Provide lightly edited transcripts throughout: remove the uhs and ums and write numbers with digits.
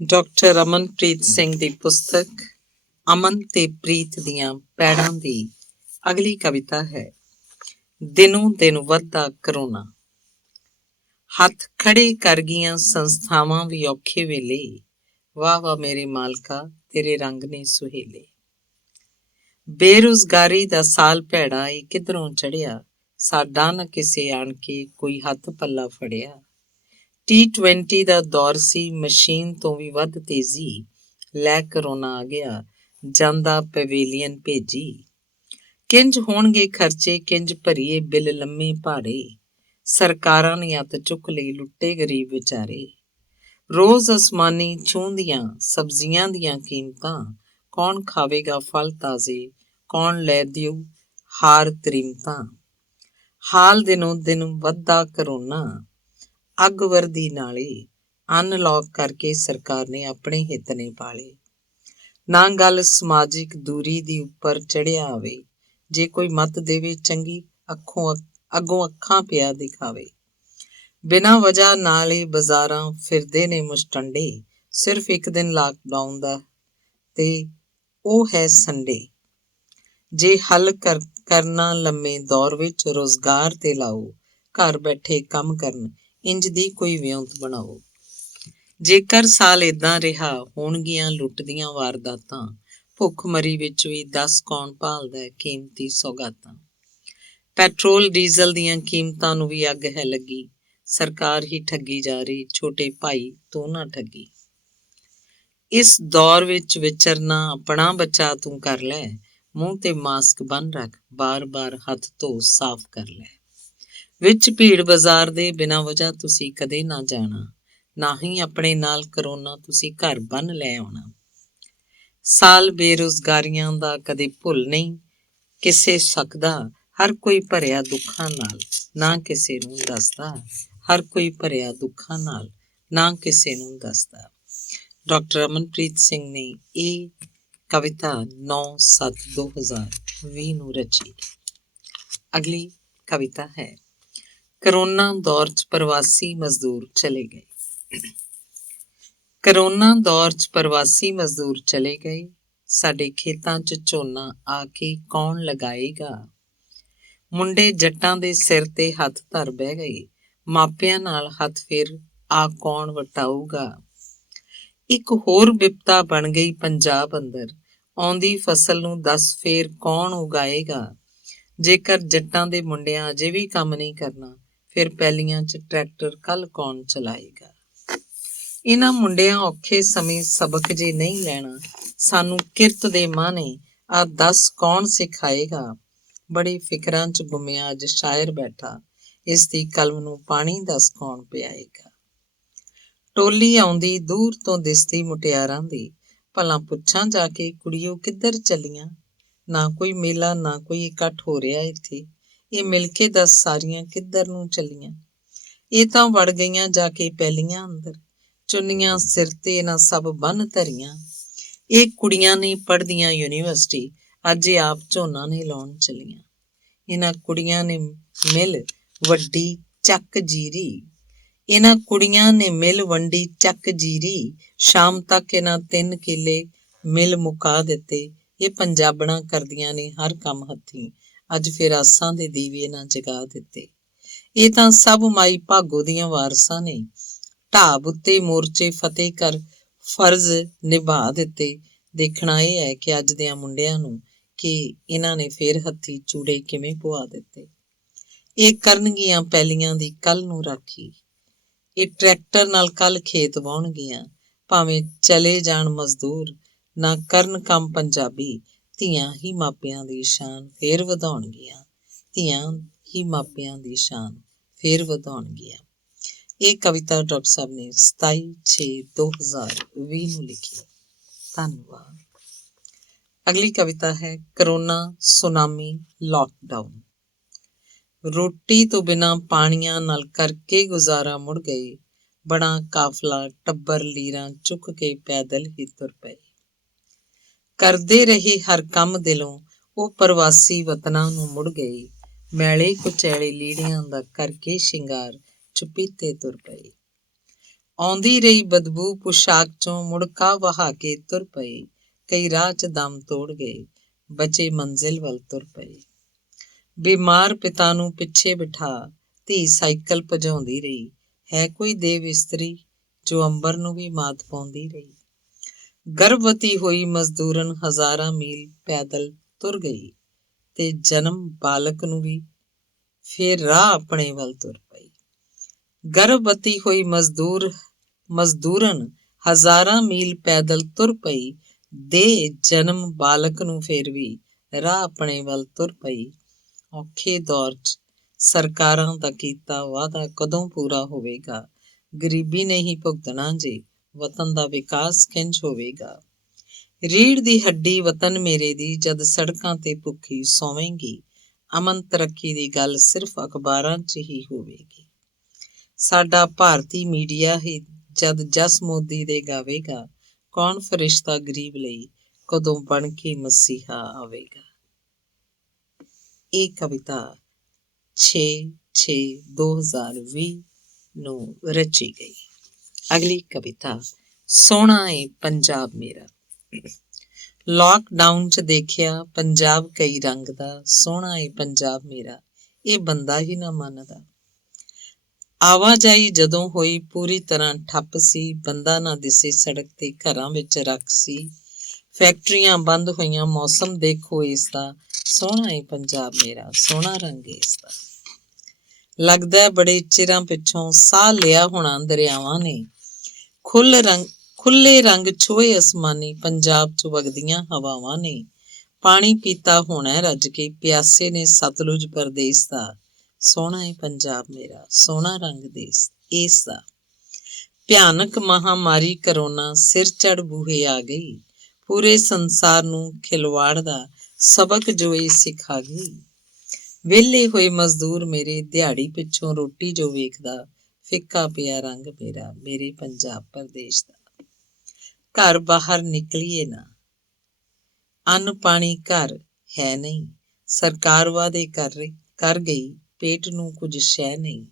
Doctor Amanpreet Singh ਦੀ ਪੁਸਤਕ ਅਮਨ ਤੇ ਪ੍ਰੀਤ ਦੀਆਂ ਪੈੜਾਂ ਦੀ ਅਗਲੀ ਕਵਿਤਾ ਹੈ ਦਿਨੋਂ ਦਿਨ ਵੱਧਦਾ ਕਰੋਨਾ। ਹੱਥ ਖੜੇ ਕਰ ਗਈਆਂ ਸੰਸਥਾਵਾਂ ਵੀ ਔਖੇ ਵੇਲੇ, ਵਾਹ ਵਾਹ ਮੇਰੇ ਮਾਲਕਾ ਤੇਰੇ ਰੰਗ ਨੇ ਸੁਹੇਲੇ। ਬੇਰੁਜ਼ਗਾਰੀ ਦਾ ਸਾਲ ਭੈੜਾ ਏ ਕਿਧਰੋਂ ਚੜਿਆ, ਸਾਡਾ ਨਾ ਕਿਸੇ ਆਣ ਕੇ ਕੋਈ ਹੱਥ ਪੱਲਾ ਫੜਿਆ। T20 ਦਾ ਦੌਰ ਸੀ, ਮਸ਼ੀਨ ਤੋਂ ਵੀ ਵੱਧ ਤੇਜ਼ੀ, ਲੈ ਕਰੋਨਾ ਆ ਗਿਆ ਜਾਂਦਾ ਪਵੇਲੀਅਨ ਭੇਜੀ। ਕਿੰਜ ਹੋਣਗੇ ਖਰਚੇ, ਕਿੰਜ ਭਰੀਏ ਬਿੱਲ ਲੰਮੇ ਭਾੜੇ, ਸਰਕਾਰਾਂ ਨੇ ਅੱਤ ਚੁੱਕ ਲਈ ਲੁੱਟੇ ਗਰੀਬ ਵਿਚਾਰੇ। ਰੋਜ਼ ਅਸਮਾਨੀ ਛੂੰਹਦੀਆਂ ਸਬਜ਼ੀਆਂ ਦੀਆਂ ਕੀਮਤਾਂ, ਕੌਣ ਖਾਵੇਗਾ ਫਲ ਤਾਜ਼ੇ, ਕੌਣ ਲੈ ਦਿਓ ਹਾਰ ਤਰੀਮਤਾਂ। ਹਾਲ ਦਿਨੋਂ ਦਿਨ ਵੱਧਦਾ ਕਰੋਨਾ, ਅੱਗ ਵਰਦੀ ਨਾਲੇ, ਅਨਲੌਕ ਕਰਕੇ ਸਰਕਾਰ ਨੇ ਆਪਣੇ ਹਿੱਤ ਨੇ ਪਾਲੇ। ਨਾ ਗੱਲ ਸਮਾਜਿਕ ਦੂਰੀ ਦੀ ਉੱਪਰ ਚੜ੍ਹਿਆ ਆਵੇ, ਜੇ ਕੋਈ ਮੱਤ ਦੇਵੇ ਚੰਗੀ ਅੱਗੋਂ ਅੱਖਾਂ ਪਿਆ ਦਿਖਾਵੇ। ਬਿਨਾਂ ਵਜ੍ਹਾ ਨਾਲ ਇਹ ਬਾਜ਼ਾਰਾਂ ਫਿਰਦੇ ਨੇ ਮੁਸ਼ਟੰਡੇ, ਸਿਰਫ ਇੱਕ ਦਿਨ ਲਾਕਡਾਊਨ ਦਾ ਤੇ ਉਹ ਹੈ ਸੰਡੇ। ਜੇ ਹੱਲ ਕਰਨਾ ਲੰਮੇ ਦੌਰ ਵਿੱਚ, ਰੁਜ਼ਗਾਰ ਤੇ ਲਾਓ, ਘਰ ਬੈਠੇ ਕੰਮ ਕਰਨ, ਇੰਜ ਦੀ ਕੋਈ ਵਿਉਂਤ ਬਣਾਓ। ਜੇਕਰ ਸਾਲ ਏਦਾਂ ਰਿਹਾ, ਹੋਣਗੀਆਂ ਲੁੱਟਦੀਆਂ ਵਾਰਦਾਤਾਂ, ਭੁੱਖਮਰੀ ਵਿੱਚ ਵੀ ਦੱਸ ਕੌਣ ਭਾਲਦਾ ਕੀਮਤੀ ਸੌਗਾਤਾਂ। ਪੈਟਰੋਲ ਡੀਜ਼ਲ ਦੀਆਂ ਕੀਮਤਾਂ ਨੂੰ ਵੀ ਅੱਗ ਹੈ ਲੱਗੀ, ਸਰਕਾਰ ਹੀ ਠੱਗੀ ਜਾ ਰਹੀ, ਛੋਟੇ ਭਾਈ ਤੂੰ ਨਾ ਠੱਗੀ। ਇਸ ਦੌਰ ਵਿੱਚ ਵਿਚਰਨਾ ਆਪਣਾ ਬਚਾ ਤੂੰ ਕਰ ਲੈ, ਮੂੰਹ ਤੇ ਮਾਸਕ ਬੰਨ ਰੱਖ, ਬਾਰ-ਬਾਰ ਹੱਥ ਧੋ ਸਾਫ਼ ਕਰ ਲੈ। ਵਿੱਚ ਭੀੜ ਬਾਜ਼ਾਰ ਦੇ ਬਿਨਾਂ ਵਜ੍ਹਾ ਤੁਸੀਂ ਕਦੇ ਨਾ ਜਾਣਾ, ਨਾ ਹੀ ਆਪਣੇ ਨਾਲ ਕਰੋਨਾ ਤੁਸੀਂ ਘਰ ਬੰਨ ਲੈ ਆਉਣਾ। ਸਾਲ ਬੇਰੁਜ਼ਗਾਰੀਆਂ ਦਾ ਕਦੇ ਭੁੱਲ ਨਹੀਂ ਕਿਸੇ ਸਕਦਾ, ਹਰ ਕੋਈ ਭਰਿਆ ਦੁੱਖਾਂ ਨਾਲ, ਨਾ ਕਿਸੇ ਨੂੰ ਦੱਸਦਾ। ਹਰ ਕੋਈ ਭਰਿਆ ਦੁੱਖਾਂ ਨਾਲ, ਨਾ ਕਿਸੇ ਨੂੰ ਦੱਸਦਾ। ਡਾਕਟਰ ਅਮਨਪ੍ਰੀਤ ਸਿੰਘ ਨੇ ਇਹ ਕਵਿਤਾ 9/7/2020 ਨੂੰ ਰਚੀ। ਅਗਲੀ ਕਵਿਤਾ ਹੈ ਕਰੋਨਾ ਦੌਰ 'ਚ ਪ੍ਰਵਾਸੀ ਮਜ਼ਦੂਰ ਚਲੇ ਗਏ। ਕਰੋਨਾ ਦੌਰ 'ਚ ਪ੍ਰਵਾਸੀ ਮਜ਼ਦੂਰ ਚਲੇ ਗਏ, ਸਾਡੇ ਖੇਤਾਂ 'ਚ ਝੋਨਾ ਆ ਕੇ ਕੌਣ ਲਗਾਏਗਾ। ਮੁੰਡੇ ਜੱਟਾਂ ਦੇ ਸਿਰ ਤੇ ਹੱਥ ਧਰ ਬਹਿ ਗਏ, ਮਾਪਿਆਂ ਨਾਲ ਹੱਥ ਫਿਰ ਆ ਕੌਣ ਵਟਾਊਗਾ। ਇੱਕ ਹੋਰ ਬਿਪਤਾ ਬਣ ਗਈ ਪੰਜਾਬ ਅੰਦਰ, ਆਉਂਦੀ ਫਸਲ ਨੂੰ ਦੱਸ ਫੇਰ ਕੌਣ ਉਗਾਏਗਾ। ਜੇਕਰ ਜੱਟਾਂ ਦੇ ਮੁੰਡਿਆਂ ਅਜੇ ਵੀ ਕੰਮ ਨਹੀਂ ਕਰਨਾ, ਫਿਰ ਪੈਲੀਆਂ 'ਚ ਟਰੈਕਟਰ ਕੱਲ ਕੌਣ ਚਲਾਏਗਾ। ਇਹਨਾਂ ਮੁੰਡਿਆਂ ਔਖੇ ਸਮੇਂ ਸਬਕ ਜੇ ਨਹੀਂ ਲੈਣਾ, ਸਾਨੂੰ ਕਿਰਤ ਦੇ ਮਾਨੇ ਆ ਦੱਸ ਕੌਣ ਸਿਖਾਏਗਾ। ਬੜੀ ਫਿਕਰਾਂ 'ਚ ਗੁੰਮਿਆ ਅੱਜ ਸ਼ਾਇਰ ਬੈਠਾ, ਇਸ ਦੀ ਕਲਮ ਨੂੰ ਪਾਣੀ ਦੱਸ ਕੌਣ ਪਿਆਏਗਾ। ਟੋਲੀ ਆਉਂਦੀ ਦੂਰ ਤੋਂ ਦਿਸਦੀ ਮੁਟਿਆਰਾਂ ਦੀ, ਭਲਾ ਪੁੱਛਾਂ ਜਾ ਕੇ ਕੁੜੀਓ ਕਿੱਧਰ ਚੱਲੀਆਂ। ਨਾ ਕੋਈ ਮੇਲਾ ਨਾ ਕੋਈ ਇਕੱਠ ਹੋ ਰਿਹਾ ਇੱਥੇ, ਇਹ ਮਿਲ ਕੇ ਦੱਸ ਸਾਰੀਆਂ ਕਿੱਧਰ ਨੂੰ ਚੱਲੀਆਂ। ਇਹ ਤਾਂ ਵੜ ਗਈਆਂ ਜਾ ਕੇ ਪੈਲੀਆਂ ਅੰਦਰ, ਚੁੰਨੀਆਂ ਸਿਰ ਤੇ ਇਹਨਾਂ ਸਭ ਬੰਨ ਧਰੀਆਂ। ਇਹ ਕੁੜੀਆਂ ਨੇ ਪੜ੍ਹਦੀਆਂ ਯੂਨੀਵਰਸਿਟੀ, ਅੱਜ ਇਹ ਆਪ ਝੋਨਾ ਨੇ ਲਾਉਣ ਚੱਲੀਆਂ। ਇਹਨਾਂ ਕੁੜੀਆਂ ਨੇ ਮਿਲ ਵੱਡੀ ਚੱਕ ਜੀਰੀ, ਇਹਨਾਂ ਕੁੜੀਆਂ ਨੇ ਮਿਲ ਵੰਡੀ ਚੱਕ ਜੀਰੀ, ਸ਼ਾਮ ਤੱਕ ਇਹਨਾਂ 3 ਕਿੱਲੇ ਮਿਲ ਮੁਕਾ ਦਿੱਤੇ। ਇਹ ਪੰਜਾਬਣਾਂ ਕਰਦੀਆਂ ਨੇ ਹਰ ਕੰਮ ਹੱਥੀਂ, ਅੱਜ ਫਿਰ ਆਸਾਂ ਦੇ ਦੀਵੇ ਇਹਨਾਂ ਜਗਾ ਦਿੱਤੇ। ਇਹ ਤਾਂ ਸਭ ਮਾਈ ਭਾਗੋ ਦੀਆਂ ਵਾਰਸਾਂ ਨੇ, ਢਾਬ ਉੱਤੇ ਮੋਰਚੇ ਫਤਿਹ ਕਰ ਫਰਜ਼ ਨਿਭਾ ਦਿੱਤੇ। ਦੇਖਣਾ ਇਹ ਹੈ ਕਿ ਅੱਜ ਦਿਆਂ ਮੁੰਡਿਆਂ ਨੂੰ ਕਿ ਇਹਨਾਂ ਨੇ ਫੇਰ ਹੱਥੀਂ ਚੂੜੇ ਕਿਵੇਂ ਪੁਆ ਦਿੱਤੇ। ਇਹ ਕਰਨਗੀਆਂ ਪੈਲੀਆਂ ਦੀ ਕੱਲ ਨੂੰ ਰਾਖੀ, ਇਹ ਟਰੈਕਟਰ ਨਾਲ ਕੱਲ ਖੇਤ ਵਾਹੁਣਗੀਆਂ, ਭਾਵੇਂ ਚਲੇ ਜਾਣ ਮਜ਼ਦੂਰ, ਨਾ ਕਰਨ ਕੰਮ ਪੰਜਾਬੀ, ਧੀਆਂ ਹੀ ਮਾਪਿਆਂ ਦੀ ਸ਼ਾਨ ਫੇਰ ਵਧਾਉਣਗੀਆਂ, ਧੀਆਂ ਹੀ ਮਾਪਿਆਂ ਦੀ ਸ਼ਾਨ ਫੇਰ ਵਧਾਉਣਗੀਆਂ। ਇਹ ਕਵਿਤਾ ਡਾਕਟਰ ਸਾਹਿਬ ਨੇ 27/6/2020 ਨੂੰ ਲਿਖੀ। ਧੰਨਵਾਦ। ਅਗਲੀ ਕਵਿਤਾ ਹੈ ਕਰੋਨਾ ਸੁਨਾਮੀ ਲਾਕਡਾਊਨ। ਰੋਟੀ ਤੋਂ ਬਿਨਾਂ ਪਾਣੀਆਂ ਨਾਲ ਕਰਕੇ ਗੁਜ਼ਾਰਾ ਮੁੜ ਗਏ, ਬੜਾ ਕਾਫਲਾ ਟੱਬਰ ਲੀਰਾਂ ਚੁੱਕ ਕੇ ਪੈਦਲ ਹੀ ਤੁਰ ਪਏ। ਕਰਦੇ ਰਹੇ ਹਰ ਕੰਮ ਦਿਲੋਂ, ਉਹ ਪ੍ਰਵਾਸੀ ਵਤਨਾਂ ਨੂੰ ਮੁੜ ਗਏ, ਮੈਲੇ ਕੁਚੈਲੇ ਲੀੜਿਆਂ ਦਾ ਕਰਕੇ ਸ਼ਿੰਗਾਰ ਚੁਪੀਤੇ ਤੁਰ ਪਏ। ਆਉਂਦੀ ਰਹੀ ਬਦਬੂ ਪੁਸ਼ਾਕ ਚੋਂ, ਮੁੜਕਾ ਵਹਾ ਕੇ ਤੁਰ ਪਏ। ਕਈ ਰਾਹ 'ਚ ਦਮ ਤੋੜ ਗਏ, ਬਚੇ ਮੰਜ਼ਿਲ ਵੱਲ ਤੁਰ ਪਏ। ਬਿਮਾਰ ਪਿਤਾ ਨੂੰ ਪਿੱਛੇ ਬਿਠਾ ਧੀ ਸਾਈਕਲ ਭਜਾਉਂਦੀ ਰਹੀ। ਹੈ ਕੋਈ ਦੇਵ ਇਸਤਰੀ ਜੋ ਅੰਬਰ ਨੂੰ ਵੀ ਮਾਤ ਪਾਉਂਦੀ ਰਹੀ। ਗਰਭਵਤੀ ਹੋਈ ਮਜ਼ਦੂਰਨ ਹਜ਼ਾਰਾਂ ਮੀਲ ਪੈਦਲ ਤੁਰ ਗਈ ਤੇ ਜਨਮ ਬਾਲਕ ਨੂੰ ਵੀ ਫੇਰ ਰਾਹ ਆਪਣੇ ਵੱਲ ਤੁਰ ਪਈ। ਗਰਭਵਤੀ ਹੋਈ ਮਜ਼ਦੂਰਨ ਹਜ਼ਾਰਾਂ ਮੀਲ ਪੈਦਲ ਤੁਰ ਪਈ, ਦੇ ਜਨਮ ਬਾਲਕ ਨੂੰ ਫੇਰ ਵੀ ਰਾਹ ਆਪਣੇ ਵੱਲ ਤੁਰ ਪਈ। ਔਖੇ ਦੌਰ 'ਚ ਸਰਕਾਰਾਂ ਦਾ ਕੀਤਾ ਵਾਅਦਾ ਕਦੋਂ ਪੂਰਾ ਹੋਵੇਗਾ। ਗਰੀਬੀ ਨਹੀਂ ਭੁਗਤਣਾ ਜੇ, ਵਤਨ ਦਾ ਵਿਕਾਸ ਕਿੰਜ ਹੋਵੇਗਾ। ਰੀੜ੍ਹ ਦੀ ਹੱਡੀ ਵਤਨ ਮੇਰੇ ਦੀ, ਜਦ ਸੜਕਾਂ ਤੇ ਭੁੱਖੀ ਸੌਵੇਂਗੀ। ਅਮਨ ਤਰੱਕੀ ਦੀ ਗੱਲ ਸਿਰਫ ਅਖਬਾਰਾਂ 'ਚ ਹੀ ਹੋਵੇਗੀ। ਸਾਡਾ ਭਾਰਤੀ ਮੀਡੀਆ ਹੀ ਜਦ ਜਸ ਮੋਦੀ ਦੇ ਗਾਵੇਗਾ। ਕੌਣ ਫਰਿਸ਼ਤਾ ਗਰੀਬ ਲਈ ਕਦੋਂ ਬਣ ਕੇ ਮਸੀਹਾ ਆਵੇਗਾ। ਇਹ ਕਵਿਤਾ 6/6/2020 ਨੂੰ ਰਚੀ ਗਈ। ਅਗਲੀ ਕਵਿਤਾ ਸੋਹਣਾ ਏ ਪੰਜਾਬ ਮੇਰਾ। ਲਾਕਡਾਊਨ 'ਚ ਦੇਖਿਆ ਪੰਜਾਬ ਕਈ ਰੰਗ ਦਾ, ਸੋਹਣਾ ਏ ਪੰਜਾਬ ਮੇਰਾ ਇਹ ਬੰਦਾ ਹੀ ਨਾ ਮੰਨਦਾ। ਆਵਾਜਾਈ ਜਦੋਂ ਹੋਈ ਪੂਰੀ ਤਰ੍ਹਾਂ ਠੱਪ ਸੀ, ਬੰਦਾ ਨਾ ਦਿਸੇ ਸੜਕ ਤੇ, ਘਰਾਂ ਵਿੱਚ ਰੱਖ ਸੀ। ਫੈਕਟਰੀਆਂ ਬੰਦ ਹੋਈਆਂ, ਮੌਸਮ ਦੇਖੋ ਇਸਦਾ, ਸੋਹਣਾ ਏ ਪੰਜਾਬ ਮੇਰਾ ਸੋਹਣਾ ਰੰਗ ਇਸਦਾ। ਲੱਗਦਾ ਬੜੇ ਚਿਰਾਂ ਪਿੱਛੋਂ ਸਾਹ ਲਿਆ ਹੋਣਾ ਦਰਿਆਵਾਂ ਨੇ, ਖੁੱਲੇ ਰੰਗ ਛੋਏ ਅਸਮਾਨੀ, ਪੰਜਾਬ 'ਚ ਵਗਦੀਆਂ ਹਵਾਵਾਂ ਨੇ। ਪਾਣੀ ਪੀਤਾ ਹੋਣਾ ਰੱਜ ਕੇ, ਪਿਆਸੇ ਨੇ ਸਤਲੁਜ ਪ੍ਰਦੇਸ਼ ਦਾ, ਸੋਹਣਾ ਏ ਪੰਜਾਬ ਮੇਰਾ ਸੋਹਣਾ ਰੰਗ ਦੇਸ ਇਸਦਾ। ਭਿਆਨਕ ਮਹਾਮਾਰੀ ਕਰੋਨਾ ਸਿਰ ਚੜ ਬੂਹੇ ਆ ਗਈ, ਪੂਰੇ ਸੰਸਾਰ ਨੂੰ ਖਿਲਵਾੜ ਦਾ ਸਬਕ ਜੋ ਇਹ ਸਿਖਾ ਗਈ। ਵਿਹਲੇ ਹੋਏ ਮਜ਼ਦੂਰ ਮੇਰੇ, ਦਿਹਾੜੀ ਪਿੱਛੋਂ ਰੋਟੀ ਜੋ ਵੇਖਦਾ, ਫਿੱਕਾ ਪਿਆ ਰੰਗ ਮੇਰਾ ਮੇਰੇ ਪੰਜਾਬ ਪ੍ਰਦੇਸ਼ ਦਾ। ਘਰ ਬਾਹਰ ਨਿਕਲੀਏ ਨਾ, ਅੰਨ ਪਾਣੀ ਘਰ ਹੈ ਨਹੀਂ, ਸਰਕਾਰ ਵਾਅਦੇ ਕਰ ਗਈ, ਪੇਟ ਨੂੰ ਕੁਝ ਸ਼ੈ ਨਹੀਂ।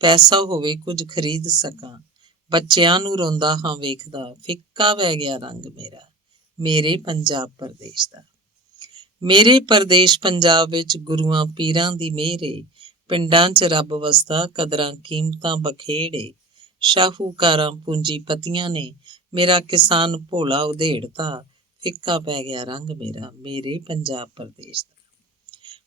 ਪੈਸਾ ਹੋਵੇ ਕੁਝ ਖਰੀਦ ਸਕਾਂ, ਬੱਚਿਆਂ ਨੂੰ ਰੋਂਦਾ ਹਾਂ ਵੇਖਦਾ, ਫਿੱਕਾ ਵਹਿ ਗਿਆ ਰੰਗ ਮੇਰਾ ਮੇਰੇ ਪੰਜਾਬ ਪ੍ਰਦੇਸ਼ ਦਾ। ਮੇਰੇ ਪ੍ਰਦੇਸ਼ ਪੰਜਾਬ ਵਿੱਚ ਗੁਰੂਆਂ ਪੀਰਾਂ ਦੀ ਮਿਹਰ ਏ, ਪਿੰਡਾਂ 'ਚ ਰੱਬ ਵਸਦਾ, ਕਦਰਾਂ ਕੀਮਤਾਂ ਬਖੇੜੇ। ਸ਼ਾਹੂਕਾਰਾਂ ਪੂੰਜੀਪਤੀਆਂ ਨੇ ਮੇਰਾ ਕਿਸਾਨ ਭੋਲਾ ਉਧੇੜਤਾ, ਫਿੱਕਾ ਪੈ ਗਿਆ ਰੰਗ ਮੇਰਾ ਮੇਰੇ ਪੰਜਾਬ ਪ੍ਰਦੇਸ਼ ਦਾ।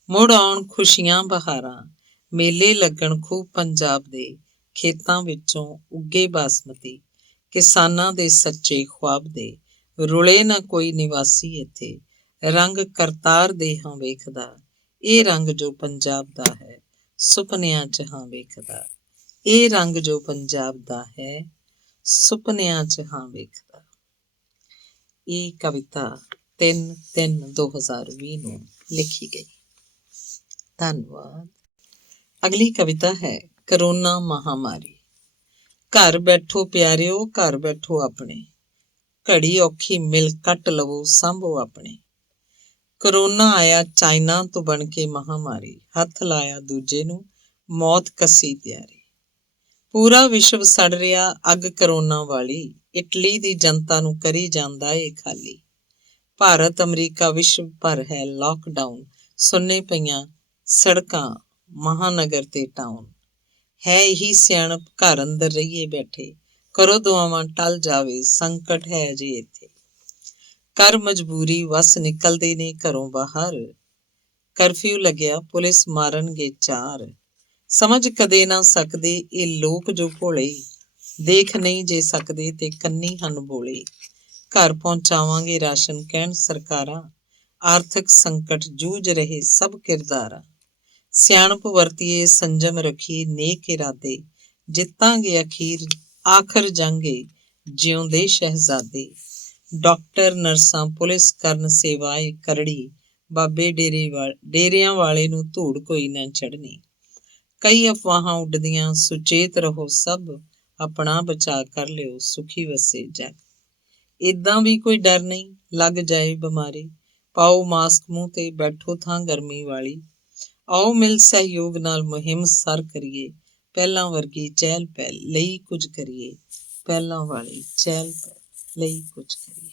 ਮੁੜ ਆਉਣ ਖੁਸ਼ੀਆਂ ਬਹਾਰਾਂ, ਮੇਲੇ ਲੱਗਣ ਖੂਬ ਪੰਜਾਬ ਦੇ, ਖੇਤਾਂ ਵਿੱਚੋਂ ਉੱਗੇ ਬਾਸਮਤੀ, ਕਿਸਾਨਾਂ ਦੇ ਸੱਚੇ ਖ਼ੁਆਬ ਦੇ। ਰੁਲੇ ਨਾ ਕੋਈ ਨਿਵਾਸੀ ਇੱਥੇ, ਰੰਗ ਕਰਤਾਰ ਦੇ ਹਾਂ ਵੇਖਦਾ, ਇਹ ਰੰਗ ਜੋ ਪੰਜਾਬ ਦਾ ਹੈ ਸੁਪਨਿਆਂ 'ਚ ਹਾਂ ਵੇਖਦਾ। ਇਹ ਰੰਗ ਜੋ ਪੰਜਾਬ ਦਾ ਹੈ ਸੁਪਨਿਆਂ 'ਚ ਹਾਂ ਵੇਖਦਾ। ਇਹ ਕਵਿਤਾ 3/3/2020 ਨੂੰ ਲਿਖੀ ਗਈ। ਧੰਨਵਾਦ। ਅਗਲੀ ਕਵਿਤਾ ਹੈ ਕਰੋਨਾ ਮਹਾਮਾਰੀ। ਘਰ ਬੈਠੋ ਪਿਆਰਿਓ ਘਰ ਬੈਠੋ ਆਪਣੇ, ਘੜੀ ਔਖੀ ਮਿਲ ਕੱਟ ਲਵੋ ਸਾਂਭੋ ਆਪਣੇ। ਕਰੋਨਾ ਆਇਆ ਚਾਈਨਾ ਤੋਂ ਬਣ ਕੇ ਮਹਾਮਾਰੀ, ਹੱਥ ਲਾਇਆ ਦੂਜੇ ਨੂੰ ਮੌਤ ਕੱਸੀ ਤਿਆਰੀ। ਪੂਰਾ ਵਿਸ਼ਵ ਸੜ ਰਿਹਾ ਅੱਗ ਕਰੋਨਾ ਵਾਲੀ, ਇਟਲੀ ਦੀ ਜਨਤਾ ਨੂੰ ਕਰੀ ਜਾਂਦਾ ਏ ਖਾਲੀ। ਭਾਰਤ ਅਮਰੀਕਾ ਵਿਸ਼ਵ ਭਰ ਹੈ ਲਾਕਡਾਊਨ, ਸੁੰਨੇ ਪਈਆਂ ਸੜਕਾਂ ਮਹਾਨਗਰ ਤੇ ਟਾਊਨ। ਹੈ ਇਹੀ ਸਿਆਣਪ ਘਰ ਅੰਦਰ ਰਹੀਏ ਬੈਠੇ, ਕਰੋ ਦੁਆਵਾਂ ਟਲ ਜਾਵੇ ਸੰਕਟ ਹੈ ਜੇ ਇੱਥੇ। ਕਰ ਮਜਬੂਰੀ ਵਸ ਨਿਕਲਦੇ ਨੇ ਘਰੋਂ ਬਾਹਰ, ਕਰਫਿਊ ਲੱਗਿਆ ਪੁਲਿਸ ਮਾਰਨਗੇ ਚਾਰ। ਸਮਝ ਕਦੇ ਨਾ ਸਕਦੇ ਇਹ ਲੋਕ ਜੋ ਭੋਲੇ, ਦੇਖ ਨਹੀਂ ਜੇ ਸਕਦੇ ਤੇ ਕੰਨੀ ਹਨ ਬੋਲੇ। ਘਰ ਪਹੁੰਚਾਵਾਂਗੇ ਰਾਸ਼ਨ ਕਹਿਣ ਸਰਕਾਰਾਂ, ਆਰਥਿਕ ਸੰਕਟ ਜੂਝ ਰਹੇ ਸਭ ਕਿਰਦਾਰਾਂ। ਸਿਆਣਪ ਵਰਤੀਏ ਸੰਜਮ ਰੱਖੀਏ ਨੇਕ ਇਰਾਦੇ, ਜਿੱਤਾਂਗੇ ਆਖਰ ਜੰਗੇ ਜਿਉਂਦੇ ਸ਼ਹਿਜ਼ਾਦੇ। ਡਾਕਟਰ ਨਰਸਾਂ ਪੁਲਿਸ ਕਰਨ ਸੇਵਾਏ ਕਰੜੀ, ਬਾਬੇ ਡੇਰਿਆਂ ਵਾਲੇ ਨੂੰ ਧੂੜ ਕੋਈ ਨਾ ਚੜ੍ਹਨੀ। ਕਈ ਅਫਵਾਹਾਂ ਉੱਡਦੀਆਂ ਸੁਚੇਤ ਰਹੋ ਸਭ, ਆਪਣਾ ਬਚਾਅ ਕਰ ਲਿਓ ਸੁਖੀ ਵਸੇ ਜਗ। ਏਦਾਂ ਵੀ ਕੋਈ ਡਰ ਨਹੀਂ ਲੱਗ ਜਾਏ ਬਿਮਾਰੀ, ਪਾਓ ਮਾਸਕ ਮੂੰਹ ਤੇ ਬੈਠੋ ਥਾਂ ਗਰਮੀ ਵਾਲੀ। ਆਓ ਮਿਲ ਸਹਿਯੋਗ ਨਾਲ ਮੁਹਿੰਮ ਸਰ ਕਰੀਏ, ਪਹਿਲਾਂ ਵਰਗੀ ਚਹਿਲ ਪਹਿਲ ਲਈ ਕੁਝ ਕਰੀਏ। ਪਹਿਲਾਂ ਵਾਲੀ ਚਹਿਲ ਪਹਿਲ ਲਈ ਕੁਝ ਕਰੀਏ।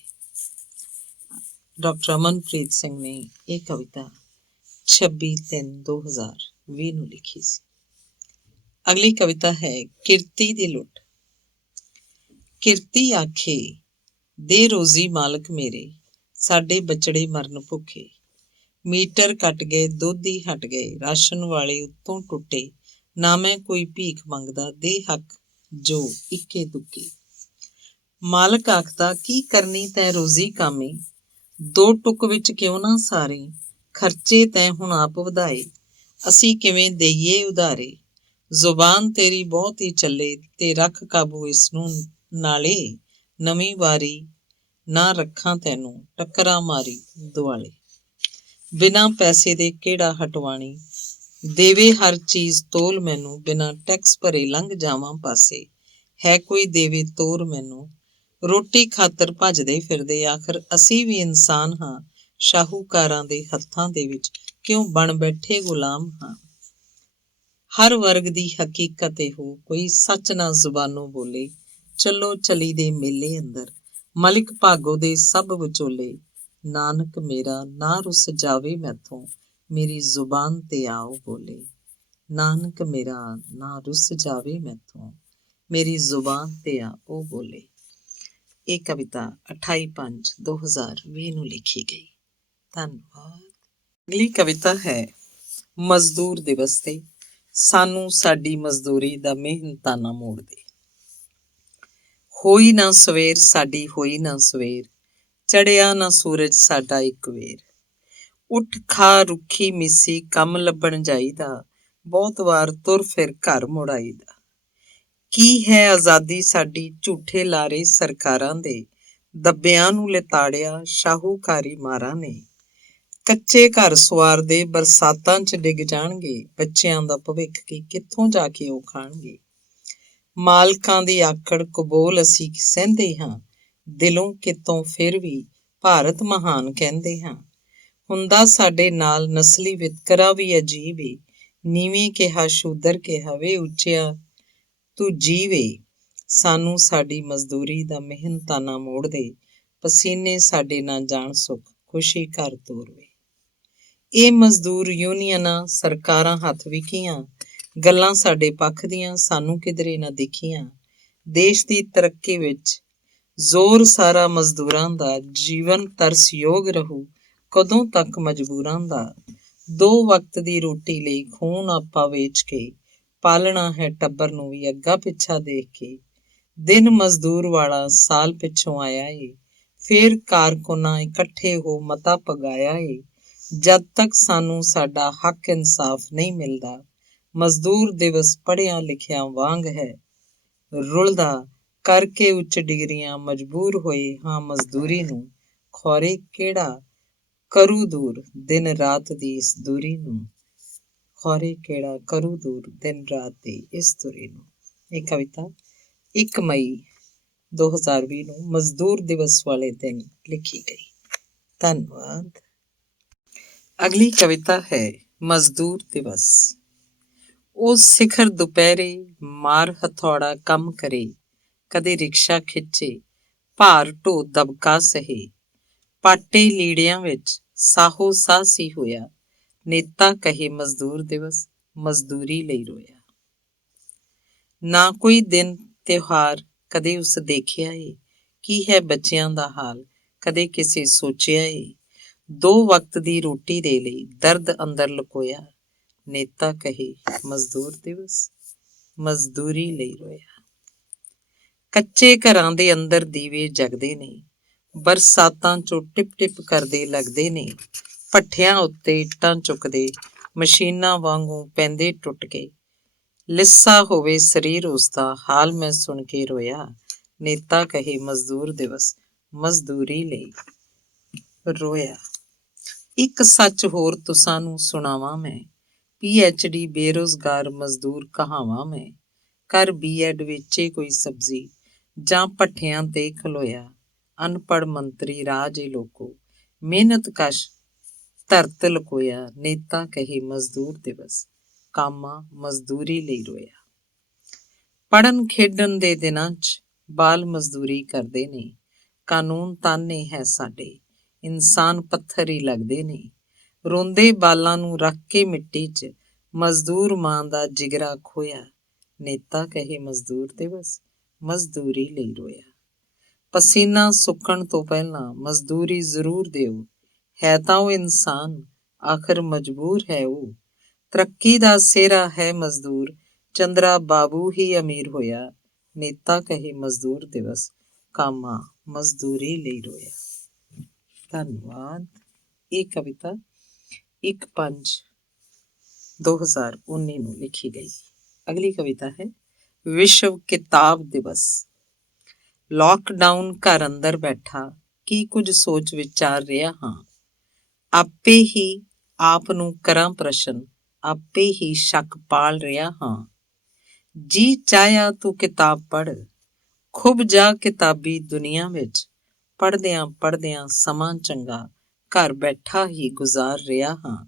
ਡਾਕਟਰ ਅਮਨਪ੍ਰੀਤ ਸਿੰਘ ਨੇ ਇਹ ਕਵਿਤਾ 26/3/2020 ਨੂੰ ਲਿਖੀ ਸੀ। ਅਗਲੀ ਕਵਿਤਾ ਹੈ ਕਿਰਤੀ ਦੀ ਲੁੱਟ। ਕਿਰਤੀ ਆਖੇ ਦੇ ਰੋਜ਼ੀ ਮਾਲਕ ਮੇਰੇ, ਸਾਡੇ ਬਚੜੇ ਮਰਨ ਭੁੱਖੇ। ਮੀਟਰ ਕੱਟ ਗਏ, ਦੁੱਧ ਹੀ ਹਟ ਗਏ, ਰਾਸ਼ਨ ਵਾਲੇ ਉੱਤੋਂ ਟੁੱਟੇ। ਨਾ ਮੈਂ ਕੋਈ ਭੀਖ ਮੰਗਦਾ, ਦੇ ਹੱਕ ਜੋ ਇੱਕੇ ਦੁੱਕੇ। ਮਾਲਕ ਆਖਦਾ ਕੀ ਕਰਨੀ ਤੈਂ ਰੋਜ਼ੀ ਕਾਮੀ, ਦੋ ਟੁੱਕ ਵਿੱਚ ਕਿਉਂ ਨਾ ਸਾਰੀ। ਖਰਚੇ ਤੈਂ ਹੁਣ ਆਪ ਵਧਾਏ, ਅਸੀਂ ਕਿਵੇਂ ਦੇਈਏ ਉਧਾਰੇ। ਜ਼ੁਬਾਨ ਤੇਰੀ ਬਹੁਤ ਹੀ ਚੱਲੇ, ਤੇ ਰੱਖ ਕਾਬੂ ਇਸ ਨੂੰ ਨਾਲੇ। ਨਵੀਂ ਵਾਰੀ ਨਾ ਰੱਖਾਂ ਤੈਨੂੰ, ਟੱਕਰਾਂ ਮਾਰੀ ਦੁਆਲੇ। ਬਿਨਾਂ ਪੈਸੇ ਦੇ ਕਿਹੜਾ ਹਟਵਾਣੀ, ਦੇਵੇ ਹਰ ਚੀਜ਼ ਤੋਲ ਮੈਨੂੰ। ਬਿਨਾਂ ਟੈਕਸ ਭਰੇ ਲੰਘ ਜਾਵਾਂ ਪਾਸੇ, ਹੈ ਕੋਈ ਦੇਵੇ ਤੋਰ ਮੈਨੂੰ। ਰੋਟੀ ਖਾਤਰ ਭੱਜਦੇ ਫਿਰਦੇ, ਆਖਰ ਅਸੀਂ ਵੀ ਇਨਸਾਨ ਹਾਂ। ਸ਼ਾਹੂਕਾਰਾਂ ਦੇ ਹੱਥਾਂ ਦੇ ਵਿੱਚ ਕਿਉਂ ਬਣ ਬੈਠੇ ਗੁਲਾਮ ਹਾਂ। ਹਰ ਵਰਗ ਦੀ ਹਕੀਕਤ ਇਹੋ, ਕੋਈ ਸੱਚ ਨਾ ਜ਼ੁਬਾਨੋਂ ਬੋਲੇ। ਚੱਲੋ ਚਲੀ ਦੇ ਮੇਲੇ ਅੰਦਰ, ਮਲਿਕ ਭਾਗੋ ਦੇ ਸਭ ਵਿਚੋਲੇ। ਨਾਨਕ ਮੇਰਾ ਨਾ ਰੁੱਸ ਜਾਵੇ ਮੈਥੋਂ, ਮੇਰੀ ਜ਼ੁਬਾਨ ਤੇ ਆਓ ਬੋਲੇ। ਨਾਨਕ ਮੇਰਾ ਨਾ ਰੁੱਸ ਜਾਵੇ ਮੈਥੋਂ, ਮੇਰੀ ਜ਼ੁਬਾਨ ਤੇ ਆਓ ਬੋਲੇ। ਇਹ ਕਵਿਤਾ 28/5/2020 ਨੂੰ ਲਿਖੀ ਗਈ। ਧੰਨਵਾਦ। ਅਗਲੀ ਕਵਿਤਾ ਹੈ ਮਜ਼ਦੂਰ ਦਿਵਸ ਤੇ। ਸਾਨੂੰ ਸਾਡੀ ਮਜ਼ਦੂਰੀ ਦਾ ਮਿਹਨਤਾਨਾ ਮੋੜ ਦੇ। ਹੋਈ ਨਾ ਸਵੇਰ ਸਾਡੀ, ਹੋਈ ਨਾ ਸਵੇਰ, ਚੜਿਆ ਨਾ ਸੂਰਜ ਸਾਡਾ ਇੱਕ ਵੇਰ। ਉੱਠ ਖਾ ਰੁੱਖੀ ਮਿੱਸੀ, ਕੰਮ ਲੱਭਣ ਜਾਈਦਾ, ਬਹੁਤ ਵਾਰ ਤੁਰ ਫਿਰ ਘਰ ਮੁੜ ਆਈਦਾ। ਕੀ ਹੈ ਆਜ਼ਾਦੀ ਸਾਡੀ, ਝੂਠੇ ਲਾਰੇ ਸਰਕਾਰਾਂ ਦੇ, ਦੱਬਿਆਂ ਨੂੰ ਲਿਤਾੜਿਆ ਸ਼ਾਹੂਕਾਰੀ ਮਾਰਾਂ ਨੇ। ਕੱਚੇ ਘਰ ਸੁਆਰਦੇ ਬਰਸਾਤਾਂ 'ਚ ਡਿੱਗ ਜਾਣਗੇ, ਬੱਚਿਆਂ ਦਾ ਭਵਿੱਖ ਕੀ ਕਿੱਥੋਂ ਜਾ ਕੇ ਉਹ ਖਾਣਗੇ। ਮਾਲਕਾਂ ਦੀ ਆਕੜ ਕਬੋਲ ਅਸੀਂ ਸਹਿੰਦੇ ਹਾਂ, ਦਿਲੋਂ ਕਿਤੋਂ ਫਿਰ ਵੀ ਭਾਰਤ ਮਹਾਨ ਕਹਿੰਦੇ ਹਾਂ। ਹੁੰਦਾ ਸਾਡੇ ਨਾਲ ਨਸਲੀ ਵਿਤਕਰਾ ਵੀ ਅਜੀਬ ਏ, ਨੀਵੇਂ ਕਿਹਾ ਸ਼ੂਦਰ ਕਿਹਾ ਵੇ, ਉੱਚਿਆ ਤੂੰ ਜੀਵੇ। ਸਾਨੂੰ ਸਾਡੀ ਮਜ਼ਦੂਰੀ ਦਾ ਮਿਹਨਤਾਨਾ ਮੋੜ ਦੇ, ਪਸੀਨੇ ਸਾਡੇ ਨਾ ਜਾਣ ਸੁੱਕ, ਖੁਸ਼ੀ ਘਰ ਤੋਰਵੇ। ਇਹ ਮਜ਼ਦੂਰ ਯੂਨੀਅਨਾਂ ਸਰਕਾਰਾਂ ਹੱਥ ਵਿਕੀਆਂ, ਗੱਲਾਂ ਸਾਡੇ ਪੱਖ ਦੀਆਂ ਸਾਨੂੰ ਕਿਧਰੇ ਨਾ ਦਿਖੀਆਂ। ਦੇਸ਼ ਦੀ ਤਰੱਕੀ ਵਿੱਚ ਜ਼ੋਰ ਸਾਰਾ ਮਜ਼ਦੂਰਾਂ ਦਾ, ਜੀਵਨ ਤਰਸਯੋਗ ਰਹੂ ਕਦੋਂ ਤੱਕ ਮਜਬੂਰਾਂ ਦਾ। ਦੋ ਵਕਤ ਦੀ ਰੋਟੀ ਲਈ ਖੂਨ ਆਪਾ ਵੇਚ ਕੇ, ਪਾਲਣਾ ਹੈ ਟੱਬਰ ਨੂੰ ਵੀ ਅੱਗਾ ਪਿੱਛਾ ਦੇਖ ਕੇ। ਦਿਨ ਮਜ਼ਦੂਰ ਵਾਲਾ ਸਾਲ ਪਿੱਛੋਂ ਆਇਆ ਏ, ਫੇਰ ਕਾਰਕੁਨਾਂ ਇਕੱਠੇ ਹੋ ਮਤਾ ਪਗਾਇਆ ਏ। ਜਦ ਤੱਕ ਸਾਨੂੰ ਸਾਡਾ ਹੱਕ ਇਨਸਾਫ ਨਹੀਂ ਮਿਲਦਾ, ਮਜ਼ਦੂਰ ਦਿਵਸ ਪੜ੍ਹਿਆ ਲਿਖਿਆ ਵਾਂਗ ਹੈ ਰੁਲਦਾ। ਕਰਕੇ ਉੱਚ ਡਿਗਰੀਆਂ ਮਜਬੂਰ ਹੋਏ ਹਾਂ ਮਜ਼ਦੂਰੀ ਨੂੰ, ਖੌਰੇ ਕਿਹੜਾ ਕਰੂ ਦੂਰ ਦਿਨ ਰਾਤ ਦੀ ਇਸ ਦੂਰੀ ਨੂੰ। ਖੌਰੇ ਕਿਹੜਾ ਕਰੂ ਦੂਰ ਦਿਨ ਰਾਤ ਦੀ ਇਸ ਦੂਰੀ ਨੂੰ। ਇਹ ਕਵਿਤਾ 1 ਮਈ 2020 ਨੂੰ ਮਜ਼ਦੂਰ ਦਿਵਸ ਵਾਲੇ ਦਿਨ ਲਿਖੀ ਗਈ। ਧੰਨਵਾਦ। ਅਗਲੀ ਕਵਿਤਾ ਹੈ ਮਜ਼ਦੂਰ ਦਿਵਸ। ਉਹ ਸਿਖਰ ਦੁਪਹਿਰੇ ਮਾਰ ਹਥੌੜਾ ਕੰਮ ਕਰੇ, ਕਦੇ ਰਿਕਸ਼ਾ ਖਿੱਚੇ, ਭਾਰ ਢੋ ਦਬਕਾ ਸਹੇ। ਪਾਟੇ ਲੀੜਿਆਂ ਵਿੱਚ ਸਾਹੋ ਸਾਹ ਸੀ ਹੋਇਆ, ਨੇਤਾ ਕਹੇ ਮਜ਼ਦੂਰ ਦਿਵਸ ਮਜ਼ਦੂਰੀ ਲਈ ਰੋਇਆ। ਨਾ ਕੋਈ ਦਿਨ ਤਿਉਹਾਰ ਕਦੇ ਉਸ ਦੇਖਿਆ ਏ, ਕੀ ਹੈ ਬੱਚਿਆਂ ਦਾ ਹਾਲ ਕਦੇ ਕਿਸੇ ਸੋਚਿਆ ਏ। ਦੋ ਵਕਤ ਦੀ ਰੋਟੀ ਦੇ ਲਈ ਦਰਦ ਅੰਦਰ ਲੁਕੋਇਆ, ਨੇਤਾ ਕਹੇ ਮਜ਼ਦੂਰ ਦਿਵਸ ਮਜ਼ਦੂਰੀ ਲਈ ਰੋਇਆ। ਕੱਚੇ ਘਰਾਂ ਦੇ ਅੰਦਰ ਦੀਵੇ ਜਗਦੇ ਨੇ, ਬਰਸਾਤਾਂ 'ਚੋਂ ਟਿਪ ਟਿਪ ਕਰਦੇ ਲੱਗਦੇ ਨੇ। ਭੱਠਿਆਂ ਉੱਤੇ ਇੱਟਾਂ ਚੁੱਕਦੇ, ਮਸ਼ੀਨਾਂ ਵਾਂਗੂ ਪੈਂਦੇ ਟੁੱਟ ਕੇ। ਲਿੱਸਾ ਹੋਵੇ ਸਰੀਰ ਉਸਦਾ, ਹਾਲ ਮੈਂ ਸੁਣ ਕੇ ਰੋਇਆ, ਨੇਤਾ ਕਹੇ ਮਜ਼ਦੂਰ ਦਿਵਸ ਮਜ਼ਦੂਰੀ ਲਈ ਰੋਇਆ। ਇੱਕ ਸੱਚ ਹੋਰ ਤੁਸਾਂ ਨੂੰ ਸੁਣਾਵਾਂ ਮੈਂ, PhD ਬੇਰੁਜ਼ਗਾਰ ਮਜ਼ਦੂਰ ਕਹਾਵਾਂ ਮੈਂ। ਕਰ B.Ed ਵੇਚੇ ਕੋਈ ਸਬਜ਼ੀ, ਜਾਂ ਭੱਠਿਆਂ ਤੇ ਖਲੋਇਆ। ਅਨਪੜ੍ਹ ਮੰਤਰੀ ਰਾਜ ਏ ਲੋਕੋ, ਮਿਹਨਤ ਕਸ਼ ਧਰਤ ਲਕੋਇਆ, ਨੇਤਾ ਕਹੇ ਮਜ਼ਦੂਰ ਦਿਵਸ ਕਾਮਾ ਮਜ਼ਦੂਰੀ ਲਈ ਰੋਇਆ। ਪੜ੍ਹਨ ਖੇਡਣ ਦੇ ਦਿਨਾਂ 'ਚ ਬਾਲ ਮਜ਼ਦੂਰੀ ਕਰਦੇ ਨੇ। ਕਾਨੂੰਨ ਤਾਨੇ ਹੈ ਸਾਡੇ, ਇਨਸਾਨ ਪੱਥਰ ਹੀ ਲੱਗਦੇ ਨੇ। ਰੋਂਦੇ ਬਾਲਾਂ ਨੂੰ ਰੱਖ ਕੇ ਮਿੱਟੀ 'ਚ, ਮਜ਼ਦੂਰ ਮਾਂ ਦਾ ਜਿਗਰਾ ਖੋਇਆ। ਨੇਤਾ ਕਹੇ ਮਜ਼ਦੂਰ ਦਿਵਸ, ਮਜ਼ਦੂਰੀ ਲਈ ਰੋਇਆ। ਪਸੀਨਾ ਸੁੱਕਣ ਤੋਂ ਪਹਿਲਾਂ ਮਜ਼ਦੂਰੀ ਜ਼ਰੂਰ ਦਿਓ, ਹੈ ਤਾਂ ਉਹ ਇਨਸਾਨ, ਆਖਰ ਮਜਬੂਰ ਹੈ ਉਹ। ਤਰੱਕੀ ਦਾ ਸਿਹਰਾ ਹੈ ਮਜ਼ਦੂਰ, ਚੰਦਰਾ ਬਾਬੂ ਹੀ ਅਮੀਰ ਹੋਇਆ। ਨੇਤਾ ਕਹੇ ਮਜ਼ਦੂਰ ਦਿਵਸ, ਕਾਮਾ ਮਜ਼ਦੂਰੀ ਲਈ ਰੋਇਆ। ਧੰਨਵਾਦ। ਇਹ ਕਵਿਤਾ 1/5/2019 ਨੂੰ ਲਿਖੀ ਗਈ। ਅਗਲੀ ਕਵਿਤਾ ਹੈ ਵਿਸ਼ਵ ਕਿਤਾਬ ਦਿਵਸ। ਲਾਕਡਾਊਨ ਘਰ ਅੰਦਰ ਬੈਠਾ ਕੀ ਕੁਝ ਸੋਚ ਵਿਚਾਰ ਰਿਹਾ ਹਾਂ। ਆਪੇ ਹੀ ਆਪ ਨੂੰ ਕਰਾਂ ਪ੍ਰਸ਼ਨ, ਆਪੇ ਹੀ ਸ਼ੱਕ ਪਾਲ ਰਿਹਾ ਹਾਂ। ਜੀ ਚਾਹਿਆ ਤੂੰ ਕਿਤਾਬ ਪੜ੍ਹ, ਖੁੱਭ ਜਾ ਕਿਤਾਬੀ ਦੁਨੀਆ ਵਿੱਚ। ਪੜ੍ਹਦਿਆਂ ਪੜ੍ਹਦਿਆਂ ਸਮਾਂ ਚੰਗਾ ਘਰ ਬੈਠਾ ਹੀ ਗੁਜ਼ਾਰ ਰਿਹਾ ਹਾਂ।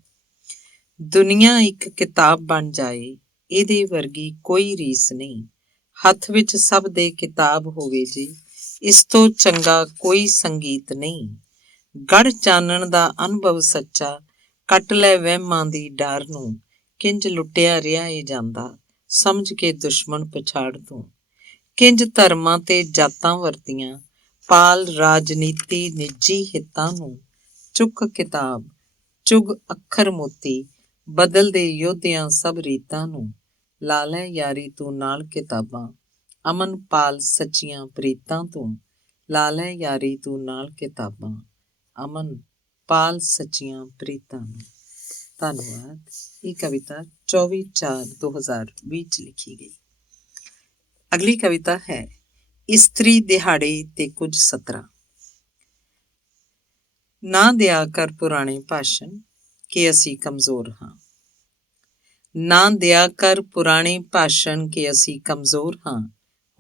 ਦੁਨੀਆ ਇੱਕ ਕਿਤਾਬ ਬਣ ਜਾਏ, ਇਹਦੇ ਵਰਗੀ ਕੋਈ ਰੀਸ ਨਹੀਂ। ਹੱਥ ਵਿੱਚ ਸਭ ਦੇ ਕਿਤਾਬ ਹੋਵੇ ਜੀ, ਇਸ ਤੋਂ ਚੰਗਾ ਕੋਈ ਸੰਗੀਤ ਨਹੀਂ। ਗੜ ਚਾਨਣ ਦਾ ਅਨੁਭਵ ਸੱਚਾ, ਕੱਟ ਲੈ ਵਹਿਮਾਂ ਦੀ ਡਾਰ ਨੂੰ। ਕਿੰਜ ਲੁੱਟਿਆ ਰਿਹਾ ਏ ਜਾਂਦਾ, ਸਮਝ ਕੇ ਦੁਸ਼ਮਣ ਪਛਾੜ ਤੂੰ। ਕਿੰਜ ਧਰਮਾਂ ਤੇ ਜਾਤਾਂ ਵਰਤੀਆਂ, ਪਾਲ ਰਾਜਨੀਤੀ ਨਿੱਜੀ ਹਿੱਤਾਂ ਨੂੰ। ਚੁੱਕ ਕਿਤਾਬ, ਚੁਗ ਅੱਖਰ ਮੋਤੀ, ਬਦਲ ਦੇ ਯੋਧਿਆਂ ਸਭ ਰੀਤਾਂ ਨੂੰ। ਲਾ ਲੈ ਯਾਰੀ ਤੂੰ ਨਾਲ ਕਿਤਾਬਾਂ, ਅਮਨ ਪਾਲ ਸੱਚੀਆਂ ਪ੍ਰੀਤਾਂ ਤੂੰ। ਲਾ ਲੈ ਯਾਰੀ ਤੂੰ ਨਾਲ ਕਿਤਾਬਾਂ, ਅਮਨ ਪਾਲ ਸੱਚੀਆਂ ਪ੍ਰੀਤਾਂ ਨੂੰ। ਧੰਨਵਾਦ। ਇਹ ਕਵਿਤਾ 24/4/2020 'ਚ ਲਿਖੀ ਗਈ। ਅਗਲੀ ਕਵਿਤਾ ਹੈ ਇਸਤਰੀ ਦਿਹਾੜੇ ਤੇ ਕੁਝ ਸਤਰਾਂ। ਨਾ ਦਿਆ ਕਰ ਪੁਰਾਣੇ ਭਾਸ਼ਣ ਕਿ ਅਸੀਂ ਕਮਜ਼ੋਰ ਹਾਂ। ਨਾ ਦਿਆ ਕਰ ਪੁਰਾਣੇ ਭਾਸ਼ਣ ਕਿ ਅਸੀਂ ਕਮਜ਼ੋਰ ਹਾਂ।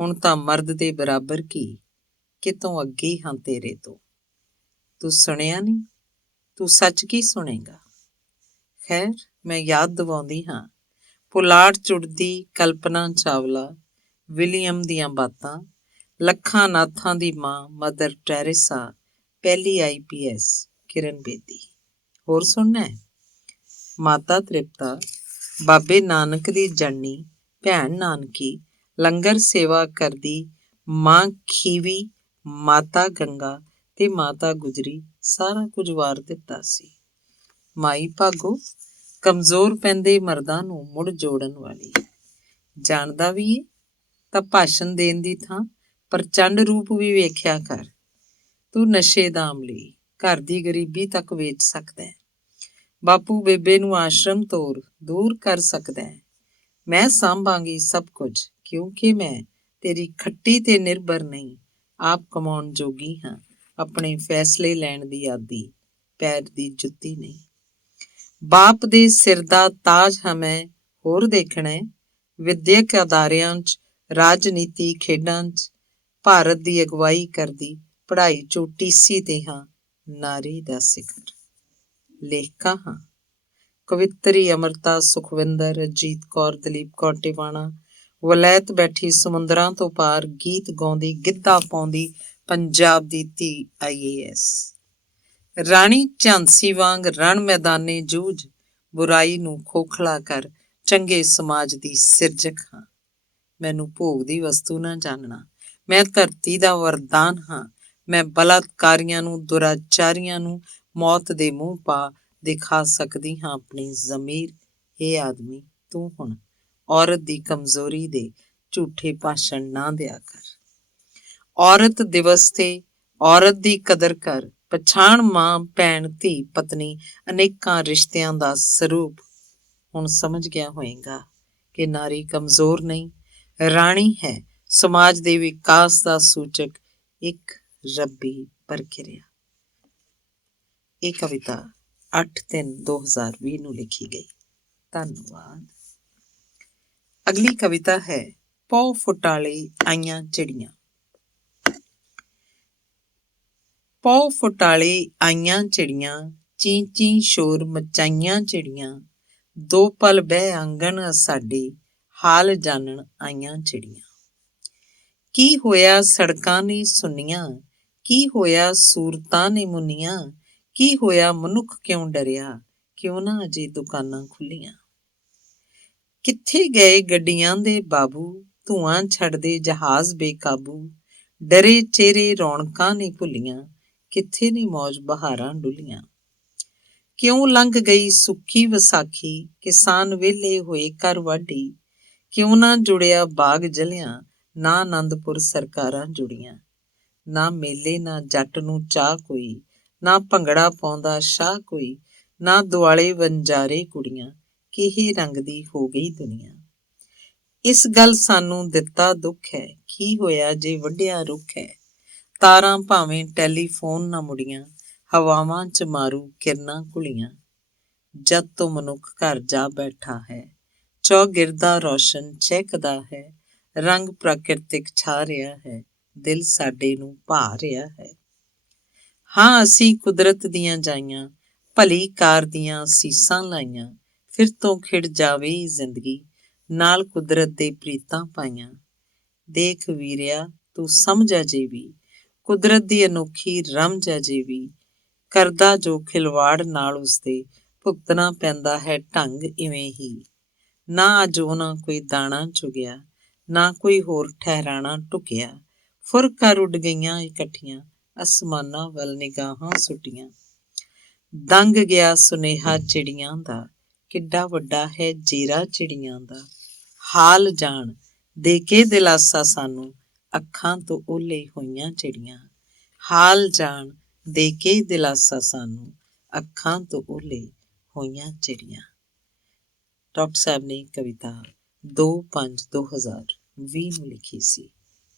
ਹੁਣ ਤਾਂ ਮਰਦ ਦੇ ਬਰਾਬਰ ਕੀ, ਕਿਤੋਂ ਅੱਗੇ ਹਾਂ ਤੇਰੇ ਤੋਂ। ਤੂੰ ਸੁਣਿਆ ਨਹੀਂ, ਤੂੰ ਸੱਚ ਕੀ ਸੁਣੇਗਾ। ਖੈਰ ਮੈਂ ਯਾਦ ਦਿਵਾਉਂਦੀ ਹਾਂ, ਪੁਲਾੜ ਚੁੜਦੀ ਕਲਪਨਾ ਚਾਵਲਾ, ਵਿਲੀਅਮ ਦੀਆਂ ਬਾਤਾਂ, ਲੱਖਾਂ ਨਾਥਾਂ ਦੀ ਮਾਂ ਮਦਰ ਟੈਰੇਸਾ, ਪਹਿਲੀ IPS ਕਿਰਨ ਬੇਦੀ। ਹੋਰ ਸੁਣਨਾ ਹੈ। ਮਾਤਾ ਤ੍ਰਿਪਤਾ, ਬਾਬੇ ਨਾਨਕ ਦੀ ਜਣਨੀ, ਭੈਣ ਨਾਨਕੀ, ਲੰਗਰ ਸੇਵਾ ਕਰਦੀ ਮਾਂ ਖੀਵੀ, ਮਾਤਾ ਗੰਗਾ ਤੇ ਮਾਤਾ ਗੁਜਰੀ, ਸਾਰਾ ਕੁਝ ਵਾਰ ਦਿੱਤਾ ਸੀ। ਮਾਈ ਭਾਗੋ, ਕਮਜ਼ੋਰ ਪੈਂਦੇ ਮਰਦਾਂ ਨੂੰ ਮੁੜ ਜੋੜਨ ਵਾਲੀ। ਜਾਣਦਾ ਵੀ ਏ ਤਾਂ ਭਾਸ਼ਣ ਦੇਣ ਦੀ ਥਾਂ ਪ੍ਰਚੰਡ ਰੂਪ ਵੀ ਵੇਖਿਆ ਕਰ। ਤੂੰ ਨਸ਼ੇ ਦਾ ਅਮਲੀ, ਘਰ ਦੀ ਗਰੀਬੀ ਤੱਕ ਵੇਚ ਸਕਦਾ ਹੈ। ਬਾਪੂ ਬੇਬੇ ਨੂੰ ਆਸ਼ਰਮ ਤੋਰ ਦੂਰ ਕਰ ਸਕਦਾ ਹੈ। ਮੈਂ ਸਾਂਭਾਂਗੀ ਸਭ ਕੁਝ, ਕਿਉਂਕਿ ਮੈਂ ਤੇਰੀ ਖੱਟੀ ਤੇ ਨਿਰਭਰ ਨਹੀਂ, ਆਪ ਕਮਾਉਣ ਜੋਗੀ ਹਾਂ, ਆਪਣੇ ਫੈਸਲੇ ਲੈਣ ਦੀ ਆਦੀ, ਪੈਰ ਦੀ ਜੁੱਤੀ ਨਹੀਂ। ਬਾਪ ਦੇ ਸਿਰ ਦਾ ਤਾਜ ਹਾਂ ਮੈਂ, ਹੋਰ ਦੇਖਣਾ ਹੈ। ਵਿਦਿਅਕ ਅਦਾਰਿਆਂ 'ਚ, ਰਾਜਨੀਤੀ ਖੇਡਾਂ 'ਚ ਭਾਰਤ ਦੀ ਅਗਵਾਈ ਕਰਦੀ, ਪੜ੍ਹਾਈ 'ਚੋਂ TC ਤੇ ਹਾਂ, ਨਾਰੀ ਦਾ ਸਿਖਰ। ਲੇਖਕਾਂ ਹਾਂ ਕਵਿੱਤਰੀ ਅਮਰਤਾ ਸੁਖਵਿੰਦਰ, ਅਜੀਤ ਕੌਰ, ਦਲੀਪ ਕੌਰ ਟਿਵਾਣਾ, ਵਲੈਤ ਬੈਠੀ ਸਮੁੰਦਰਾਂ ਤੋਂ ਪਾਰ, ਗੀਤ ਗਾਉਂਦੀ ਗਿੱਧਾ ਪਾਉਂਦੀ ਪੰਜਾਬ ਦੀ ਧੀ IAS। ਰਾਣੀ ਝਾਂਸੀ ਵਾਂਗ ਰਣ ਮੈਦਾਨੇ ਜੂਝ, ਬੁਰਾਈ ਨੂੰ ਖੋਖਲਾ ਕਰ ਚੰਗੇ ਸਮਾਜ ਦੀ ਸਿਰਜਕ ਹਾਂ। ਮੈਨੂੰ ਭੋਗ ਦੀ ਵਸਤੂ ਨਾ ਜਾਣਨਾ, ਮੈਂ ਧਰਤੀ ਦਾ ਵਰਦਾਨ ਹਾਂ। ਮੈਂ ਬਲਾਤਕਾਰੀਆਂ ਨੂੰ, ਦੁਰਾਚਾਰੀਆਂ ਨੂੰ ਮੌਤ ਦੇ ਮੂੰਹ ਪਾ ਦਿਖਾ ਸਕਦੀ ਹਾਂ ਆਪਣੀ ਜ਼ਮੀਰ। ਇਹ ਆਦਮੀ ਤੂੰ ਹੁਣ ਔਰਤ ਦੀ ਕਮਜ਼ੋਰੀ ਦੇ ਝੂਠੇ ਭਾਸ਼ਣ ਨਾ ਦਿਆ ਕਰ। ਔਰਤ ਦਿਵਸ ਤੇ ਔਰਤ ਦੀ ਕਦਰ ਕਰ, ਪਛਾਣ ਮਾਂ, ਭੈਣ, ਧੀ, ਪਤਨੀ, ਅਨੇਕਾਂ ਰਿਸ਼ਤਿਆਂ ਦਾ ਸਰੂਪ। ਹੁਣ ਸਮਝ ਗਿਆ ਹੋਏਗਾ ਕਿ ਨਾਰੀ ਕਮਜ਼ੋਰ ਨਹੀਂ, ਰਾਣੀ ਹੈ, ਸਮਾਜ ਦੇ ਵਿਕਾਸ ਦਾ ਸੂਚਕ, ਇੱਕ ਰੱਬੀ ਪ੍ਰਕਿਰਿਆ। ਇਹ ਕਵਿਤਾ 8/3/2020 ਨੂੰ ਲਿਖੀ ਗਈ। ਧੰਨਵਾਦ। ਅਗਲੀ ਕਵਿਤਾ ਹੈ ਪੌ ਫੁਟਾਲੇ ਆਈਆਂ ਚਿੜੀਆਂ। ਪੌ ਫੁਟਾਲੇ ਆਈਆਂ ਚਿੜੀਆਂ, ਚੀਂ ਚੀਂ ਸ਼ੋਰ ਮਚਾਈਆਂ ਚਿੜੀਆਂ। ਦੋ ਪਲ ਬਹਿ ਆਂਗਣ ਸਾਡੇ, ਹਾਲ ਜਾਣਨ ਆਈਆਂ ਚਿੜੀਆਂ। ਕੀ ਹੋਇਆ ਸੜਕਾਂ ਨੇ ਸੁੰਨੀਆਂ, ਕੀ ਹੋਇਆ ਸੂਰਤਾਂ ਨੇ ਮੁੰਨੀਆਂ, ਕੀ ਹੋਇਆ ਮਨੁੱਖ ਕਿਉਂ ਡਰਿਆ, ਕਿਉਂ ਨਾ ਅਜੇ ਦੁਕਾਨਾਂ ਖੁੱਲੀਆਂ। ਕਿੱਥੇ ਗਏ ਗੱਡੀਆਂ ਦੇ ਬਾਬੂ, ਧੂਆਂ ਛੱਡਦੇ ਜਹਾਜ਼ ਬੇਕਾਬੂ, ਡਰੇ ਚਿਹਰੇ ਰੌਣਕਾਂ ਨੇ ਭੁੱਲੀਆਂ, ਕਿੱਥੇ ਨੇ ਮੌਜ ਬਹਾਰਾਂ ਡੁੱਲੀਆਂ। ਕਿਉਂ ਲੰਘ ਗਈ ਸੁੱਕੀ ਵਿਸਾਖੀ, ਕਿਸਾਨ ਵਿਹਲੇ ਹੋਏ ਕਰ ਵਾਢੀ, ਕਿਉਂ ਨਾ ਜੁੜਿਆ ਬਾਗ ਜਲਿਆਂ, ਨਾ ਆਨੰਦਪੁਰ ਸਰਕਾਰਾਂ ਜੁੜੀਆਂ। ਨਾ ਮੇਲੇ ਨਾ ਜੱਟ ਨੂੰ ਚਾਹ ਕੋਈ, ਨਾ ਭੰਗੜਾ ਪਾਉਂਦਾ ਸ਼ਾਹ ਕੋਈ, ਨਾ ਦੁਆਲੇ ਵਣਜਾਰੇ ਕੁੜੀਆਂ, ਕਿਹੇ ਰੰਗ ਦੀ ਹੋ ਗਈ ਦੁਨੀਆ। ਇਸ ਗੱਲ ਸਾਨੂੰ ਦਿੱਤਾ ਦੁੱਖ ਹੈ, ਕੀ ਹੋਇਆ ਜੇ ਵੱਢਿਆ ਰੁੱਖ ਹੈ। ਤਾਰਾਂ ਭਾਵੇਂ ਟੈਲੀਫੋਨ ਨਾ ਮੁੜੀਆਂ, ਹਵਾਵਾਂ 'ਚ ਮਾਰੂ ਕਿਰਨਾਂ ਘੁਲੀਆਂ। ਜਦ ਤੋਂ ਮਨੁੱਖ ਘਰ ਜਾ ਬੈਠਾ ਹੈ, ਚੌਗਿਰਦਾ ਰੌਸ਼ਨ ਚਹਿਕਦਾ ਹੈ, ਰੰਗ ਪ੍ਰਾਕਿਰਤਿਕ ਛਾ ਰਿਹਾ ਹੈ, ਦਿਲ ਸਾਡੇ ਨੂੰ ਭਾ ਰਿਹਾ ਹੈ। ਹਾਂ ਅਸੀਂ ਕੁਦਰਤ ਦੀਆਂ ਜਾਈਆਂ, ਭਲੀ ਕਾਰ ਦੀਆਂ ਸੀਸਾਂ ਲਾਈਆਂ, ਫਿਰ ਤੋਂ ਖਿੜ ਜਾਵੇ ਜ਼ਿੰਦਗੀ, ਨਾਲ ਕੁਦਰਤ ਦੇ ਪ੍ਰੀਤਾਂ ਪਾਈਆਂ। ਦੇਖ ਵੀਰਿਆ ਤੂੰ ਸਮਝ ਅਜੇ ਵੀ, ਕੁਦਰਤ ਦੀ ਅਨੋਖੀ ਰਮਝ ਅਜੇ ਵੀ, ਕਰਦਾ ਜੋ ਖਿਲਵਾੜ ਨਾਲ ਉਸਦੇ, ਭੁਗਤਣਾ ਪੈਂਦਾ ਹੈ ਢੰਗ ਇਵੇਂ ਹੀ। ਨਾ ਅੱਜ ਉਹਨਾਂ ਕੋਈ ਦਾਣਾ ਚੁਗਿਆ, ਨਾ ਕੋਈ ਹੋਰ ਠਹਿਰਾਣਾ ਢੁਕਿਆ, ਫੁਰ ਕਰ ਉੱਡ ਗਈਆਂ ਇਕੱਠੀਆਂ, ਅਸਮਾਨਾਂ ਵੱਲ ਨਿਗਾਹਾਂ ਸੁੱਟੀਆਂ। ਦੰਗ ਗਿਆ ਸੁਨੇਹਾ ਚਿੜੀਆਂ ਦਾ, ਕਿੱਡਾ ਵੱਡਾ ਹੈ ਜੇਰਾ ਚਿੜੀਆਂ ਦਾ। ਹਾਲ ਜਾਣ ਦੇ ਕੇ ਦਿਲਾਸਾ ਸਾਨੂੰ, ਅੱਖਾਂ ਤੋਂ ਓਹਲੇ ਹੋਈਆਂ ਚਿੜੀਆਂ। ਹਾਲ ਜਾਣ ਦੇ ਕੇ ਦਿਲਾਸਾ ਸਾਨੂੰ, ਅੱਖਾਂ ਤੋਂ ਓਹਲੇ ਹੋਈਆਂ ਚਿੜੀਆਂ। ਡਾਕਟਰ ਸਾਹਿਬ ਨੇ ਕਵਿਤਾ 2/5/2020 ਨੂੰ ਲਿਖੀ ਸੀ।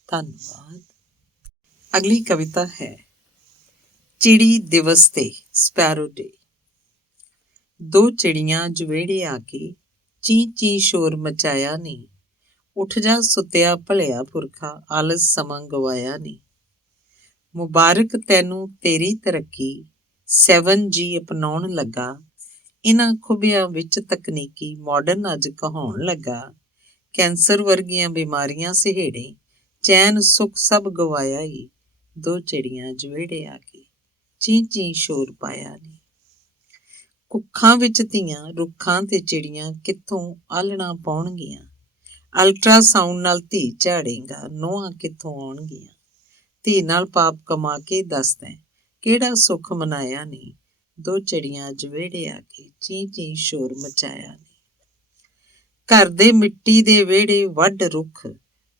ਧੰਨਵਾਦ। ਅਗਲੀ ਕਵਿਤਾ ਹੈ ਚਿੜੀ ਦਿਵਸ ਤੇ, ਸਪੈਰੋ ਡੇ। ਦੋ ਚਿੜੀਆਂ ਜਵੇੜੇ ਆ ਕੇ ਚੀਂ ਚੀਂ ਸ਼ੋਰ ਮਚਾਇਆ ਨੀ, ਉੱਠ ਜਾ ਸੁੱਤਿਆ ਭਲਿਆ ਪੁਰਖਾ, ਆਲਸ ਸਮਾਂ ਗਵਾਇਆ ਨੀ। ਮੁਬਾਰਕ ਤੈਨੂੰ ਤੇਰੀ ਤਰੱਕੀ, 7G ਅਪਣਾਉਣ ਲੱਗਾ, ਇਹਨਾਂ ਖੂਬੀਆਂ ਵਿੱਚ ਤਕਨੀਕੀ ਮਾਡਰਨ ਅੱਜ ਕਹਾਉਣ ਲੱਗਾ। ਕੈਂਸਰ ਵਰਗੀਆਂ ਬਿਮਾਰੀਆਂ ਸਹੇੜੇ, ਚੈਨ ਸੁੱਖ ਸਭ ਗਵਾਇਆ ਈ, ਦੋ ਚਿੜੀਆਂ ਜਵੇੜੇ ਆ ਕੇ ਚੀਂ ਚੀਂ ਸ਼ੋਰ ਪਾਇਆ ਨੀ। ਕੁੱਖਾਂ ਵਿੱਚ ਧੀਆਂ, ਰੁੱਖਾਂ ਤੇ ਚਿੜੀਆਂ ਕਿੱਥੋਂ ਆਲਣਾ ਪਾਉਣਗੀਆਂ, ਅਲਟਰਾਸਾਊਂਡ ਨਾਲ ਧੀ ਝਾੜੇਗਾ, ਨੂੰਹਾਂ ਕਿੱਥੋਂ ਆਉਣਗੀਆਂ। ਧੀ ਨਾਲ ਪਾਪ ਕਮਾ ਕੇ ਦੱਸਦਾ, ਕਿਹੜਾ ਸੁੱਖ ਮਨਾਇਆ ਨੀ, ਦੋ ਚਿੜੀਆਂ ਜਵੇੜੇ ਆ ਕੇ ਚੀਂ ਚੀਂ ਸ਼ੋਰ ਮਚਾਇਆ ਨੀ। ਘਰ ਦੇ ਮਿੱਟੀ ਦੇ ਵਿਹੜੇ ਵੱਢ ਰੁੱਖ,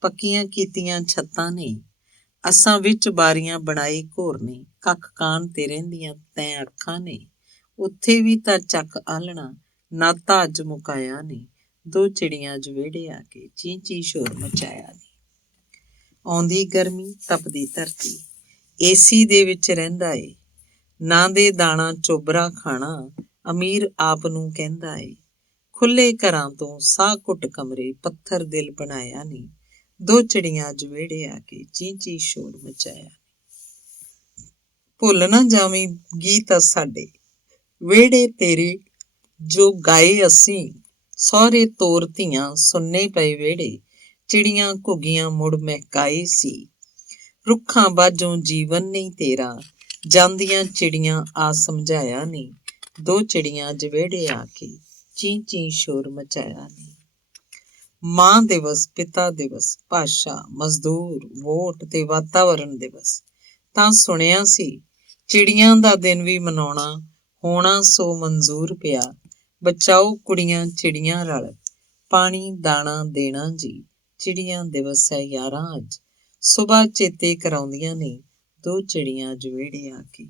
ਪੱਕੀਆਂ ਕੀਤੀਆਂ ਛੱਤਾਂ ਨੇ, ਅਸਾਂ ਵਿੱਚ ਬਾਰੀਆਂ ਬਣਾਈ ਘੋਰ ਨੇ, ਕੱਖ ਕਾਨ ਤੇ ਰਹਿੰਦੀਆਂ ਤੈਂ ਅੱਖਾਂ ਨੇ। ਉੱਥੇ ਵੀ ਤਾਂ ਚੱਕ ਆਲਣਾ, ਨਾਤਾ ਅੱਜ ਮੁਕਾਇਆ ਨੀ, ਦੋ ਚਿੜੀਆਂ ਜਵੇੜੇ ਆ ਕੇ ਚੀਂ ਚੀਂ ਸ਼ੋਰ ਮਚਾਇਆ ਨੀ। ਆਉਂਦੀ ਗਰਮੀ ਤਪਦੀ ਧਰਤੀ, ਏਸੀ ਦੇ ਵਿੱਚ ਰਹਿੰਦਾ ਏ, ਨਾ ਦੇ ਦਾਣਾ ਚੋਬਰਾ ਖਾਣਾ, ਅਮੀਰ ਆਪ ਨੂੰ ਕਹਿੰਦਾ ਏ। ਖੁੱਲੇ ਘਰਾਂ ਤੋਂ ਸਾਹ ਘੁੱਟ ਕਮਰੇ, ਪੱਥਰ ਦਿਲ ਬਣਾਇਆ ਨੀ, ਦੋ ਚਿੜੀਆਂ ਜਵੇੜੇ ਆ ਕੇ ਚੀਂ ਚੀਂ ਸ਼ੋਰ ਮਚਾਇਆ। ਭੁੱਲ ਨਾ ਜਾਵੀਂ ਗੀਤ ਸਾਡੇ, ਵਿਹੜੇ ਤੇਰੇ ਜੋ ਗਾਏ ਅਸੀਂ, ਸਹੁਰੇ ਤੋਰ ਧੀਆਂ ਸੁੰਨੇ ਪਏ ਵਿਹੜੇ, ਚਿੜੀਆਂ ਘੁੱਗੀਆਂ ਮੁੜ ਮਹਿਕਾਏ ਸੀ। ਰੁੱਖਾਂ ਬਾਝੋਂ ਜੀਵਨ ਨਹੀਂ ਤੇਰਾ, ਜਾਂਦੀਆਂ ਚਿੜੀਆਂ ਆ ਸਮਝਾਇਆ ਨੀ, ਦੋ ਚਿੜੀਆਂ ਜਵੇੜੇ ਆ ਕੇ ਚੀਂ ਚੀਂ ਸ਼ੋਰ ਮਚਾਇਆ ਨੀ। ਮਾਂ ਦਿਵਸ, ਪਿਤਾ ਦਿਵਸ, ਭਾਸ਼ਾ, ਮਜ਼ਦੂਰ, ਵੋਟ ਤੇ ਵਾਤਾਵਰਨ ਦਿਵਸ ਤਾਂ ਸੁਣਿਆ ਸੀ, ਚਿੜੀਆਂ ਦਾ ਦਿਨ ਵੀ ਮਨਾਉਣਾ ਹੋਣਾ ਸੋ ਮਨਜ਼ੂਰ ਪਿਆ। ਬਚਾਓ ਕੁੜੀਆਂ ਚਿੜੀਆਂ ਰਲ, ਪਾਣੀ ਦਾਣਾ ਦੇਣਾ ਜੀ, ਚਿੜੀਆਂ ਦਿਵਸ ਹੈ ਯਾਰਾਂ ਅੱਜ, ਸੁਬਹ ਚੇਤੇ ਕਰਾਉਂਦੀਆਂ ਨੇ, ਦੋ ਚਿੜੀਆਂ ਜਵੇੜੇ ਆ ਕੇ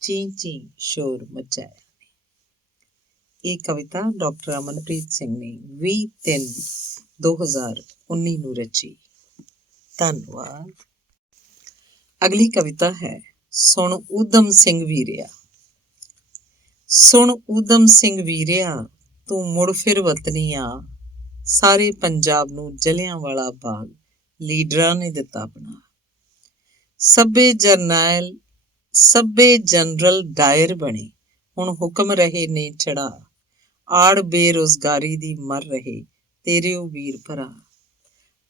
ਚੀਂ ਚੀਂ ਸ਼ੋਰ ਮਚਾਇਆ। ਇਹ ਕਵਿਤਾ ਡਾਕਟਰ ਅਮਨਪ੍ਰੀਤ ਸਿੰਘ ਨੇ 20/3/2019 ਨੂੰ ਰਚੀ। ਧੰਨਵਾਦ। ਅਗਲੀ ਕਵਿਤਾ ਹੈ ਸੁਣ ਊਧਮ ਸਿੰਘ ਵੀਰਿਆ। ਸੁਣ ਊਧਮ ਸਿੰਘ ਵੀਰਿਆ, ਤੂੰ ਮੁੜ ਫਿਰ ਵਤਨੀ ਆ, ਸਾਰੇ ਪੰਜਾਬ ਨੂੰ ਜਲਿਆਂਵਾਲਾ ਬਾਗ ਲੀਡਰਾਂ ਨੇ ਦਿੱਤਾ ਬਣਾ। ਸਭੇ ਜਨਰਲ ਡਾਇਰ ਬਣੇ, ਹੁਣ ਹੁਕਮ ਰਹੇ ਨੇ ਚੜਾ, ਆੜ ਬੇਰੁਜ਼ਗਾਰੀ ਦੀ ਮਰ ਰਹੇ ਤੇਰੇ ਉਹ ਵੀਰ ਭਰਾ।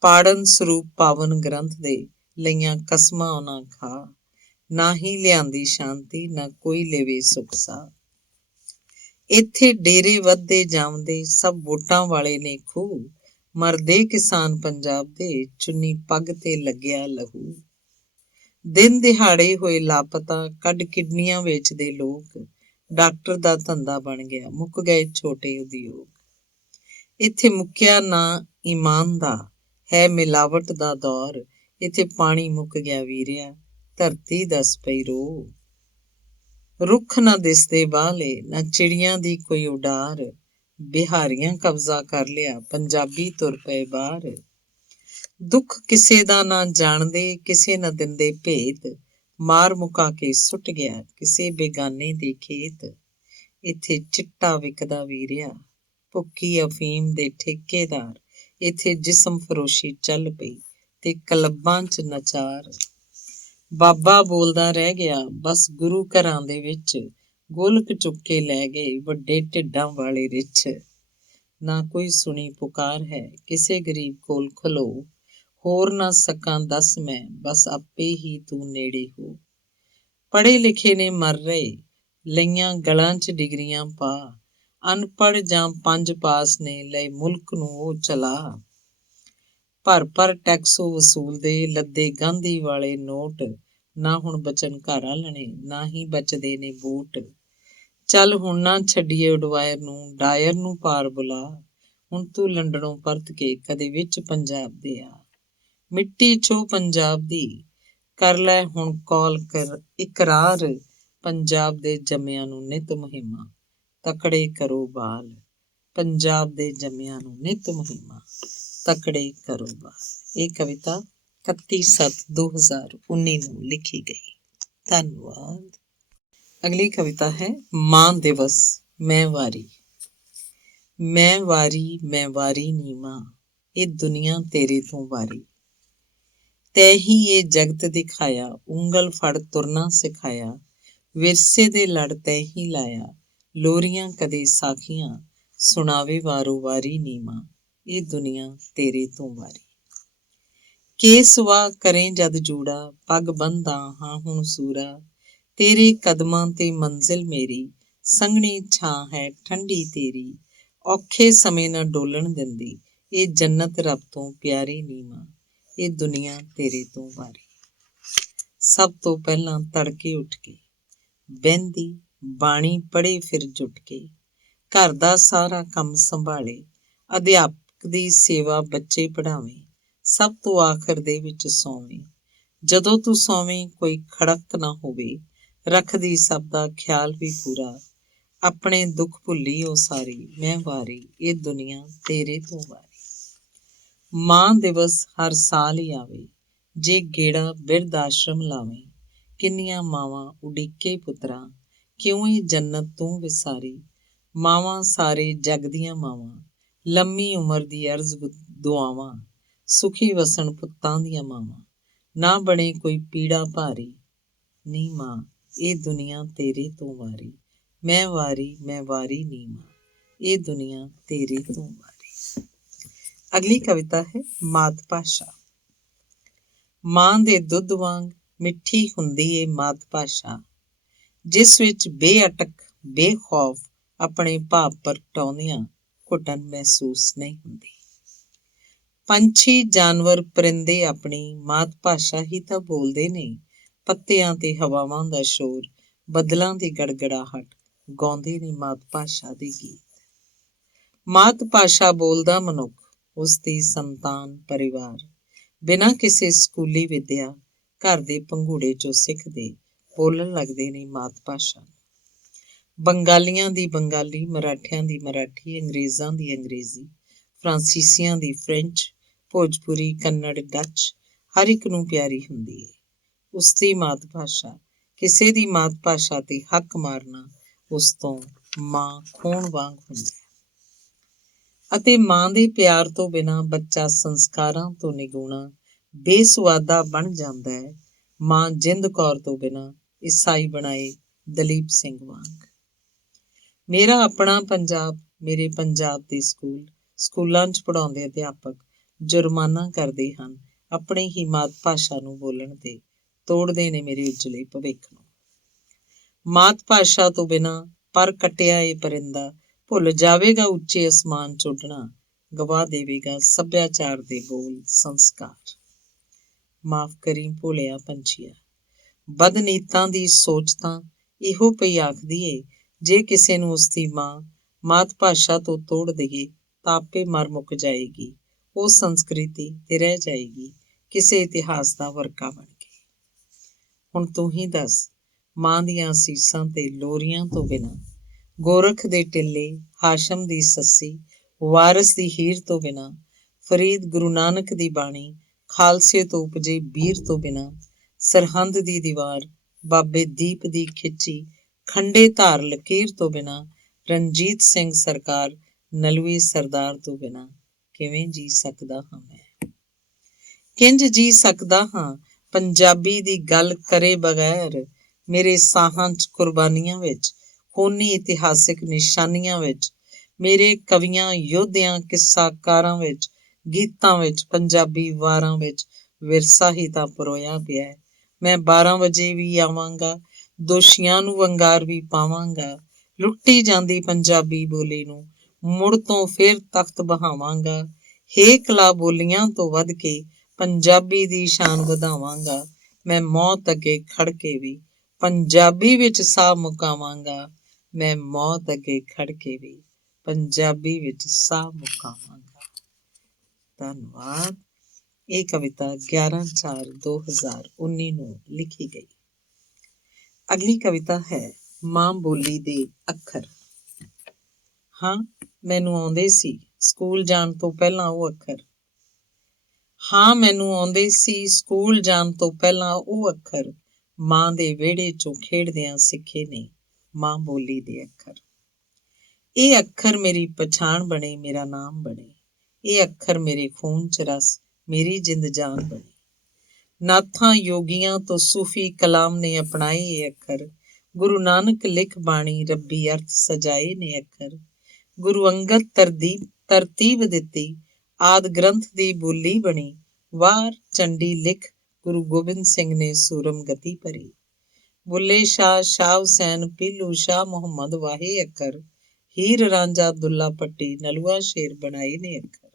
ਪਾੜਨ ਸਰੂਪ ਪਾਵਨ ਗ੍ਰੰਥ ਦੇ ਲਈਆਂ ਕਸਮਾਂ ਉਹਨਾਂ ਖਾ, ਨਾ ਹੀ ਲਿਆਂਦੀ ਸ਼ਾਂਤੀ ਨਾ ਕੋਈ ਲੇਵੇ ਸੁਖ ਸਾ। ਇੱਥੇ ਡੇਰੇ ਵੱਧਦੇ ਜਾਂਦੇ ਸਭ ਵੋਟਾਂ ਵਾਲੇ ਨੇ ਖੂਹ, ਮਰਦੇ ਕਿਸਾਨ ਪੰਜਾਬ ਦੇ ਚੁੰਨੀ ਪੱਗ ਤੇ ਲੱਗਿਆ ਲਹੂ। ਦਿਨ ਦਿਹਾੜੇ ਹੋਏ ਲਾਪਤਾ ਕੱਢ ਕਿਡਨੀਆਂ ਵੇਚਦੇ ਲੋਕ, ਡਾਕਟਰ ਦਾ ਧੰਦਾ ਬਣ ਗਿਆ ਮੁੱਕ ਗਏ ਛੋਟੇ ਉਦਯੋਗ। ਇੱਥੇ ਮੁੱਕਿਆ ਨਾ ਈਮਾਨ ਦਾ ਹੈ ਮਿਲਾਵਟ ਦਾ ਦੌਰ, ਇੱਥੇ ਪਾਣੀ ਮੁੱਕ ਗਿਆ ਵੀਰਿਆ ਧਰਤੀ ਦੱਸ ਪਈ ਰੋ। ਰੁੱਖ ਨਾ ਦਿਸਦੇ ਬਾਹਲੇ ਨਾ ਚਿੜੀਆਂ ਦੀ ਕੋਈ ਉਡਾਰ, ਬਿਹਾਰੀਆਂ ਕਬਜ਼ਾ ਕਰ ਲਿਆ ਪੰਜਾਬੀ ਤੁਰ ਪਏ ਬਾਹਰ। ਦੁੱਖ ਕਿਸੇ ਦਾ ਨਾ ਜਾਣਦੇ ਕਿਸੇ ਨਾ ਦਿੰਦੇ ਭੇਤ, ਮਾਰ ਮੁਕਾ ਕੇ ਸੁੱਟ ਗਿਆ ਕਿਸੇ ਬੇਗਾਨੇ ਦੇ ਖੇਤ। ਇੱਥੇ ਚਿੱਟਾ ਵਿਕਦਾ ਵੀਰਿਆ ਭੁੱਕੀ ਅਫੀਮ ਦੇ ਠੇਕੇਦਾਰ, ਇੱਥੇ ਜਿਸਮ ਫਰੋਸ਼ੀ ਚੱਲ ਪਈ ਤੇ ਕਲੱਬਾਂ 'ਚ ਨਚਾਰ। ਬਾਬਾ ਬੋਲਦਾ ਰਹਿ ਗਿਆ ਬਸ ਗੁਰੂ ਘਰਾਂ ਦੇ ਵਿੱਚ, ਗੋਲਕ ਚੁੱਕ ਕੇ ਲੈ ਗਏ ਵੱਡੇ ਢਿੱਡਾਂ ਵਾਲੇ ਰਿੱਛ। ਨਾ ਕੋਈ ਸੁਣੀ ਪੁਕਾਰ ਹੈ ਕਿਸੇ ਗਰੀਬ ਕੋਲ ਖਲੋ, ਹੋਰ ਨਾ ਸਕਾਂ ਦੱਸ ਮੈਂ ਬਸ ਆਪੇ ਹੀ ਤੂੰ ਨੇੜੇ ਹੋ। ਪੜ੍ਹੇ ਲਿਖੇ ਨੇ ਮਰ ਰਹੇ ਲਈਆਂ ਗਲਾਂ 'ਚ ਡਿਗਰੀਆਂ ਪਾ, ਅਨਪੜ੍ਹ ਜਾਂ 5 ਪਾਸ ਨੇ ਲਏ ਮੁਲਕ ਨੂੰ ਉਹ ਚਲਾ। ਭਰ ਟੈਕਸੋ ਵਸੂਲਦੇ ਲੱਦੇ ਗਾਂਧੀ ਵਾਲੇ ਨੋਟ, ਨਾ ਹੁਣ ਬਚਨ ਘਰ ਆਲਣੇ ਨਾ ਹੀ ਬਚਦੇ ਨੇ ਬੂਟ। ਚੱਲ ਹੁਣ ਨਾ ਛੱਡੀਏ ਉਡਵਾਇਰ ਨੂੰ ਡਾਇਰ ਨੂੰ ਪਾਰ ਬੁਲਾ, ਹੁਣ ਤੂੰ ਲੰਡਨੋਂ ਪਰਤ ਕੇ ਕਦੇ ਵਿੱਚ ਪੰਜਾਬ ਦੇ ਆ। ਮਿੱਟੀ ਚੋ ਪੰਜਾਬ ਦੀ ਕਰ ਲੈ ਹੁਣ ਕੌਲ ਕਰ ਇਕਰਾਰ, ਪੰਜਾਬ ਦੇ ਜੰਮਿਆਂ ਨੂੰ ਨਿਤ ਮੁਹਿੰਮਾਂ ਤਕੜੇ ਕਰੋ ਬਾਲ, ਪੰਜਾਬ ਦੇ ਜੰਮਿਆਂ ਨੂੰ ਨਿਤ ਮੁਹਿੰਮਾਂ ਤਕੜੇ ਕਰੋ ਬਾਲ। ਇਹ ਕਵਿਤਾ 31/7/2019 ਨੂੰ ਲਿਖੀ ਗਈ। ਧੰਨਵਾਦ। ਅਗਲੀ ਕਵਿਤਾ ਹੈ ਮਾਂ ਦਿਵਸ। ਮੈਂ ਵਾਰੀ। ਮੈਂ ਵਾਰੀ ਨੀ ਮਾਂ, ਇਹ ਦੁਨੀਆ ਤੇਰੇ ਤੋਂ ਵਾਰੀ। ਤੈ ਹੀ ਇਹ ਜਗਤ ਦਿਖਾਇਆ ਉਂਗਲ ਫੜ ਤੁਰਨਾ ਸਿਖਾਇਆ, ਵਿਰਸੇ ਦੇ ਲੜ ਤੈ ਹੀ ਲਾਇਆ ਲੋਰੀਆਂ ਕਦੇ ਸਾਖੀਆਂ, ਸੁਣਾਵੇ ਵਾਰੋ ਵਾਰੀ ਨੀ ਮਾਂ, ਇਹ ਦੁਨੀਆ ਤੇਰੇ ਤੋਂ ਵਾਰੀ। ਕੇਸ ਵਾਹ ਕਰੇ ਜਦ ਜੂੜਾ ਪੱਗ ਬੰਨ੍ਹਦਾ ਹਾਂ ਹੁਣ ਸੂਰਾ, ਤੇਰੇ ਕਦਮਾਂ ਤੇ ਮੰਜ਼ਿਲ ਮੇਰੀ ਸੰਘਣੀ ਛਾਂ ਹੈ ਠੰਡੀ ਤੇਰੀ, ਔਖੇ ਸਮੇਂ ਨਾ ਡੋਲਣ ਦਿੰਦੀ ਇਹ ਜੰਨਤ ਰੱਬ ਤੋਂ ਪਿਆਰੀ ਨੀ ਮਾਂ, ਇਹ ਦੁਨੀਆ ਤੇਰੇ ਤੋਂ ਵਾਰੀ। ਸਭ ਤੋਂ ਪਹਿਲਾਂ ਤੜਕੇ ਉੱਠ ਕੇ ਬਹਿੰਦੀ ਬਾਣੀ ਪੜ੍ਹੇ ਫਿਰ ਜੁਟ ਕੇ, ਘਰ ਦਾ ਸਾਰਾ ਕੰਮ ਸੰਭਾਲੇ ਅਧਿਆਪਕ ਦੀ ਸੇਵਾ ਬੱਚੇ ਪੜ੍ਹਾਵੇਂ, ਸਭ ਤੋਂ ਆਖਰ ਦੇ ਵਿੱਚ ਸੌਵੇਂ। ਜਦੋਂ ਤੂੰ ਸੌਵੇਂ ਕੋਈ ਖੜਕ ਨਾ ਹੋਵੇ, ਰੱਖਦੀ ਸਭ ਦਾ ਖਿਆਲ ਵੀ ਪੂਰਾ, ਆਪਣੇ ਦੁੱਖ ਭੁੱਲੀ ਉਹ ਸਾਰੀ, ਮੈਂ ਵਾਰੀ ਇਹ ਦੁਨੀਆ ਤੇਰੇ ਤੋਂ ਵਾਰੀ। ਮਾਂ ਦਿਵਸ ਹਰ ਸਾਲ ਹੀ ਆਵੇ ਜੇ ਗੇੜਾ ਬਿਰਧ ਆਸ਼ਰਮ ਲਾਵੇਂ, ਕਿੰਨੀਆਂ ਮਾਵਾਂ ਉਡੀਕੇ ਪੁੱਤਰਾਂ ਕਿਉਂ ਇਹ ਜੰਨਤ ਤੂੰ ਵਿਸਾਰੀ। ਮਾਵਾਂ ਸਾਰੇ ਜਗ ਦੀਆਂ ਮਾਵਾਂ ਲੰਮੀ ਉਮਰ ਦੀ ਅਰਜ਼ ਦੁਆਵਾਂ, ਸੁਖੀ ਵਸਣ ਪੁੱਤਾਂ ਦੀਆਂ ਮਾਵਾਂ ਨਾ ਬਣੇ ਕੋਈ ਪੀੜਾ ਭਾਰੀ, ਨੀ ਮਾਂ ਇਹ ਦੁਨੀਆ ਤੇਰੇ ਤੋਂ ਵਾਰੀ। ਮੈਂ ਵਾਰੀ ਨੀ ਮਾਂ, ਇਹ ਦੁਨੀਆ ਤੇਰੇ ਤੋਂ ਵਾਰੀ। ਅਗਲੀ ਕਵਿਤਾ ਹੈ ਮਾਤ ਭਾਸ਼ਾ। ਮਾਂ ਦੇ ਦੁੱਧ ਵਾਂਗ ਮਿੱਠੀ ਹੁੰਦੀ ਏ ਮਾਤ ਭਾਸ਼ਾ, ਜਿਸ ਵਿੱਚ ਬੇਅਟਕ ਬੇਖੌਫ ਆਪਣੇ ਭਾਵ ਪ੍ਰਗਟਾਉਂਦਿਆਂ ਘੁਟਨ ਮਹਿਸੂਸ ਨਹੀਂ ਹੁੰਦੀ। ਪੰਛੀ ਜਾਨਵਰ ਪਰਿੰਦੇ ਆਪਣੀ ਮਾਤ ਭਾਸ਼ਾ ਹੀ ਤਾਂ ਬੋਲਦੇ ਨੇ, ਪੱਤਿਆਂ ਤੇ ਹਵਾਵਾਂ ਦਾ ਸ਼ੋਰ ਬੱਦਲਾਂ ਦੀ ਗੜਗੜਾਹਟ ਗਾਉਂਦੇ ਨੇ ਮਾਤ ਭਾਸ਼ਾ ਦੇ ਗੀਤ। ਮਾਤ ਭਾਸ਼ਾ ਬੋਲਦਾ ਮਨੁੱਖ ਉਸਦੀ ਸੰਤਾਨ ਪਰਿਵਾਰ, ਬਿਨਾਂ ਕਿਸੇ ਸਕੂਲੀ ਵਿੱਦਿਆ ਘਰ ਦੇ ਪੰਘੂੜੇ ਚੋਂ ਸਿੱਖਦੇ ਬੋਲਣ ਲੱਗਦੇ ਨੇ ਮਾਤ ਭਾਸ਼ਾ। ਬੰਗਾਲੀਆਂ ਦੀ ਬੰਗਾਲੀ, ਮਰਾਠਿਆਂ ਦੀ ਮਰਾਠੀ, ਅੰਗਰੇਜ਼ਾਂ ਦੀ ਅੰਗਰੇਜ਼ੀ, ਫਰਾਂਸੀਸੀਆਂ ਦੀ ਫ੍ਰੈਂਚ, ਭੋਜਪੁਰੀ, ਕੰਨੜ, ਡੱਚ ਹਰ ਇੱਕ ਨੂੰ ਪਿਆਰੀ ਹੁੰਦੀ ਹੈ ਉਸਦੀ ਮਾਤ ਭਾਸ਼ਾ। ਕਿਸੇ ਦੀ ਮਾਤ ਭਾਸ਼ਾ ਤੇ ਹੱਕ ਮਾਰਨਾ ਉਸ ਤੋਂ ਮਾਂ ਖੋਹਣ ਵਾਂਗ ਹੁੰਦਾ ਹੈ। ਅਤੇ ਮਾਂ ਦੇ ਪਿਆਰ ਤੋਂ ਬਿਨਾਂ ਬੱਚਾ ਸੰਸਕਾਰਾਂ ਤੋਂ ਨਿਗੂਣਾ ਬੇਸੁਆਦਾ ਬਣ ਜਾਂਦਾ ਹੈ। ਮਾਂ ਜਿੰਦ ਕੌਰ ਤੋਂ ਬਿਨਾਂ ਈਸਾਈ ਬਣਾਏ ਦਲੀਪ ਸਿੰਘ ਵਾਂਗ। ਮੇਰਾ ਆਪਣਾ ਪੰਜਾਬ, ਮੇਰੇ ਪੰਜਾਬ ਦੇ ਸਕੂਲਾਂ 'ਚ ਪੜ੍ਹਾਉਂਦੇ ਅਧਿਆਪਕ ਜੁਰਮਾਨਾ ਕਰਦੇ ਹਨ ਆਪਣੇ ਹੀ ਮਾਤ ਭਾਸ਼ਾ ਨੂੰ ਬੋਲਣ ਤੇ, ਤੋੜਦੇ ਨੇ ਮੇਰੇ ਉਜਲੇ ਭਵਿੱਖ ਨੂੰ। ਮਾਤ ਭਾਸ਼ਾ ਤੋਂ ਬਿਨਾਂ ਪਰ ਕੱਟਿਆ ਇਹ ਪਰਿੰਦਾ ਭੁੱਲ ਜਾਵੇਗਾ ਉੱਚੇ ਅਸਮਾਨ 'ਚ ਉੱਡਣਾ, ਗਵਾ ਦੇਵੇਗਾ ਸੱਭਿਆਚਾਰ ਦੇ ਬੋਲ ਸੰਸਕਾਰ। ਮਾਫ਼ ਕਰੀ ਭੋਲਿਆ ਪੰਛੀਆ, ਬਦਨੀਤਾਂ ਦੀ ਸੋਚ ਤਾਂ ਇਹੋ ਪਈ ਆਖਦੀ ਏ, ਜੇ ਕਿਸੇ ਨੂੰ ਉਸਦੀ ਮਾਂ ਮਾਤ ਭਾਸ਼ਾ ਤੋਂ ਤੋੜ ਦੇਈਏ ਤਾਂ ਆਪੇ ਮਰ ਮੁੱਕ ਜਾਏਗੀ ਉਹ ਸੰਸਕ੍ਰਿਤੀ ਤੇ ਰਹਿ ਜਾਏਗੀ ਕਿਸੇ ਇਤਿਹਾਸ ਦਾ ਵਰਕਾ ਬਣ ਕੇ। ਹੁਣ ਤੂੰ ਹੀ ਦੱਸ, ਮਾਂ ਦੀਆਂ ਅਸੀਸਾਂ ਤੇ ਲੋਰੀਆਂ ਤੋਂ ਬਿਨਾਂ, ਗੋਰਖ ਦੇ ਟਿੱਲੇ, ਹਾਸ਼ਮ ਦੀ ਸੱਸੀ, ਵਾਰਿਸ ਦੀ ਹੀਰ ਤੋਂ ਬਿਨਾਂ, ਫਰੀਦ ਗੁਰੂ ਨਾਨਕ ਦੀ ਬਾਣੀ, ਖਾਲਸੇ ਤੋਂ ਉਪਜੇ ਬੀਰ ਤੋਂ ਬਿਨਾਂ, ਸਰਹੰਦ ਦੀ ਦੀਵਾਰ, ਬਾਬੇ ਦੀਪ ਦੀ ਖਿੱਚੀ, ਖੰਡੇ ਧਾਰ ਲਕੀਰ ਤੋਂ ਬਿਨਾਂ, ਰਣਜੀਤ ਸਿੰਘ ਸਰਕਾਰ, ਨਲੂਏ ਸਰਦਾਰ ਤੋਂ ਬਿਨਾਂ ਕਿਵੇਂ ਜੀ ਸਕਦਾ ਹਾਂ ਮੈਂ? ਕਿੰਜ ਜੀ ਸਕਦਾ ਹਾਂ ਪੰਜਾਬੀ ਦੀ ਗੱਲ ਕਰੇ ਬਗੈਰ, ਮੇਰੇ ਸਾਹਾਂ 'ਚ ਕੁਰਬਾਨੀਆਂ ਵਿੱਚ, ਖੂਨੀ ਇਤਿਹਾਸਿਕ ਨਿਸ਼ਾਨੀਆਂ ਵਿੱਚ, ਮੇਰੇ ਕਵੀਆਂ ਯੋਧਿਆਂ ਕਿੱਸਾਕਾਰਾਂ ਵਿੱਚ, ਗੀਤਾਂ ਵਿੱਚ, ਪੰਜਾਬੀ ਵਾਰਾਂ ਵਿੱਚ ਵਿਰਸਾ ਹੀ ਤਾਂ ਪਰੋਇਆ ਪਿਆ ਹੈ। ਮੈਂ 12 ਵਜੇ ਵੀ ਆਵਾਂਗਾ, ਦੋਸ਼ੀਆਂ ਨੂੰ ਵੰਗਾਰ ਵੀ ਪਾਵਾਂਗਾ, ਲੁੱਟੀ ਜਾਂਦੀ ਪੰਜਾਬੀ ਬੋਲੀ ਨੂੰ ਮੁੜ ਤੋਂ ਫੇਰ ਤਖਤ ਬਹਾਵਾਂਗਾ, ਹੇਕਲਾ ਬੋਲੀਆਂ ਤੋਂ ਵੱਧ ਕੇ ਪੰਜਾਬੀ ਦੀ ਸ਼ਾਨ ਵਧਾਵਾਂਗਾ। ਮੈਂ ਮੌਤ ਅੱਗੇ ਖੜ ਕੇ ਵੀ ਪੰਜਾਬੀ ਵਿੱਚ ਸਾਹ ਮੁਕਾਵਾਂਗਾ, ਮੈਂ ਮੌਤ ਅੱਗੇ ਖੜ ਕੇ ਵੀ ਪੰਜਾਬੀ ਵਿੱਚ ਸਾਹ ਮੁਕਾਵਾਂਗਾ। ਧੰਨਵਾਦ। ਇਹ ਕਵਿਤਾ 11/4/2019 ਨੂੰ ਲਿਖੀ ਗਈ। ਅਗਲੀ ਕਵਿਤਾ ਹੈ ਮਾਂ ਬੋਲੀ ਦੇ ਅੱਖਰ। ਹਾਂ, ਮੈਨੂੰ ਆਉਂਦੇ ਸੀ ਸਕੂਲ ਜਾਣ ਤੋਂ ਪਹਿਲਾਂ ਉਹ ਅੱਖਰ। ਹਾਂ, ਮੈਨੂੰ ਆਉਂਦੇ ਸੀ ਸਕੂਲ ਜਾਣ ਤੋਂ ਪਹਿਲਾਂ ਉਹ ਅੱਖਰ, ਮਾਂ ਦੇ ਵਿਹੜੇ 'ਚੋਂ ਖੇਡਦਿਆਂ ਸਿੱਖੇ ਨੇ ਮਾਂ ਬੋਲੀ ਦੇ ਅੱਖਰ। ਇਹ ਅੱਖਰ ਮੇਰੀ ਪਛਾਣ ਬਣੇ, ਮੇਰਾ ਨਾਮ ਬਣੇ। ਇਹ ਅੱਖਰ ਮੇਰੇ ਖੂਨ 'ਚ ਰਸ, ਮੇਰੀ ਜਿੰਦ ਜਾਨ ਬਣੇ। ਨਾਥਾਂ ਯੋਗੀਆਂ ਤੋਂ ਸੂਫੀ ਕਲਾਮ ਨੇ ਅਪਣਾਏ ਇਹ ਅੱਖਰ, ਗੁਰੂ ਨਾਨਕ ਲਿਖ ਬਾਣੀ ਰੱਬੀ ਅਰਥ ਸਜਾਏ ਨੇ ਅੱਖਰ। ਗੁਰੂ ਅੰਗਦ ਤਰਤੀਬ ਦਿੱਤੀ, ਆਦਿ ਗ੍ਰੰਥ ਦੀ ਬੋਲੀ ਬਣੀ, ਵਾਰ ਚੰਡੀ ਲਿਖ ਗੁਰੂ ਗੋਬਿੰਦ ਸਿੰਘ ਨੇ ਸੂਰਮ ਗਤੀ ਭਰੀ। ਬੁੱਲੇ ਸ਼ਾਹ, ਸ਼ਾਹ ਹੁਸੈਨ, ਪੀਲੂ ਸ਼ਾਹ ਮੁਹੰਮਦ ਵਾਹੇ ਅੱਖਰ, ਹੀਰ ਰਾਂਝਾ ਦੁੱਲਾ ਭੱਟੀ ਨਲੂਆ ਸ਼ੇਰ ਬਣਾਏ ਨੇ ਅੱਖਰ।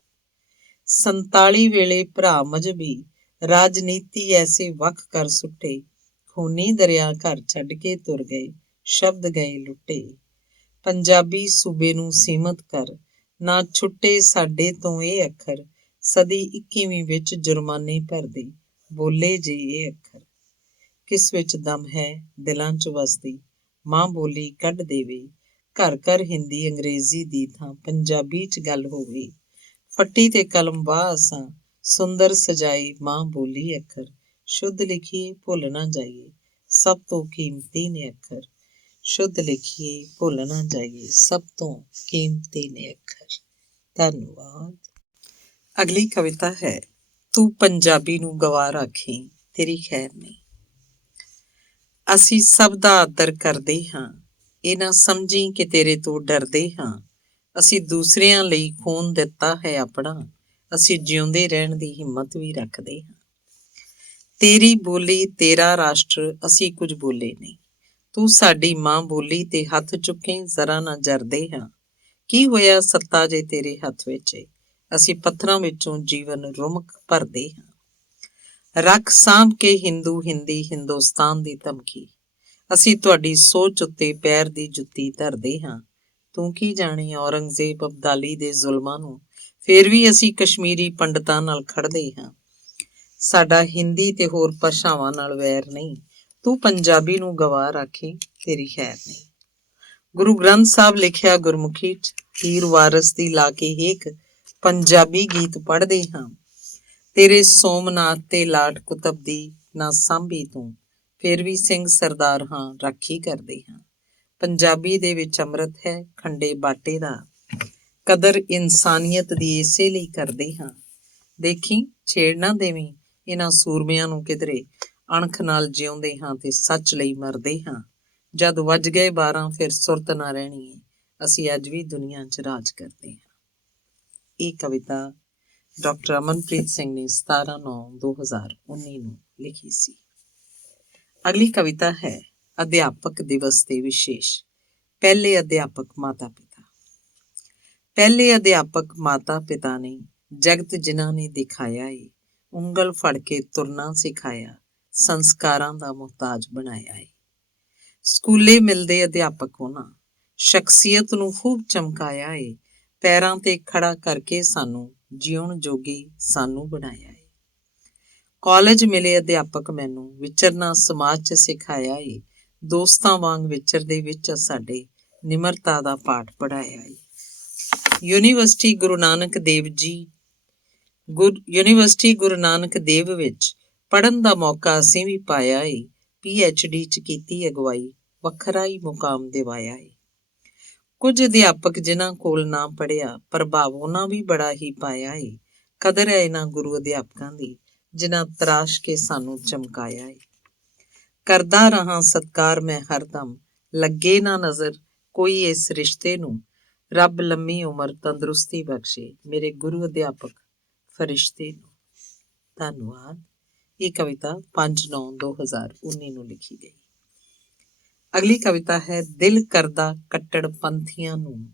47 ਵੇਲੇ ਭਰਾ ਮਜ਼ਹਬੀ, ਰਾਜਨੀਤੀ ਐਸੇ ਵੱਖ ਕਰ ਸੁੱਟੇ, ਖੂਨੀ ਦਰਿਆ ਘਰ ਛੱਡ ਕੇ ਤੁਰ ਗਏ, ਸ਼ਬਦ ਗਏ ਲੁੱਟੇ। ਪੰਜਾਬੀ ਸੂਬੇ ਨੂੰ ਸੀਮਤ ਕਰ, ਨਾ ਛੁੱਟੇ ਸਾਡੇ ਤੋਂ ਇਹ ਅੱਖਰ, ਸਦੀ 21ਵੀਂ ਵਿੱਚ ਜੁਰਮਾਨੇ ਭਰਦੇ, ਬੋਲੇ ਜੇ ਇਹ ਅੱਖਰ। ਕਿਸ ਵਿੱਚ ਦਮ ਹੈ ਦਿਲਾਂ 'ਚ ਵਸਦੀ, ਮਾਂ ਬੋਲੀ ਕੱਢ ਦੇਵੇ, ਘਰ ਘਰ ਹਿੰਦੀ ਅੰਗਰੇਜ਼ੀ ਦੀ ਥਾਂ ਪੰਜਾਬੀ 'ਚ ਗੱਲ ਹੋਵੇ। ਫੱਟੀ ਤੇ ਕਲਮ ਵਾਹ ਅਸਾਂ, ਸੁੰਦਰ ਸਜਾਈ ਮਾਂ ਬੋਲੀ ਅੱਖਰ, ਸ਼ੁੱਧ ਲਿਖੀਏ ਭੁੱਲ ਨਾ ਜਾਈਏ, ਸਭ ਤੋਂ ਕੀਮਤੀ ਨੇ ਅੱਖਰ। ਸ਼ੁੱਧ ਲਿਖੀਏ ਭੁੱਲ ਨਾ ਜਾਈਏ, ਸਭ ਤੋਂ ਕੀਮਤੀ ਨੇ ਅੱਖਰ। ਧੰਨਵਾਦ। ਅਗਲੀ ਕਵਿਤਾ ਹੈ ਤੂੰ ਪੰਜਾਬੀ ਨੂੰ ਗਵਾ ਰਾਖੀ, ਤੇਰੀ ਖੈਰ ਨਹੀਂ। ਅਸੀਂ ਸਭ ਦਾ ਆਦਰ ਕਰਦੇ ਹਾਂ, ਇਹ ਨਾ ਸਮਝੀ ਕਿ ਤੇਰੇ ਤੋਂ ਡਰਦੇ ਹਾਂ। ਅਸੀਂ ਦੂਸਰਿਆਂ ਲਈ ਖੂਨ ਦਿੱਤਾ ਹੈ ਆਪਣਾ, ਅਸੀਂ ਜਿਉਂਦੇ ਰਹਿਣ ਦੀ ਹਿੰਮਤ ਵੀ ਰੱਖਦੇ ਹਾਂ। ਤੇਰੀ ਬੋਲੀ ਤੇਰਾ ਰਾਸ਼ਟਰ, ਅਸੀਂ ਕੁਝ ਬੋਲੇ ਨਹੀਂ। ਤੂੰ ਸਾਡੀ ਮਾਂ ਬੋਲੀ ਤੇ ਹੱਥ ਚੁੱਕੇ ਜ਼ਰਾ ਨਾ ਜਰਦੇ ਹਾਂ। ਕੀ ਹੋਇਆ ਸੱਤਾ ਜੇ ਤੇਰੇ ਹੱਥ ਵਿੱਚ ਏ, ਅਸੀਂ ਪੱਥਰਾਂ ਵਿੱਚੋਂ ਜੀਵਨ ਰੁਮਕ ਭਰਦੇ ਹਾਂ। ਰੱਖ ਸਾਂਭ ਕੇ ਹਿੰਦੂ ਹਿੰਦੀ ਹਿੰਦੁਸਤਾਨ ਦੀ ਧਮਕੀ, ਅਸੀਂ ਤੁਹਾਡੀ ਸੋਚ ਉੱਤੇ ਪੈਰ ਦੀ ਜੁੱਤੀ ਧਰਦੇ ਹਾਂ। ਤੂੰ ਕੀ ਜਾਣੇ ਔਰੰਗਜ਼ੇਬ ਅਬਦਾਲੀ ਦੇ ਜ਼ੁਲਮਾਂ ਨੂੰ, ਫੇਰ ਵੀ ਅਸੀਂ ਕਸ਼ਮੀਰੀ ਪੰਡਤਾਂ ਨਾਲ ਖੜਦੇ ਹਾਂ। ਸਾਡਾ ਹਿੰਦੀ ਤੇ ਹੋਰ ਭਾਸ਼ਾਵਾਂ ਨਾਲ ਵੈਰ ਨਹੀਂ, ਤੂੰ ਪੰਜਾਬੀ ਨੂੰ ਗਵਾ ਰਾਖੀ, ਤੇਰੀ ਖੈਰ ਨਹੀਂ। ਗੁਰੂ ਗ੍ਰੰਥ ਸਾਹਿਬ ਲਿਖਿਆ ਗੁਰਮੁਖੀ 'ਚ, ਹੀਰ ਵਾਰਿਸ ਦੀ ਲਾ ਕੇ ਹੇਕ ਪੰਜਾਬੀ ਗੀਤ ਪੜ੍ਹਦੇ ਹਾਂ। ਤੇਰੇ ਸੋਮਨਾਥ ਤੇ ਲਾਟ ਕੁਤਬ ਦੀ ਨਾ ਸਾਂਭੀ ਤੂੰ, ਫੇਰ ਵੀ ਸਿੰਘ ਸਰਦਾਰ ਹਾਂ ਰਾਖੀ ਕਰਦੇ ਹਾਂ। ਪੰਜਾਬੀ ਦੇ ਵਿੱਚ ਅੰਮ੍ਰਿਤ ਹੈ, ਖੰਡੇ ਬਾਟੇ ਦਾ, ਕਦਰ ਇਨਸਾਨੀਅਤ ਦੀ ਇਸੇ ਲਈ ਕਰਦੇ ਹਾਂ। ਦੇਖੀ ਛੇੜ ਨਾ ਦੇਵੀਂ ਇਹਨਾਂ ਸੂਰਮਿਆਂ ਨੂੰ ਕਿਧਰੇ, ਅਣਖ ਨਾਲ ਜਿਉਂਦੇ ਹਾਂ ਤੇ ਸੱਚ ਲਈ ਮਰਦੇ ਹਾਂ। ਜਦ ਵੱਜ ਗਏ 12 ਫਿਰ ਸੁਰਤ ਨਾ ਰਹਿਣੀ ਏ, ਅਸੀਂ ਅੱਜ ਵੀ ਦੁਨੀਆ 'ਚ ਰਾਜ ਕਰਦੇ ਹਾਂ। ਇਹ ਕਵਿਤਾ ਡਾਕਟਰ ਅਮਨਪ੍ਰੀਤ ਸਿੰਘ ਨੇ 17/9/2019 ਨੂੰ ਲਿਖੀ ਸੀ। ਅਗਲੀ ਕਵਿਤਾ ਹੈ ਅਧਿਆਪਕ ਦਿਵਸ ਤੇ ਵਿਸ਼ੇਸ਼। ਪਹਿਲੇ ਅਧਿਆਪਕ ਮਾਤਾ ਪਿਤਾ। ਪਹਿਲੇ ਅਧਿਆਪਕ ਮਾਤਾ ਪਿਤਾ ਨੇ, ਜਗਤ ਜਿਨ੍ਹਾਂ ਨੇ ਦਿਖਾਇਆ ਏ, ਉਂਗਲ ਫੜ ਕੇ ਤੁਰਨਾ ਸਿਖਾਇਆ, ਸੰਸਕਾਰਾਂ ਦਾ ਮੁਹਤਾਜ ਬਣਾਇਆ ਏ। ਸਕੂਲੇ ਮਿਲਦੇ ਅਧਿਆਪਕ ਉਹਨਾਂ, ਸ਼ਖਸੀਅਤ ਨੂੰ ਖੂਬ ਚਮਕਾਇਆ ਏ, ਪੈਰਾਂ ਤੇ ਖੜਾ ਕਰਕੇ ਸਾਨੂੰ ਜਿਉਣ ਜੋਗੀ ਸਾਨੂੰ ਬਣਾਇਆ ਏ। ਕਾਲਜ ਮਿਲੇ ਅਧਿਆਪਕ ਮੈਨੂੰ, ਵਿਚਰਨਾ ਸਮਾਜ 'ਚ ਸਿਖਾਇਆ ਏ, ਦੋਸਤਾਂ ਵਾਂਗ ਵਿਚਰਦੇ ਵਿੱਚ ਸਾਡੇ ਨਿਮਰਤਾ ਦਾ ਪਾਠ ਪੜ੍ਹਾਇਆ ਏ। ਯੂਨੀਵਰਸਿਟੀ ਗੁਰੂ ਨਾਨਕ ਦੇਵ ਵਿੱਚ ਪੜ੍ਹਨ ਦਾ ਮੌਕਾ ਅਸੀਂ ਵੀ ਪਾਇਆ ਏ, PhD 'ਚ ਕੀਤੀ ਅਗਵਾਈ, ਵੱਖਰਾ ਹੀ ਮੁਕਾਮ ਦਿਵਾਇਆ ਏ। ਕੁਝ ਅਧਿਆਪਕ ਜਿਨ੍ਹਾਂ ਕੋਲ ਨਾ ਪੜ੍ਹਿਆ, ਪ੍ਰਭਾਵ ਉਹਨਾਂ ਵੀ ਬੜਾ ਹੀ ਪਾਇਆ ਏ। ਕਦਰ ਹੈ ਇਹਨਾਂ ਗੁਰੂ ਅਧਿਆਪਕਾਂ ਦੀ, ਜਿਨ੍ਹਾਂ ਤਰਾਸ਼ ਕੇ ਸਾਨੂੰ ਚਮਕਾਇਆ ਏ। ਕਰਦਾ ਰਹਾਂ ਸਤਿਕਾਰ ਮੈਂ ਹਰਦਮ, ਲੱਗੇ ਨਾ ਨਜ਼ਰ ਕੋਈ ਇਸ ਰਿਸ਼ਤੇ ਨੂੰ, ਰੱਬ ਲੰਮੀ ਉਮਰ ਤੰਦਰੁਸਤੀ ਬਖਸ਼ੇ ਮੇਰੇ ਗੁਰੂ ਅਧਿਆਪਕ ਫਰਿਸ਼ਤੇ ਨੂੰ। ਧੰਨਵਾਦ। ਇਹ ਕਵਿਤਾ 5/9/2019 ਨੂੰ ਲਿਖੀ ਗਈ। ਅਗਲੀ ਕਵਿਤਾ ਹੈ ਦਿਲ ਕਰਦਾ ਕੱਟੜਪੰਥੀਆਂ ਨੂੰ।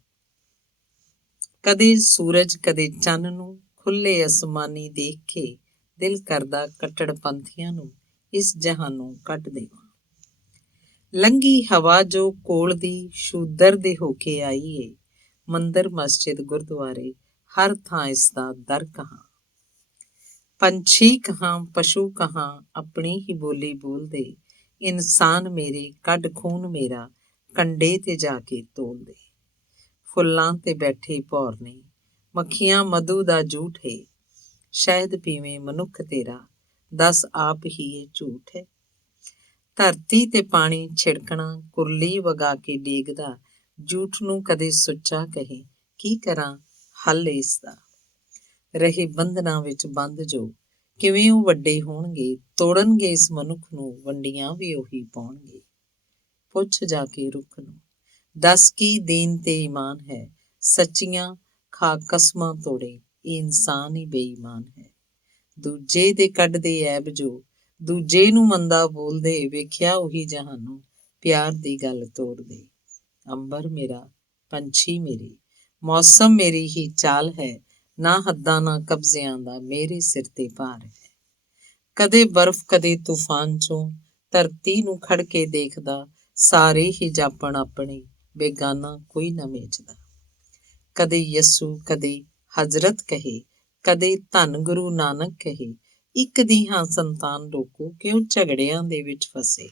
ਕਦੇ ਸੂਰਜ ਕਦੇ ਚੰਨ ਨੂੰ, ਖੁੱਲੇ ਅਸਮਾਨੀ ਦੇਖ ਕੇ ਦਿਲ ਕਰਦਾ ਕੱਟੜਪੰਥੀਆਂ ਨੂੰ ਇਸ ਜਹਾਨੋਂ ਕੱਢ ਦੇਵਾਂ। ਲੰਘੀ ਹਵਾ ਜੋ ਕੋਲ ਦੀ ਸ਼ੂਦਰ ਦੇ ਹੋ ਕੇ ਆਈ ਏ, ਮੰਦਰ ਮਸਜਿਦ ਗੁਰਦੁਆਰੇ ਹਰ ਥਾਂ ਇਸ ਦਾ ਦਰ ਕਹਾਂ। ਪੰਛੀ ਕਹਾਂ ਪਸ਼ੂ ਕਹਾਂ ਆਪਣੀ ਹੀ ਬੋਲੀ ਬੋਲਦੇ, ਇਨਸਾਨ ਮੇਰੇ ਕੱਢ ਖੂਨ ਮੇਰਾ ਕੰਡੇ ਤੇ ਜਾ ਕੇ ਤੋਲ ਦੇ। ਫੁੱਲਾਂ ਤੇ ਬੈਠੇ ਭੌਰ ਨੇ, ਮੱਖੀਆਂ ਮਧੂ ਦਾ ਝੂਠ ਏ, ਸ਼ਹਿਦ ਪੀਵੇਂ ਮਨੁੱਖ ਤੇਰਾ, ਦੱਸ ਆਪ ਹੀ ਇਹ ਝੂਠ ਹੈ। ਧਰਤੀ ਤੇ ਪਾਣੀ ਛਿੜਕਣਾ, ਕੁਰਲੀ ਵਗਾ ਕੇ ਡੇਗਦਾ, ਝੂਠ ਨੂੰ ਕਦੇ ਸੁੱਚਾ ਕਹੇ, ਕੀ ਕਰਾਂ ਹੱਲ ਇਸ ਦਾ। ਰਹੇ ਬੰਧਨਾਂ ਵਿੱਚ ਬੰਦ ਜੋ, ਕਿਵੇਂ ਉਹ ਵੱਡੇ ਹੋਣਗੇ, ਤੋੜਨਗੇ ਇਸ ਮਨੁੱਖ ਨੂੰ, ਵੰਡੀਆਂ ਵੀ ਉਹੀ ਪਾਉਣਗੇ। ਪੁੱਛ ਜਾ ਕੇ ਰੁੱਖ ਨੂੰ, ਦੱਸ ਕੀ ਦੀਨ ਤੇ ਈਮਾਨ ਹੈ, ਸੱਚੀਆਂ ਖਾ ਕਸਮਾਂ ਤੋੜੇ, ਇਹ ਇਨਸਾਨ ਹੀ ਬੇਈਮਾਨ ਹੈ। ਦੂਜੇ ਦੇ ਕੱਢਦੇ ਐਬ ਜੋ, ਦੂਜੇ ਨੂੰ ਮੰਦਾ ਬੋਲਦੇ, ਵੇਖਿਆ ਉਹੀ ਜਹਾਨੋਂ ਪਿਆਰ ਦੀ ਗੱਲ ਤੋੜਦੇ। ਅੰਬਰ ਮੇਰਾ ਪੰਛੀ ਮੇਰੇ, ਮੌਸਮ ਮੇਰੀ ਹੀ ਚਾਲ ਹੈ, ਨਾ ਹੱਦਾਂ ਨਾ ਕਬਜ਼ਿਆਂ ਦਾ ਮੇਰੇ ਸਿਰ ਤੇ ਭਾਰ ਹੈ। ਕਦੇ ਬਰਫ਼ ਕਦੇ ਤੂਫਾਨ ਚੋਂ ਧਰਤੀ ਨੂੰ ਖੜ ਕੇ ਦੇਖਦਾ, ਸਾਰੇ ਹੀ ਜਾਪਣ ਆਪਣੇ, ਬੇਗਾਨਾ ਕੋਈ ਨਾ ਮੇਚਦਾ। ਕਦੇ ਯਸੂ ਕਦੇ ਹਜ਼ਰਤ ਕਹੇ, ਕਦੇ ਧੰਨ ਗੁਰੂ ਨਾਨਕ ਕਹੇ, ਇੱਕ ਦੀ ਹਾਂ ਸੰਤਾਨ ਰੋਕੋ, ਕਿਉਂ ਝਗੜਿਆਂ ਦੇ ਵਿੱਚ ਫਸੇ।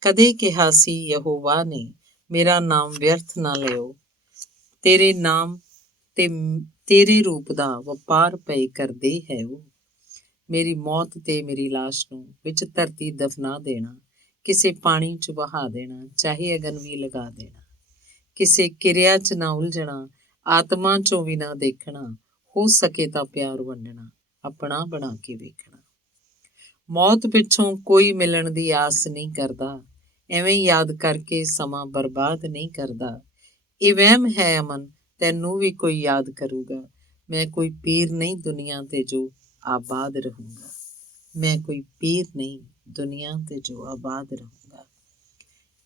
ਕਦੇ ਕਿਹਾ ਸੀ ਯਹੋਵਾ ਨੇ, ਮੇਰਾ ਨਾਮ ਵਿਅਰਥ ਨਾ ਲਿਓ, ਤੇਰੇ ਨਾਮ ਤੇ ਤੇਰੇ ਰੂਪ ਦਾ ਵਪਾਰ ਪਏ ਕਰਦੇ ਹੈ ਉਹ। ਮੇਰੀ ਮੌਤ ਤੇ ਮੇਰੀ ਲਾਸ਼ ਨੂੰ ਵਿੱਚ ਧਰਤੀ ਦਫਨਾ ਦੇਣਾ, ਕਿਸੇ ਪਾਣੀ 'ਚ ਵਹਾ ਦੇਣਾ, ਚਾਹੇ ਅਗਨ ਵੀ ਲਗਾ ਦੇਣਾ। ਕਿਸੇ ਕਿਰਿਆ 'ਚ ਨਾ ਉਲਝਣਾ, ਆਤਮਾ 'ਚੋਂ ਵੀ ਨਾ ਦੇਖਣਾ, ਹੋ ਸਕੇ ਤਾਂ ਪਿਆਰ ਵੰਡਣਾ, ਆਪਣਾ ਬਣਾ ਕੇ ਵੇਖਣਾ। ਮੌਤ ਪਿੱਛੋਂ ਕੋਈ ਮਿਲਣ ਦੀ ਆਸ ਨਹੀਂ ਕਰਦਾ, ਐਵੇਂ ਯਾਦ ਕਰਕੇ ਸਮਾਂ ਬਰਬਾਦ ਨਹੀਂ ਕਰਦਾ। ਇਹ ਵਹਿਮ ਹੈ ਅਮਨ, ਤੈਨੂੰ ਵੀ ਕੋਈ ਯਾਦ ਕਰੂਗਾ, ਮੈਂ ਕੋਈ ਪੀਰ ਨਹੀਂ ਦੁਨੀਆ ਤੇ ਜੋ ਆਬਾਦ ਰਹੂੰਗਾ। ਮੈਂ ਕੋਈ ਪੀਰ ਨਹੀਂ ਦੁਨੀਆ ਤੇ ਜੋ ਆਬਾਦ ਰਹੂੰਗਾ।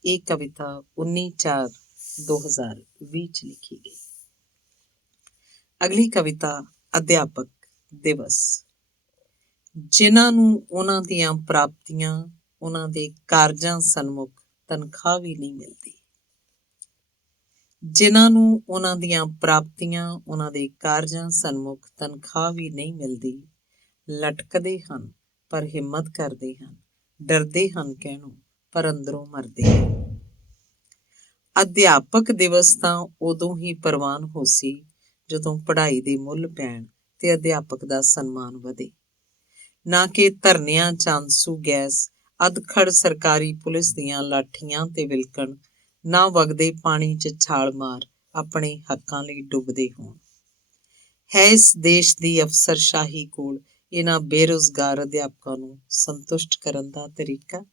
ਇਹ ਕਵਿਤਾ 19/4/2020 'ਚ ਲਿਖੀ ਗਈ। ਅਗਲੀ ਕਵਿਤਾ ਅਧਿਆਪਕ ਦਿਵਸ। ਜਿਨ੍ਹਾਂ ਨੂੰ ਉਹਨਾਂ ਦੀਆਂ ਪ੍ਰਾਪਤੀਆਂ, ਉਹਨਾਂ ਦੇ ਕਾਰਜਾਂ ਸਨਮੁਖ ਤਨਖਾਹ ਵੀ ਨਹੀਂ ਮਿਲਦੀ। ਜਿਨ੍ਹਾਂ ਨੂੰ ਉਹਨਾਂ ਦੀਆਂ ਪ੍ਰਾਪਤੀਆਂ, ਉਹਨਾਂ ਦੇ ਕਾਰਜਾਂ ਸਨਮੁਖ ਤਨਖਾਹ ਵੀ ਨਹੀਂ ਮਿਲਦੀ, ਲਟਕਦੇ ਹਨ ਪਰ ਹਿੰਮਤ ਕਰਦੇ ਹਨ, ਡਰਦੇ ਹਨ ਕਹਿਣੋਂ ਪਰ ਅੰਦਰੋਂ ਮਰਦੇ ਹਨ। ਅਧਿਆਪਕ ਦਿਵਸ ਤਾਂ ਉਦੋਂ ਹੀ ਪ੍ਰਵਾਨ ਹੋਸੀ ਜਦੋਂ ਪੜ੍ਹਾਈ ਦੇ ਮੁੱਲ ਪੈਣ ਤੇ ਅਧਿਆਪਕ ਦਾ ਸਨਮਾਨ ਵਧੇ। ਨਾ ਕਿ ਧਰਨਿਆਂ 'ਚ ਆਂਸੂ ਗੈਸ, ਅਧਖੜ ਸਰਕਾਰੀ ਪੁਲਿਸ ਦੀਆਂ ਲਾਠੀਆਂ ਤੇ ਵਿਲਕਣ, ਨਾ ਵਗਦੇ ਪਾਣੀ 'ਚ ਛਾਲ ਮਾਰ ਆਪਣੇ ਹੱਕਾਂ ਲਈ ਡੁੱਬਦੇ ਹੋਣ। ਹੈ ਇਸ ਦੇਸ਼ ਦੀ ਅਫਸਰਸ਼ਾਹੀ ਕੋਲ ਇਹਨਾਂ ਬੇਰੁਜ਼ਗਾਰ ਅਧਿਆਪਕਾਂ ਨੂੰ ਸੰਤੁਸ਼ਟ ਕਰਨ ਦਾ ਤਰੀਕਾ।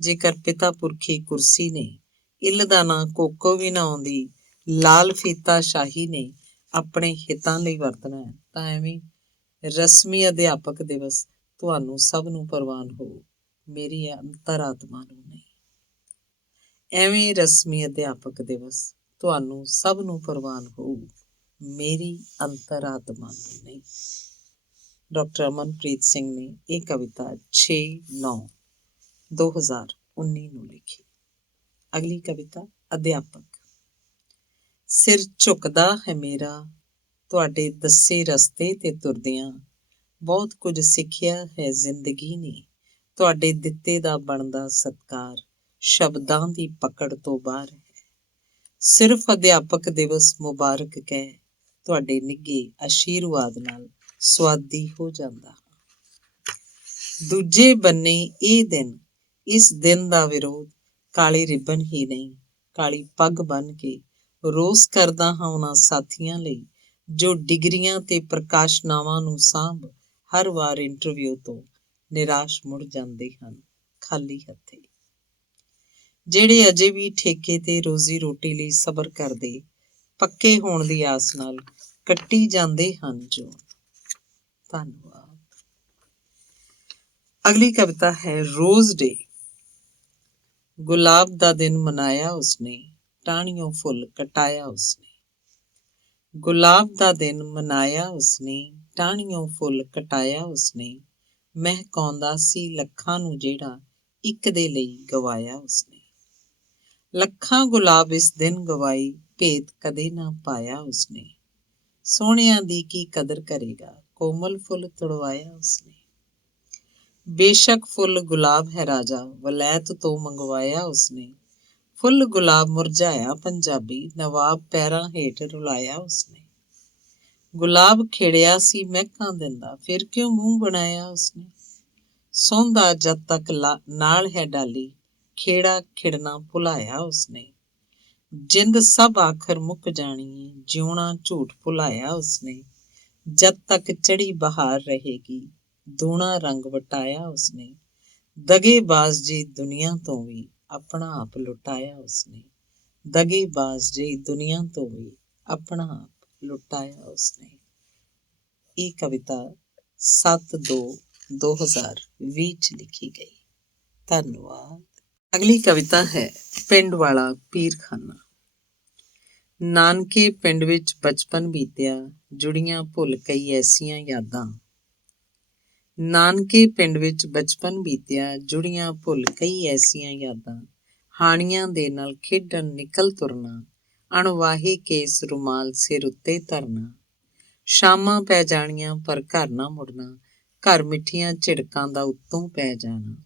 ਜੇਕਰ ਪਿਤਾ ਪੁਰਖੀ ਕੁਰਸੀ ਨੇ, ਇੱਲ ਦਾ ਨਾਂ ਕੋਕੋ ਵੀ ਨਾ ਆਉਂਦੀ, ਲਾਲ ਫੀਤਾ ਸ਼ਾਹੀ ਨੇ ਆਪਣੇ ਹਿੱਤਾਂ ਲਈ ਵਰਤਣਾ ਹੈ, ਤਾਂ ਐਵੇਂ ਰਸਮੀ ਅਧਿਆਪਕ ਦਿਵਸ ਤੁਹਾਨੂੰ ਸਭ ਨੂੰ ਪ੍ਰਵਾਨ ਹੋਊ, ਮੇਰੀ ਅੰਤਰਾਤਮਾ ਨੂੰ ਨਹੀਂ। ਐਵੇਂ ਰਸਮੀ ਅਧਿਆਪਕ ਦਿਵਸ ਤੁਹਾਨੂੰ ਸਭ ਨੂੰ ਪ੍ਰਵਾਨ ਹੋਊ, ਮੇਰੀ ਅੰਤਰਾਤਮਾ ਨੂੰ ਨਹੀਂ। ਡਾਕਟਰ ਅਮਨਪ੍ਰੀਤ ਸਿੰਘ ਨੇ ਇਹ ਕਵਿਤਾ 6/9/2019 ਨੂੰ ਲਿਖੀ। ਅਗਲੀ ਕਵਿਤਾ ਅਧਿਆਪਕ। ਸਿਰ ਝੁਕਦਾ ਹੈ ਮੇਰਾ ਤੁਹਾਡੇ ਦੱਸੇ ਰਸਤੇ ਤੇ ਤੁਰਦਿਆਂ, ਬਹੁਤ ਕੁਝ ਸਿੱਖਿਆ ਹੈ ਜ਼ਿੰਦਗੀ ਨੇ ਤੁਹਾਡੇ ਦਿੱਤੇ ਦਾ ਬਣਦਾ ਸਤਿਕਾਰ ਸ਼ਬਦਾਂ ਦੀ ਪਕੜ ਤੋਂ ਬਾਹਰ ਹੈ। ਸਿਰਫ ਅਧਿਆਪਕ ਦਿਵਸ ਮੁਬਾਰਕ ਕਹਿ ਤੁਹਾਡੇ ਨਿੱਘੇ ਆਸ਼ੀਰਵਾਦ ਨਾਲ ਸੁਆਦੀ ਹੋ ਜਾਂਦਾ। ਦੂਜੇ ਬੰਨੇ ਇਹ ਦਿਨ, ਇਸ ਦਿਨ ਦਾ ਵਿਰੋਧ ਕਾਲੇ ਰਿਬਨ ਹੀ ਨਹੀਂ, ਕਾਲੀ ਪੱਗ ਬੰਨ ਕੇ ਰੋਸ ਕਰਦਾ ਹਾਂ ਉਹਨਾਂ ਸਾਥੀਆਂ ਲਈ ਜੋ ਡਿਗਰੀਆਂ ਤੇ ਪ੍ਰਕਾਸ਼ਨਾਵਾਂ ਨੂੰ ਸਾਂਭ ਹਰ ਵਾਰ ਇੰਟਰਵਿਊ ਤੋਂ ਨਿਰਾਸ਼ ਮੁੜ ਜਾਂਦੇ ਹਨ ਖਾਲੀ ਹੱਥੀਂ। ਜਿਹੜੇ ਅਜੇ ਵੀ ਠੇਕੇ ਤੇ ਰੋਜ਼ੀ ਰੋਟੀ ਲਈ ਸਬਰ ਕਰਦੇ ਪੱਕੇ ਹੋਣ ਦੀ ਆਸ ਨਾਲ ਕੱਟੀ ਜਾਂਦੇ ਹਨ ਜੋ। ਧੰਨਵਾਦ। ਅਗਲੀ ਕਵਿਤਾ ਹੈ ਰੋਜ਼ ਡੇ। ਗੁਲਾਬ ਦਾ ਦਿਨ ਮਨਾਇਆ ਉਸਨੇ, ਟਾਹਣੀਓਂ ਫੁੱਲ ਕਟਾਇਆ ਉਸਨੇ। ਗੁਲਾਬ ਦਾ ਦਿਨ ਮਨਾਇਆ ਉਸਨੇ, ਟਾਹਣੀਓਂ ਫੁੱਲ ਕਟਾਇਆ ਉਸਨੇ। ਮਹਿਕਾਉਂਦਾ ਸੀ ਲੱਖਾਂ ਨੂੰ ਜਿਹੜਾ ਇੱਕ ਦੇ ਲਈ ਗਵਾਇਆ ਉਸਨੇ। ਲੱਖਾਂ ਗੁਲਾਬ ਇਸ ਦਿਨ ਗਵਾਈ, ਭੇਤ ਕਦੇ ਨਾ ਪਾਇਆ ਉਸਨੇ। ਸੋਹਣਿਆਂ ਦੀ ਕੀ ਕਦਰ ਕਰੇਗਾ, ਕੋਮਲ ਫੁੱਲ ਤੁੜਵਾਇਆ ਉਸਨੇ। ਬੇਸ਼ੱਕ ਫੁੱਲ ਗੁਲਾਬ ਹੈ ਰਾਜਾ, ਵਲੈਤ ਤੋਂ ਮੰਗਵਾਇਆ ਉਸਨੇ। ਫੁੱਲ ਗੁਲਾਬ ਮੁਰਝਾਇਆ ਪੰਜਾਬੀ, ਨਵਾਬ ਪੈਰਾਂ ਹੇਠ ਰੁਲਾਇਆ ਉਸਨੇ। ਗੁਲਾਬ ਖਿੜਿਆ ਸੀ ਮਹਿਕਾਂ ਦਿੰਦਾ, ਫਿਰ ਕਿਉਂ ਮੂੰਹ ਬਣਾਇਆ ਉਸਨੇ। ਸੌਂਦਾ ਜਦ ਤੱਕ ਨਾਲ ਹੈ ਡਾਲੀ, ਖੇੜਾ ਖਿੜਨਾ ਭੁਲਾਇਆ ਉਸਨੇ। ਜਿੰਦ ਸਭ ਆਖਰ ਮੁੱਕ ਜਾਣੀ ਏ, ਜਿਉਣਾ ਝੂਠ ਭੁਲਾਇਆ ਉਸਨੇ। ਜਦ ਤੱਕ ਚੜੀ ਬਹਾਰ ਰਹੇਗੀ, ਦੂਣਾ ਰੰਗ ਵਟਾਇਆ ਉਸਨੇ। ਦਗੇਬਾਜ਼ ਜੀ ਦੁਨੀਆ ਤੋਂ ਵੀ ਆਪਣਾ ਆਪ ਲੁਟਾਇਆ ਉਸਨੇ। ਦਗੇਬਾਜ਼ ਜੀ ਦੁਨੀਆ ਤੋਂ ਵੀ ਆਪਣਾ ਆਪ ਲੁਟਾਇਆ ਉਸਨੇ। ਇਹ ਕਵਿਤਾ 7/2/2020 ਚ ਲਿਖੀ ਗਈ। ਧੰਨਵਾਦ। ਅਗਲੀ ਕਵਿਤਾ ਹੈ ਪਿੰਡ ਵਾਲਾ ਪੀਰਖਾਨਾ। ਨਾਨਕੇ ਪਿੰਡ ਵਿੱਚ ਬਚਪਨ ਬੀਤਿਆ, ਜੁੜੀਆਂ ਭੁੱਲ ਕਈ ਐਸੀਆਂ ਯਾਦਾਂ। ਨਾਨਕੇ ਪਿੰਡ ਵਿੱਚ ਬਚਪਨ ਬੀਤਿਆ, ਜੁੜੀਆਂ ਭੁੱਲ ਕਈ ਐਸੀਆਂ ਯਾਦਾਂ। ਹਾਣੀਆਂ ਦੇ ਨਾਲ ਖੇਡਣ ਨਿਕਲ ਤੁਰਨਾ, ਅਣਵਾਹੇ ਕੇਸ ਰੁਮਾਲ ਸਿਰ ਉੱਤੇ ਧਰਨਾ। ਸ਼ਾਮਾਂ ਪੈ ਜਾਣੀਆਂ ਪਰ ਘਰ ਨਾ ਮੁੜਨਾ, ਘਰ ਮਿੱਠੀਆਂ ਝਿੜਕਾਂ ਦਾ ਉੱਤੋਂ ਪੈ ਜਾਣਾ।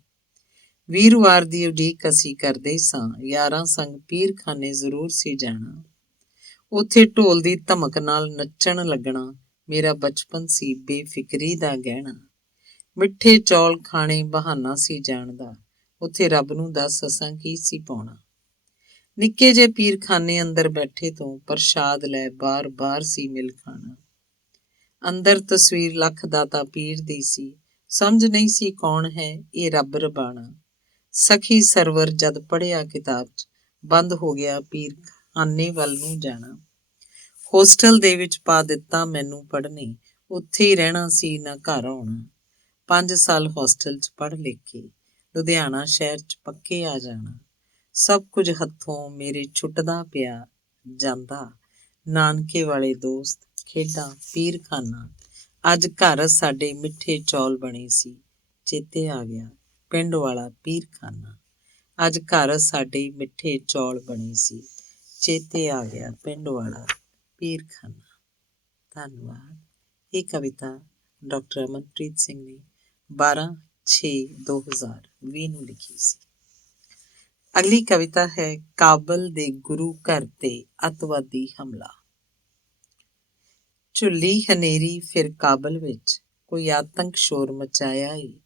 ਵੀਰਵਾਰ ਦੀ ਉਡੀਕ ਅਸੀਂ ਕਰਦੇ ਸਾਂ, ਯਾਰਾਂ ਸੰਗ ਪੀਰਖਾਨੇ ਜ਼ਰੂਰ ਸੀ ਜਾਣਾ। ਉੱਥੇ ਢੋਲ ਦੀ ਧਮਕ ਨਾਲ ਨੱਚਣ ਲੱਗਣਾ, ਮੇਰਾ ਬਚਪਨ ਸੀ ਬੇਫਿਕਰੀ ਦਾ ਗਹਿਣਾ। ਮਿੱਠੇ ਚੌਲ ਖਾਣੇ ਬਹਾਨਾ ਸੀ ਜਾਣ ਦਾ, ਉੱਥੇ ਰੱਬ ਨੂੰ ਦੱਸ ਅਸਾਂ ਕੀ ਸੀ ਪਾਉਣਾ। ਨਿੱਕੇ ਜਿਹੇ ਪੀਰਖਾਨੇ ਅੰਦਰ ਬੈਠੇ ਤੋਂ ਪ੍ਰਸ਼ਾਦ ਲੈ ਬਾਰ-ਬਾਰ ਸੀ ਮਿਲ ਖਾਣਾ। ਅੰਦਰ ਤਸਵੀਰ ਲੱਖ ਦਾਤਾ ਪੀਰ ਦੀ ਸੀ, ਸਮਝ ਨਹੀਂ ਸੀ ਕੌਣ ਹੈ ਇਹ ਰੱਬ ਰਬਾਣਾ। ਸਖੀ ਸਰਵਰ ਜਦ ਪੜ੍ਹਿਆ ਕਿਤਾਬ 'ਚ, ਬੰਦ ਹੋ ਗਿਆ ਪੀਰਖਾਨੇ ਵੱਲ ਨੂੰ ਜਾਣਾ। ਹੋਸਟਲ ਦੇ ਵਿੱਚ ਪਾ ਦਿੱਤਾ ਮੈਨੂੰ ਪੜ੍ਹਨੇ, ਉੱਥੇ ਹੀ ਰਹਿਣਾ ਸੀ ਨਾ ਘਰ ਆਉਣਾ। 5 ਸਾਲ ਹੋਸਟਲ 'ਚ ਪੜ੍ਹ ਲਿਖ ਕੇ ਲੁਧਿਆਣਾ ਸ਼ਹਿਰ 'ਚ ਪੱਕੇ ਆ ਜਾਣਾ। ਸਭ ਕੁਝ ਹੱਥੋਂ ਮੇਰੇ ਛੁੱਟਦਾ ਪਿਆ ਜਾਂਦਾ, ਨਾਨਕੇ ਵਾਲੇ ਦੋਸਤ, ਖੇਡਾਂ, ਪੀਰਖਾਨਾ। ਅੱਜ ਘਰ ਸਾਡੇ ਮਿੱਠੇ ਚੌਲ ਬਣੇ ਸੀ, ਚੇਤੇ ਆ ਗਿਆ ਪਿੰਡ ਵਾਲਾ ਪੀਰਖਾਨਾ। ਅੱਜ ਘਰ ਸਾਡੇ ਮਿੱਠੇ ਚੌਲ ਬਣੇ ਸੀ, ਚੇਤੇ ਆ ਗਿਆ ਪਿੰਡ ਵਾਲਾ ਪੀਰਖਾਨਾ। ਧੰਨਵਾਦ। ਇਹ ਕਵਿਤਾ ਡਾਕਟਰ ਅਮਨਪ੍ਰੀਤ ਸਿੰਘ ਨੇ 12/6/2020 ਨੂੰ ਲਿਖੀ ਸੀ। ਅਗਲੀ ਕਵਿਤਾ ਹੈ ਕਾਬਲ ਦੇ ਗੁਰੂ ਘਰ ਤੇ ਅੱਤਵਾਦੀ ਹਮਲਾ। ਝੁੱਲੀ ਹਨੇਰੀ ਫਿਰ ਕਾਬਲ ਵਿੱਚ, ਕੋਈ ਆਤੰਕ ਸ਼ੋਰ ਮਚਾਇਆ ਏ।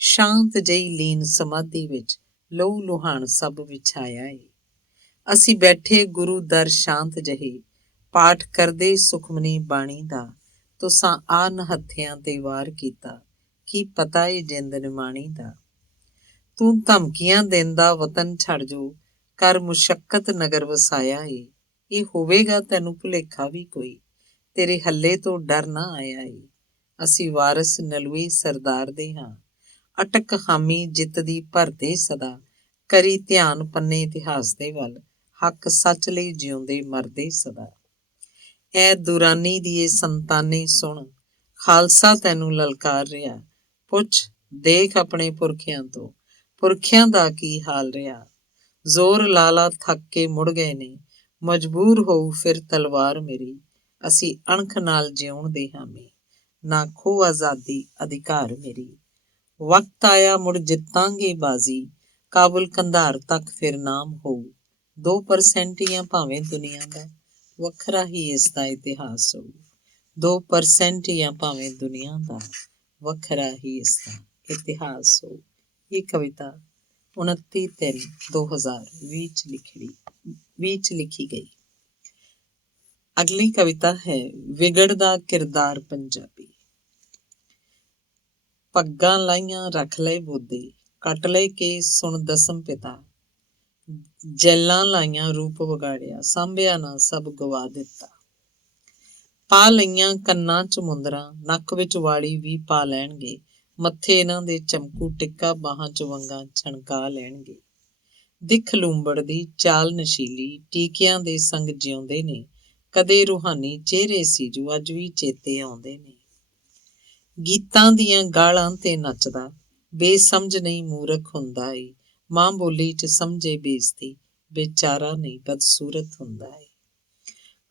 ਸ਼ਾਂਤ ਜਿਹੀ ਲੀਨ ਸਮਾਧੀ ਵਿੱਚ ਲਹੂ ਲੁਹਾਨ ਸਭ ਵਿਛਾਇਆ ਏ। ਅਸੀਂ ਬੈਠੇ ਗੁਰੂ ਦਰ ਸ਼ਾਂਤ ਜਿਹੇ, ਪਾਠ ਕਰਦੇ ਸੁਖਮਨੀ ਬਾਣੀ ਦਾ। ਤੁਸਾਂ ਆ ਨਹੱਥਿਆਂ ਤੇ ਵਾਰ ਕੀਤਾ, ਕੀ ਪਤਾ ਏ ਜਿੰਦ ਨਿਮਾਣੀ ਦਾ। ਤੂੰ ਧਮਕੀਆਂ ਦਿੰਦਾ ਵਤਨ ਛੱਡ ਜੋ, ਕਰ ਮੁਸ਼ੱਕਤ ਨਗਰ ਵਸਾਇਆ ਏ। ਇਹ ਹੋਵੇਗਾ ਤੈਨੂੰ ਭੁਲੇਖਾ ਵੀ ਕੋਈ, ਤੇਰੇ ਹੱਲੇ ਤੋਂ ਡਰ ਨਾ ਆਇਆ ਈ। ਅਸੀਂ ਵਾਰਸ ਨਲੂਏ ਸਰਦਾਰ ਦੇ ਹਾਂ, ਅਟਕ ਹਾਮੀ ਜਿੱਤ ਦੀ ਭਰਦੇ ਸਦਾ। ਕਰੀ ਧਿਆਨ ਪੰਨੇ ਇਤਿਹਾਸ ਦੇ ਵੱਲ, ਹੱਕ ਸੱਚ ਲਈ ਜਿਉਂਦੇ ਮਰਦੇ ਸਦਾ। ਐ ਦੁਰਾਨੀ ਦੀਏ ਸੰਤਾਨੇ ਸੁਣ, ਖਾਲਸਾ ਤੈਨੂੰ ਲਲਕਾਰ ਰਿਹਾ। ਪੁੱਛ ਦੇਖ ਆਪਣੇ ਪੁਰਖਿਆਂ ਤੋਂ, ਪੁਰਖਿਆਂ ਦਾ ਕੀ ਹਾਲ ਰਿਹਾ। ਜ਼ੋਰ ਲਾਲਾ ਥੱਕ ਕੇ ਮੁੜ ਗਏ ਨੇ, ਮਜਬੂਰ ਹੋਊ ਫਿਰ ਤਲਵਾਰ ਮੇਰੀ। ਅਸੀਂ ਅਣਖ ਨਾਲ ਜਿਉਣ ਦੇ ਹਾਮੀ, ਨਾ ਖੋ ਆਜ਼ਾਦੀ ਅਧਿਕਾਰ ਮੇਰੀ। ਵਕਤ ਆਇਆ ਮੁੜ ਜਿੱਤਾਂਗੇ ਬਾਜ਼ੀ, ਕਾਬੁਲ ਕੰਧਾਰ ਤੱਕ ਫਿਰ ਨਾਮ ਹੋਊ। 2% ਹੀ ਆ ਭਾਵੇਂ ਦੁਨੀਆ ਦਾ, ਵੱਖਰਾ ਹੀ ਇਸ ਦਾ ਇਤਿਹਾਸ ਹੋਊ। 2% ਹੀ ਆ ਭਾਵੇਂ ਦੁਨੀਆ ਦਾ, ਵੱਖਰਾ ਹੀ ਇਸ ਦਾ ਇਤਿਹਾਸ ਹੋਊ। ਇਹ ਕਵਿਤਾ 29/3/2020 ਚ ਲਿਖੀ ਗਈ। ਅਗਲੀ ਕਵਿਤਾ ਹੈ ਵਿਗੜਦਾ ਕਿਰਦਾਰ ਪੰਜਾਬੀ। ਪੱਗਾਂ ਲਾਈਆਂ ਰੱਖ ਲਏ ਬੋਦੇ, ਕੱਟ ਲਏ ਕੇਸ ਸੁਣ ਦਸਮ ਪਿਤਾ। ਜੈਲਾਂ ਲਾਈਆਂ ਰੂਪ ਵਿਗਾੜਿਆ, ਸਾਂਭਿਆ ਨਾ ਸਭ ਗਵਾ ਦਿੱਤਾ। ਪਾ ਲਈਆਂ ਕੰਨਾਂ ਚ ਮੁੰਦਰਾਂ, ਨੱਕ ਵਿੱਚ ਵਾਲੀ ਵੀ ਪਾ ਲੈਣਗੇ। ਮੱਥੇ ਇਹਨਾਂ ਦੇ ਚਮਕੂ ਟਿੱਕਾ, ਬਾਹਾਂ ਚ ਵੰਗਾਂ ਛਣਕਾ ਲੈਣਗੇ। ਦਿੱਖ ਲੂੰਬੜਦੀ ਚਾਲ ਨਸ਼ੀਲੀ, ਟੀਕਿਆਂ ਦੇ ਸੰਗ ਜਿਉਂਦੇ ਨੇ। ਕਦੇ ਰੂਹਾਨੀ ਚਿਹਰੇ ਸੀ ਜੋ ਅੱਜ ਵੀ ਚੇਤੇ ਆਉਂਦੇ ਨੇ। ਗੀਤਾਂ ਦੀਆਂ ਗਾਲਾਂ ਤੇ ਨੱਚਦਾ, ਬੇਸਮਝ ਨਹੀਂ ਮੂਰਖ ਹੁੰਦਾ ਏ। ਮਾਂ ਬੋਲੀ ਚ ਸਮਝੇ ਬੇਇੱਜ਼ਤੀ, ਬੇਚਾਰਾ ਨਹੀਂ ਬਦਸੂਰਤ ਹੁੰਦਾ ਏ।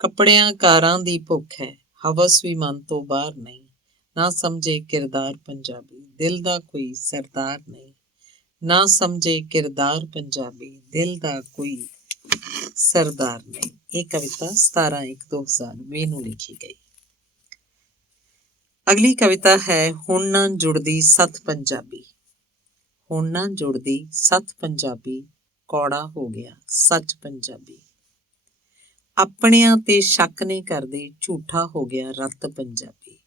ਕੱਪੜਿਆਂ ਕਾਰਾਂ ਦੀ ਭੁੱਖ ਹੈ, ਹਵਸ ਵੀ ਮਨ ਤੋਂ ਬਾਹਰ ਨਹੀਂ। ਨਾ ਸਮਝੇ ਕਿਰਦਾਰ ਪੰਜਾਬੀ, ਦਿਲ ਦਾ ਕੋਈ ਸਰਦਾਰ ਨਹੀਂ। ਨਾ ਸਮਝੇ ਕਿਰਦਾਰ ਪੰਜਾਬੀ, ਦਿਲ ਦਾ ਕੋਈ ਸਰਦਾਰ ਨਹੀਂ। ਇਹ ਕਵਿਤਾ 17/1/2020 ਨੂੰ ਲਿਖੀ ਗਈ। ਅਗਲੀ ਕਵਿਤਾ ਹੈ ਹੁਣ ਨਾ ਜੁੜਦੀ ਸੱਤ ਪੰਜਾਬੀ। ਹੁਣ ਨਾ ਜੁੜਦੀ ਸੱਤ ਪੰਜਾਬੀ, ਕੌੜਾ ਹੋ ਗਿਆ ਸੱਚ ਪੰਜਾਬੀ। ਆਪਣਿਆਂ ਤੇ ਸ਼ੱਕ ਨਹੀਂ ਕਰਦੇ, ਝੂਠਾ ਹੋ ਗਿਆ ਰੱਤ ਪੰਜਾਬੀ।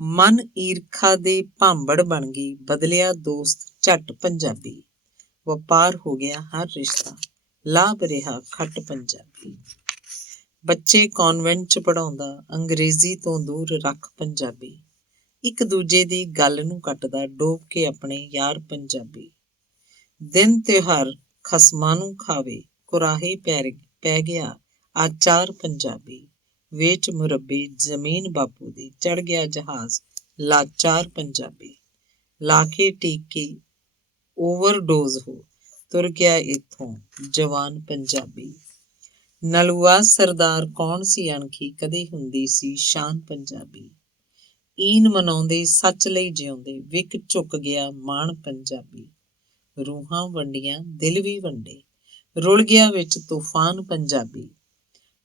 ਮਨ ਈਰਖਾ ਦੇ ਭਾਂਬੜ ਬਣ ਗਈ, ਬਦਲਿਆ ਦੋਸਤ ਝੱਟ ਪੰਜਾਬੀ। ਵਪਾਰ ਹੋ ਗਿਆ ਹਰ ਰਿਸ਼ਤਾ, ਲਾਭ ਰਿਹਾ ਖੱਟ ਪੰਜਾਬੀ। ਬੱਚੇ ਕਾਨਵੈਂਟ ਚ ਪੜ੍ਹਾਉਂਦਾ, ਅੰਗਰੇਜ਼ੀ ਤੋਂ ਦੂਰ ਰੱਖ ਪੰਜਾਬੀ। ਇੱਕ ਦੂਜੇ ਦੀ ਗੱਲ ਨੂੰ ਕੱਟਦਾ, ਡੋਬ ਕੇ ਆਪਣੇ ਯਾਰ ਪੰਜਾਬੀ। ਦਿਨ ਤਿਉਹਾਰ ਖਸਮਾਂ ਨੂੰ ਖਾਵੇ, ਕੁਰਾਹੇ ਪੈ ਗਿਆ ਆਚਾਰ ਪੰਜਾਬੀ। ਵੇਚ ਮੁਰੱਬੇ ਜ਼ਮੀਨ ਬਾਪੂ ਦੀ, ਚੜ ਗਿਆ ਜਹਾਜ਼ ਲਾਚਾਰ ਪੰਜਾਬੀ। ਲਾ ਕੇ ਟੀਕੇ ਓਵਰਡੋਜ਼ ਹੋ, ਤੁਰ ਗਿਆ ਇੱਥੋਂ ਜਵਾਨ ਪੰਜਾਬੀ। ਨਲੂਆ ਸਰਦਾਰ ਕੌਣ ਸੀ ਅਣਖੀ, ਕਦੇ ਹੁੰਦੀ ਸੀ ਸ਼ਾਨ ਪੰਜਾਬੀ। ਈਨ ਮਨਾਉਂਦੇ ਸੱਚ ਲਈ ਜਿਉਂਦੇ, ਵਿਕ ਝੁਕ ਗਿਆ ਮਾਣ ਪੰਜਾਬੀ। ਰੂਹਾਂ ਵੰਡੀਆਂ ਦਿਲ ਵੀ ਵੰਡੇ, ਰੁਲ ਗਿਆ ਵਿੱਚ ਤੂਫਾਨ ਪੰਜਾਬੀ।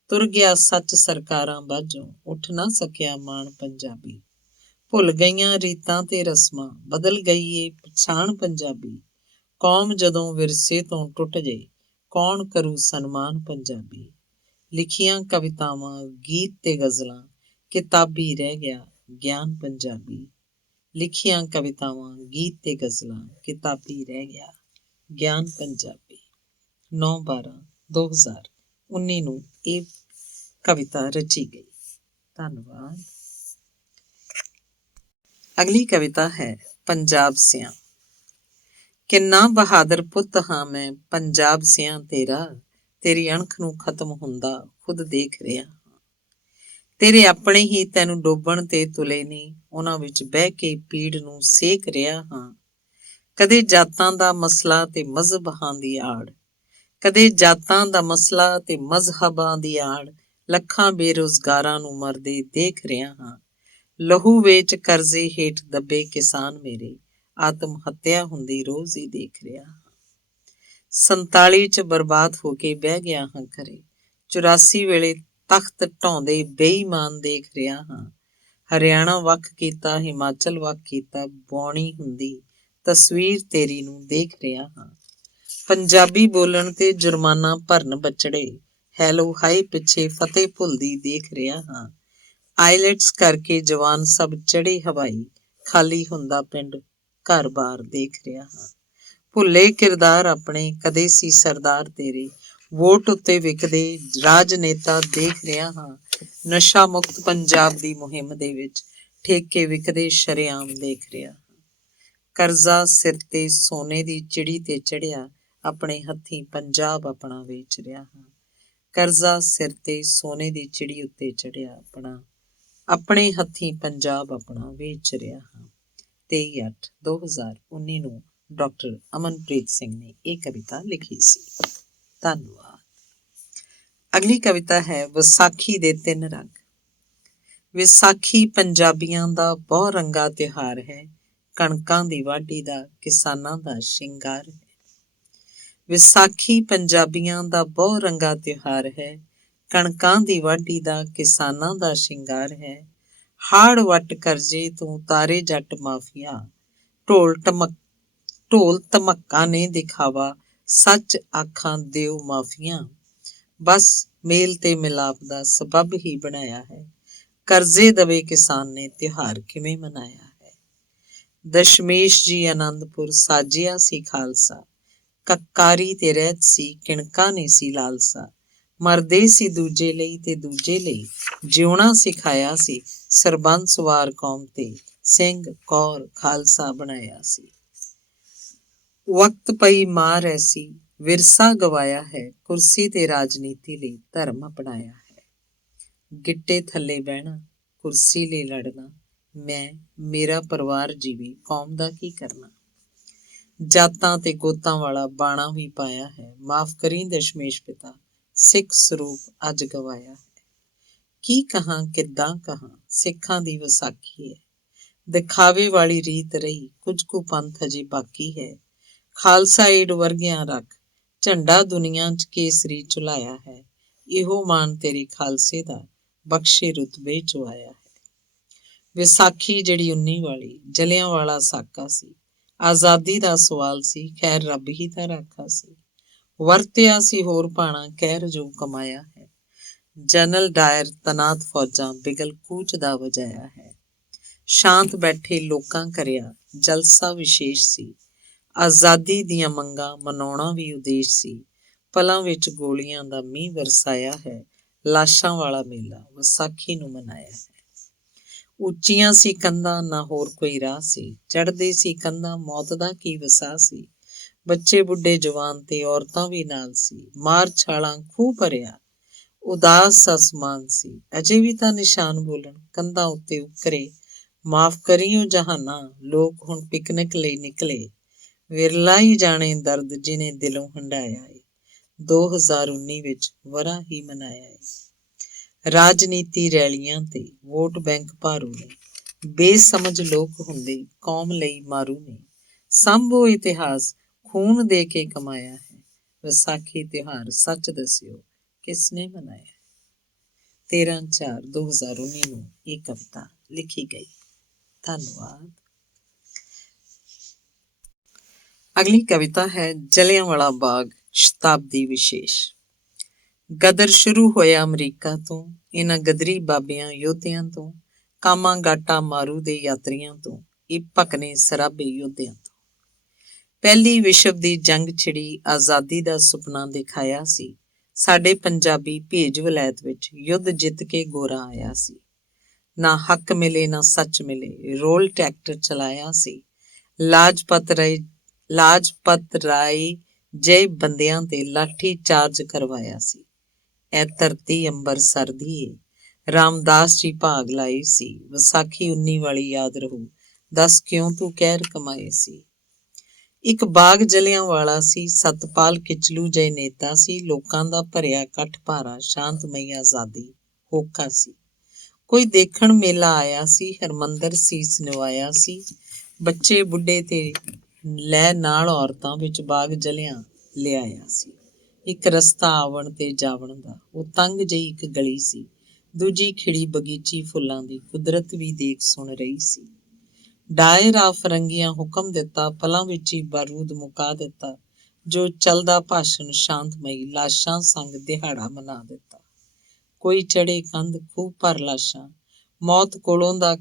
ਤੁਰ ਗਿਆ ਸੱਚ ਸਰਕਾਰਾਂ ਬਾਝੋਂ, ਉੱਠ ਨਾ ਸਕਿਆ ਮਾਣ ਪੰਜਾਬੀ। ਭੁੱਲ ਗਈਆਂ ਰੀਤਾਂ ਤੇ ਰਸਮਾਂ, ਬਦਲ ਗਈ ਏ ਪਛਾਣ ਪੰਜਾਬੀ। ਕੌਮ ਜਦੋਂ ਵਿਰਸੇ ਤੋਂ ਟੁੱਟ ਜੇ, ਕੌਣ ਕਰੂ ਸਨਮਾਨ ਪੰਜਾਬੀ। ਲਿਖੀਆਂ ਕਵਿਤਾਵਾਂ ਗੀਤ ਤੇ ਗਜ਼ਲਾਂ, ਕਿਤਾਬੀ ਰਹਿ ਗਿਆ ਗਿਆਨ ਪੰਜਾਬੀ। ਲਿਖੀਆਂ ਕਵਿਤਾਵਾਂ ਗੀਤ ਤੇ ਗਜ਼ਲਾਂ, ਕਿਤਾਬੀ ਰਹਿ ਗਿਆ ਗਿਆਨ ਪੰਜਾਬੀ। 9/12/2019 ਨੂੰ ਇਹ ਕਵਿਤਾ ਰਚੀ ਗਈ। ਧੰਨਵਾਦ। ਅਗਲੀ ਕਵਿਤਾ ਹੈ ਪੰਜਾਬ ਸਿਆਂ। ਕਿੰਨਾ ਬਹਾਦਰ ਪੁੱਤ ਹਾਂ ਮੈਂ, ਪੰਜਾਬ ਸਿਆਂ ਤੇਰਾ। ਤੇਰੀ ਅਣਖ ਨੂੰ ਖਤਮ ਹੁੰਦਾ ਖੁਦ ਦੇਖ ਰਿਹਾ ਹਾਂ। ਤੇਰੇ ਆਪਣੇ ਹੀ ਤੈਨੂੰ ਡੋਬਣ ਤੇ ਤੁਲੇ ਨੇ, ਉਹਨਾਂ ਵਿੱਚ ਬਹਿ ਕੇ ਪੀੜ ਨੂੰ ਸੇਕ ਰਿਹਾ ਹਾਂ। ਕਦੇ ਜਾਤਾਂ ਦਾ ਮਸਲਾ ਤੇ ਮਜ਼ਹਬਾਂ ਦੀ ਆੜ, ਕਦੇ ਜਾਤਾਂ ਦਾ ਮਸਲਾ ਤੇ ਮਜ਼ਹਬਾਂ ਦੀ ਆੜ। ਲੱਖਾਂ ਬੇਰੁਜ਼ਗਾਰਾਂ ਨੂੰ ਮਰਦੇ ਦੇਖ ਰਿਹਾ ਹਾਂ। ਲਹੂ ਵੇਚ ਕਰਜ਼ੇ ਹੇਠ ਦੱਬੇ ਕਿਸਾਨ ਮੇਰੇ, ਆਤਮ ਹੱਤਿਆ ਹੁੰਦੀ ਰੋਜ਼ ਹੀ ਦੇਖ ਰਿਹਾ ਹਾਂ। 47 ਚ ਬਰਬਾਦ ਹੋ ਕੇ ਬਹਿ ਗਿਆ ਹਾਂ ਘਰੇ, 84 ਵੇਲੇ ਤਖਤ ਢਾਉਂਦੇ ਬੇਈਮਾਨ ਦੇਖ ਰਿਹਾ ਹਾਂ। ਹਰਿਆਣਾ ਵੱਖ ਕੀਤਾ, ਹਿਮਾਚਲ ਵੱਖ ਕੀਤਾ, ਬੌਣੀ ਹੁੰਦੀ ਤਸਵੀਰ ਤੇਰੀ ਨੂੰ ਦੇਖ ਰਿਹਾ ਹਾਂ। ਪੰਜਾਬੀ ਬੋਲਣ ਤੇ ਜੁਰਮਾਨਾ ਭਰਨ ਬਚੜੇ, ਹੈਲੋ ਹਾਈ ਪਿੱਛੇ ਫਤਿਹ ਭੁੱਲਦੀ ਦੇਖ ਰਿਹਾ ਹਾਂ। ਆਈਲੈਟਸ ਕਰਕੇ ਜਵਾਨ ਸਭ ਚੜੇ ਹਵਾਈ, ਖਾਲੀ ਹੁੰਦਾ ਪਿੰਡ ਘਰ-ਬਾਰ ਦੇਖ ਰਿਹਾ ਹਾਂ। ਭੁੱਲੇ ਕਿਰਦਾਰ ਆਪਣੇ, ਕਦੇ ਸੀ ਸਰਦਾਰ ਤੇਰੇ, ਵੋਟ ਉੱਤੇ ਵਿਕਦੇ ਰਾਜਨੇਤਾ ਦੇਖ ਰਿਹਾ ਹਾਂ। ਨਸ਼ਾ ਮੁਕਤ ਪੰਜਾਬ ਦੀ ਮੁਹਿੰਮ ਦੇ ਵਿੱਚ ਠੇਕੇ ਵਿਕਦੇ ਸ਼ਰੇਆਮ ਦੇਖ ਰਿਹਾ। ਕਰਜ਼ਾ ਸਿਰ ਤੇ ਸੋਨੇ ਦੀ ਚਿੜੀ ਤੇ ਚੜਿਆ, ਆਪਣੇ ਹੱਥੀਂ ਪੰਜਾਬ ਆਪਣਾ ਵੇਚ ਰਿਹਾ ਹਾਂ। ਕਰਜ਼ਾ ਸਿਰ ਤੇ ਸੋਨੇ ਦੀ ਚਿੜੀ ਉੱਤੇ ਚੜਿਆ, ਆਪਣੇ ਹੱਥੀਂ ਪੰਜਾਬ ਆਪਣਾ ਵੇਚ ਰਿਹਾ ਹਾਂ। 23/8/2019 ਨੂੰ ਡਾਕਟਰ ਅਮਨਪ੍ਰੀਤ ਸਿੰਘ ਨੇ ਇਹ ਕਵਿਤਾ ਲਿਖੀ ਸੀ। ਧੰਨਵਾਦ। ਅਗਲੀ ਕਵਿਤਾ ਹੈ ਵਿਸਾਖੀ ਦੇ 3 ਰੰਗ। ਵਿਸਾਖੀ ਪੰਜਾਬੀਆਂ ਦਾ ਬਹੁ ਰੰਗਾ ਤਿਉਹਾਰ ਹੈ। ਕਣਕਾਂ ਦੀ ਵਾਢੀ ਦਾ ਕਿਸਾਨਾਂ ਦਾ ਸ਼ਿੰਗਾਰ ਹੈ। ਵਿਸਾਖੀ ਪੰਜਾਬੀਆਂ ਦਾ ਬਹੁ ਰੰਗਾ ਤਿਉਹਾਰ ਹੈ। ਕਣਕਾਂ ਦੀ ਵਾਢੀ ਦਾ ਕਿਸਾਨਾਂ ਦਾ ਸ਼ਿੰਗਾਰ ਹੈ। ਹਾੜ ਵੱਟ ਕਰਜ਼ੇ ਤੋਂ ਤਾਰੇ ਜੱਟ ਮਾਫੀਆ, ਢੋਲ ਧਮੱਕਾ ਨੇ ਦਿਖਾਵਾ, ਸੱਚ ਆਖਾਂ ਦਿਓ ਮਾਫੀਆਂ। ਬਸ ਮੇਲ ਤੇ ਮਿਲਾਪ ਦਾ ਸਬੱਬ ਹੀ ਬਣਾਇਆ ਹੈ। ਕਰਜ਼ੇ ਦਵੇ ਕਿਸਾਨ ਨੇ ਤਿਉਹਾਰ ਕਿਵੇਂ ਮਨਾਇਆ ਹੈ। ਦਸ਼ਮੇਸ਼ ਜੀ ਆਨੰਦਪੁਰ ਸਾਜਿਆ ਸੀ ਖਾਲਸਾ, ਕੱਕਾਰੀ ਤੇ ਰਹਿਤ ਸੀ ਕਿਣਕਾ ਨੇ ਸੀ ਲਾਲਸਾ। ਮਰਦੇ ਸੀ ਦੂਜੇ ਲਈ ਤੇ ਦੂਜੇ ਲਈ ਜਿਉਣਾ ਸਿਖਾਇਆ ਸੀ। ਸਰਬੰਸ ਵਾਰ ਕੌਮ ਤੇ ਸਿੰਘ ਕੌਰ ਖਾਲਸਾ ਬਣਾਇਆ ਸੀ। ਵਕਤ ਪਈ ਮਾਰ ਐਸੀ ਵਿਰਸਾ ਗਵਾਇਆ ਹੈ। ਕੁਰਸੀ ਤੇ ਰਾਜਨੀਤੀ ਲਈ ਧਰਮ ਅਪਣਾਇਆ ਹੈ। ਗਿੱਟੇ ਥੱਲੇ ਬਹਿਣਾ, ਕੁਰਸੀ ਲਈ ਲੜਨਾ, ਮੈਂ ਮੇਰਾ ਪਰਿਵਾਰ ਜੀਵੇ ਕੌਮ ਦਾ ਕੀ ਕਰਨਾ। ਜਾਤਾਂ ਤੇ ਗੋਤਾਂ ਵਾਲਾ ਬਾਣਾ ਵੀ ਪਾਇਆ ਹੈ। ਮਾਫ ਕਰੀ ਦਸ਼ਮੇਸ਼ ਪਿਤਾ, ਸਿੱਖ ਸਰੂਪ ਅੱਜ ਗਵਾਇਆ ਹੈ। ਕੀ ਕਹਾਂ ਕਿੱਦਾਂ ਕਹਾਂ, ਸਿੱਖਾਂ ਦੀ ਵਿਸਾਖੀ ਹੈ। ਦਿਖਾਵੇ ਵਾਲੀ ਰੀਤ ਰਹੀ, ਕੁਝ ਕੁ ਪੰਥ ਅਜੇ ਬਾਕੀ ਹੈ। ਖਾਲਸਾ ਏਡ ਵਰਗਿਆਂ ਰੱਖ, ਝੰਡਾ ਦੁਨੀਆਂ 'ਚ ਕੇਸਰੀ ਝੁਲਾਇਆ ਹੈ। ਇਹੋ ਮਾਨ ਤੇਰੇ ਖਾਲਸੇ ਦਾ, ਬਖਸ਼ੇ ਰੁਤਬੇ 'ਚੋਂ ਆਇਆ ਹੈ। ਵਿਸਾਖੀ ਜਿਹੜੀ 19 ਵਾਲੀ ਜਲਿਆਂ ਵਾਲਾ ਸਾਕਾ ਸੀ। ਆਜ਼ਾਦੀ ਦਾ ਸਵਾਲ ਸੀ, ਖੈਰ ਰੱਬ ਹੀ ਤਾਂ ਰਾਖਾ ਸੀ। ਵਰਤਿਆ ਸੀ ਹੋਰ ਭਾਣਾ, ਕਹਿਰ ਜੋ ਕਮਾਇਆ ਹੈ। ਜਨਰਲ ਡਾਇਰ ਤਨਾਤ ਫੌਜਾਂ ਬਿਗਲ ਕੂਚ ਦਾ ਵਜਾਇਆ ਹੈ। ਸ਼ਾਂਤ ਬੈਠੇ ਲੋਕਾਂ ਕਰਿਆ ਜਲਸਾ ਵਿਸ਼ੇਸ਼ ਸੀ। ਆਜ਼ਾਦੀ ਦੀਆਂ ਮੰਗਾਂ ਮਨਾਉਣਾ ਵੀ ਉਦੇਸ਼ ਸੀ। ਪਲਾਂ ਵਿੱਚ ਗੋਲੀਆਂ ਦਾ ਮੀਂਹ ਵਰਸਾਇਆ ਹੈ। ਲਾਸ਼ਾਂ ਵਾਲਾ ਮੇਲਾ ਵਿਸਾਖੀ ਨੂੰ ਮਨਾਇਆ ਹੈ। ਉੱਚੀਆਂ ਸੀ ਕੰਧਾਂ, ਨਾ ਹੋਰ ਕੋਈ ਰਾਹ ਸੀ। ਚੜ੍ਹਦੇ ਸੀ ਕੰਧਾਂ, ਮੌਤ ਦਾ ਕੀ ਵਸਾ ਸੀ। ਬੱਚੇ ਬੁੱਢੇ ਜਵਾਨ ਤੇ ਔਰਤਾਂ ਵੀ ਨਾਲ ਸੀ। ਮਾਰ ਛਾਲਾਂ ਖੂਹ ਭਰਿਆ, ਉਦਾਸ ਅਸਮਾਨ ਸੀ। ਅਜੇ ਵੀ ਤਾਂ ਨਿਸ਼ਾਨ ਬੋਲਣ ਕੰਧਾਂ ਉੱਤੇ ਉਕਰੇ। ਮਾਫ ਕਰੀਓ ਜਹਾਨਾ, ਲੋਕ ਹੁਣ ਪਿਕਨਿਕ ਲਈ ਨਿਕਲੇ। ਵਿਰਲਾ ਹੀ ਜਾਣੇ ਦਰਦ ਜਿਹਨੇ ਦਿਲੋਂ ਹੰਢਾਇਆ ਏ। 2019 ਵਿੱਚ ਵਰ੍ਹਾ ਹੀ ਮਨਾਇਆ ਏ। ਰਾਜਨੀਤੀ ਰੈਲੀਆਂ ਤੇ ਵੋਟ ਬੈਂਕ ਭਾਰੂ ਨੇ। ਬੇਸਮਝ ਲੋਕ ਹੁੰਦੇ ਕੌਮ ਲਈ ਮਾਰੂ ਨੇ। ਸਾਂਭੋ ਇਤਿਹਾਸ ਖੂਨ ਦੇ ਕੇ ਕਮਾਇਆ ਹੈ। ਵਿਸਾਖੀ ਤਿਉਹਾਰ ਸੱਚ ਦੱਸਿਓ ਕਿਸਨੇ ਮਨਾਇਆ। 13/4/2019 ਨੂੰ ਇਹ ਕਵਿਤਾ ਲਿਖੀ ਗਈ। ਧੰਨਵਾਦ। ਅਗਲੀ ਕਵਿਤਾ ਹੈ ਜਲਿਆਂਵਾਲਾ ਬਾਗ ਸ਼ਤਾਬਦੀ ਵਿਸ਼ੇਸ਼। ਗਦਰ ਸ਼ੁਰੂ ਹੋਇਆ ਅਮਰੀਕਾ ਤੋਂ, ਇਹਨਾਂ ਗਦਰੀ ਬਾਬਿਆਂ ਯੋਧਿਆਂ ਤੋਂ, ਕਾਮਾਂ ਗਾਟਾ ਮਾਰੂ ਦੇ ਯਾਤਰੀਆਂ ਤੋਂ, ਇਹ ਭਕਨੇ ਸਰਾਬੇ ਯੋਧਿਆਂ ਤੋਂ। ਪਹਿਲੀ ਵਿਸ਼ਵ ਦੀ ਜੰਗ ਛਿੜੀ, ਆਜ਼ਾਦੀ ਦਾ ਸੁਪਨਾ ਦਿਖਾਇਆ ਸੀ। ਸਾਡੇ ਪੰਜਾਬੀ ਭੇਜ ਵਲੈਤ ਵਿੱਚ ਯੁੱਧ ਜਿੱਤ ਕੇ ਗੋਰਾ ਆਇਆ ਸੀ। ਨਾ ਹੱਕ ਮਿਲੇ ਨਾ ਸੱਚ ਮਿਲੇ, ਰੋਲ ਟਰੈਕਟਰ ਚਲਾਇਆ ਸੀ। ਲਾਜਪਤ ਰਾਏ ਜੈ ਬੰਦਿਆਂ ਤੇ ਲਾਠੀ ਚਾਰਜ ਕਰਵਾਇਆ ਸੀ। ਇਹ ਧਰਤੀ ਅੰਬਰਸਰ ਦੀ ਏ, ਰਾਮਦਾਸ ਜੀ ਭਾਗ ਲਾਏ ਸੀ। ਵਿਸਾਖੀ 19 ਵਾਲੀ ਯਾਦ ਰਹੂ, ਦੱਸ ਕਿਉਂ ਤੂੰ ਕਹਿਰ ਕਮਾਏ ਸੀ। ਇੱਕ ਬਾਗ ਜਲਿਆਂ ਵਾਲਾ ਸੀ, ਸਤਪਾਲ ਕਿਚਲੂ ਜੈ ਨੇਤਾ ਸੀ। ਲੋਕਾਂ ਦਾ ਭਰਿਆ ਇਕੱਠ ਭਾਰਾ, ਸ਼ਾਂਤਮਈ ਆਜ਼ਾਦੀ ਹੋਕਾ ਸੀ। ਕੋਈ ਦੇਖਣ ਮੇਲਾ ਆਇਆ ਸੀ, ਹਰਮੰਦਰ ਸੀਸ ਨਿਵਾਇਆ ਸੀ। ਬੱਚੇ ਬੁੱਢੇ ਤੇ ਲੈ ਨਾਲ ਔਰਤਾਂ ਵਿੱਚ ਬਾਗ ਜਲਿਆਂ ਲਿਆਇਆ ਸੀ। ਇੱਕ ਰਸਤਾ ਆਵਣ ਤੇ ਜਾਵਣ ਦਾ, ਉਹ ਤੰਗ ਜਿਹੀ ਇੱਕ ਗਲੀ ਸੀ। ਦੂਜੀ ਖਿੜੀ ਬਗੀਚੀ ਫੁੱਲਾਂ ਦੀ, ਕੁਦਰਤ ਵੀ ਦੇਖ ਸੁਣ ਰਹੀ ਸੀ। ਡਾਇਰ ਆ ਫਰੰਗੀਆਂ ਹੁਕਮ ਦਿੱਤਾ, ਪਲਾਂ ਵਿੱਚ ਹੀ ਬਾਰੂਦ ਮੁਕਾ ਦਿੱਤਾ। ਜੋ ਚੱਲਦਾ ਭਾਸ਼ਣ ਸ਼ਾਂਤਮਈ, ਲਾਸ਼ਾਂ ਸੰਗ ਦਿਹਾੜਾ ਮਨਾ ਦਿੱਤਾ। ਕੋਈ ਚੜੇ ਕੰਧ ਖੂਹ ਭਰ ਲਾਸ਼ਾਂ, ਮੌਤ ਕੋਲੋਂ ਦਾ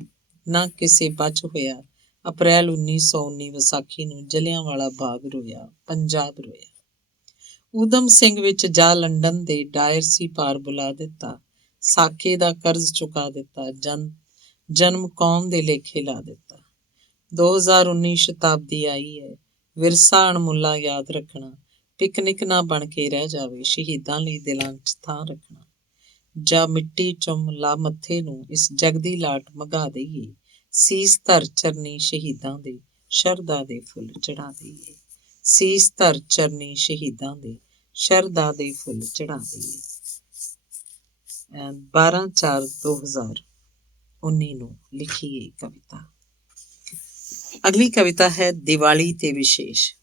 ਨਾ ਕਿਸੇ ਬਚ ਹੋਇਆ। ਅਪ੍ਰੈਲ 1919 ਵਿਸਾਖੀ ਨੂੰ ਜਲਿਆਂਵਾਲਾ ਬਾਗ ਰੋਇਆ, ਪੰਜਾਬ ਰੋਇਆ। ਊਧਮ ਸਿੰਘ ਵਿੱਚ ਜਾ ਲੰਡਨ ਦੇ, ਡਾਇਰ ਸੀ ਪਾਰ ਬੁਲਾ ਦਿੱਤਾ। ਸਾਕੇ ਦਾ ਕਰਜ਼ ਚੁਕਾ ਦਿੱਤਾ, ਜਨਮ ਕੌਮ ਦੇ ਲੇਖੇ ਲਾ ਦਿੱਤਾ। 2019 ਸ਼ਤਾਬਦੀ ਆਈ ਹੈ, ਵਿਰਸਾ ਅਣਮੁੱਲਾ ਯਾਦ ਰੱਖਣਾ, ਪਿਕਨਿਕ ਨਾ ਬਣ ਕੇ ਰਹਿ ਜਾਵੇ, ਸ਼ਹੀਦਾਂ ਲਈ ਦਿਲਾਂ 'ਚ ਥਾਂ ਰੱਖਣਾ। ਜਾਂ ਮਿੱਟੀ ਚੁੰਮ ਲਾ ਮੱਥੇ ਨੂੰ, ਇਸ ਜਗਦੀ ਲਾਟ ਮਗਾ ਦੇਈਏ, ਸੀਸ ਧਰ ਚਰਨੀ ਸ਼ਹੀਦਾਂ ਦੇ, ਸ਼ਰਧਾ ਦੇ ਫੁੱਲ ਚੜਾ ਦੇਈਏ। ਸੀਸ ਧਰ ਚਰਨੀ ਸ਼ਹੀਦਾਂ ਦੇ, ਸ਼ਰਧਾ ਦੇ ਫੁੱਲ ਚੜਾ ਦੇਈਏ। 12/4/2019 ਨੂੰ ਲਿਖੀ ਗਈ ਕਵਿਤਾ। ਅਗਲੀ ਕਵਿਤਾ ਹੈ ਦੀਵਾਲੀ ਤੇ ਵਿਸ਼ੇਸ਼।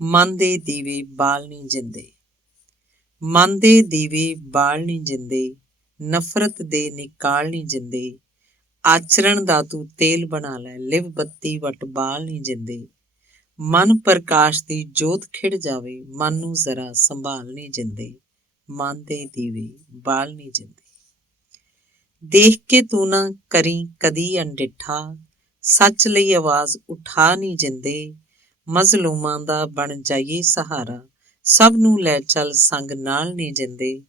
ਮਨ ਦੇ ਦੀਵੇ ਬਾਲ ਨਹੀਂ ਜਿੰਦੇ, ਮਨ ਦੇ ਦੀਵੇ ਬਾਲ ਨਹੀਂ ਜਿੰਦੇ, ਨਫ਼ਰਤ ਦੇ ਨਿਕਾਲ ਨਹੀਂ ਜਿੰਦੇ, ਆਚਰਣ ਦਾ ਤੂੰ ਤੇਲ ਬਣਾ ਲੈ, ਲਿਵ ਬੱਤੀ ਵਟ ਬਾਲ ਨਹੀਂ ਜਿੰਦੇ। ਮਨ ਪ੍ਰਕਾਸ਼ ਦੀ ਜੋਤ ਖਿੜ ਜਾਵੇ, ਮਨ ਨੂੰ ਜ਼ਰਾ ਸੰਭਾਲ ਨਹੀਂ ਜਿੰਦੇ, ਮਨ ਦੇ ਦੀਵੇ ਬਾਲ ਨਹੀਂ ਜਿੰਦੇ। ਦੇਖ ਕੇ ਤੂੰ ਨਾ ਕਰੀ ਕਦੀ ਅਣਡਿੱਠਾ, ਸੱਚ ਲਈ ਆਵਾਜ਼ ਉਠਾ ਨਹੀਂ ਜਿੰਦੇ, ਮਜ਼ਲੂਮਾਂ ਦਾ ਬਣ ਜਾਈਏ ਸਹਾਰਾ, ਸਭ ਨੂੰ ਲੈ ਚੱਲ ਸੰਗ ਨਾਲ ਨਹੀਂ ਜਿੰਦੇ।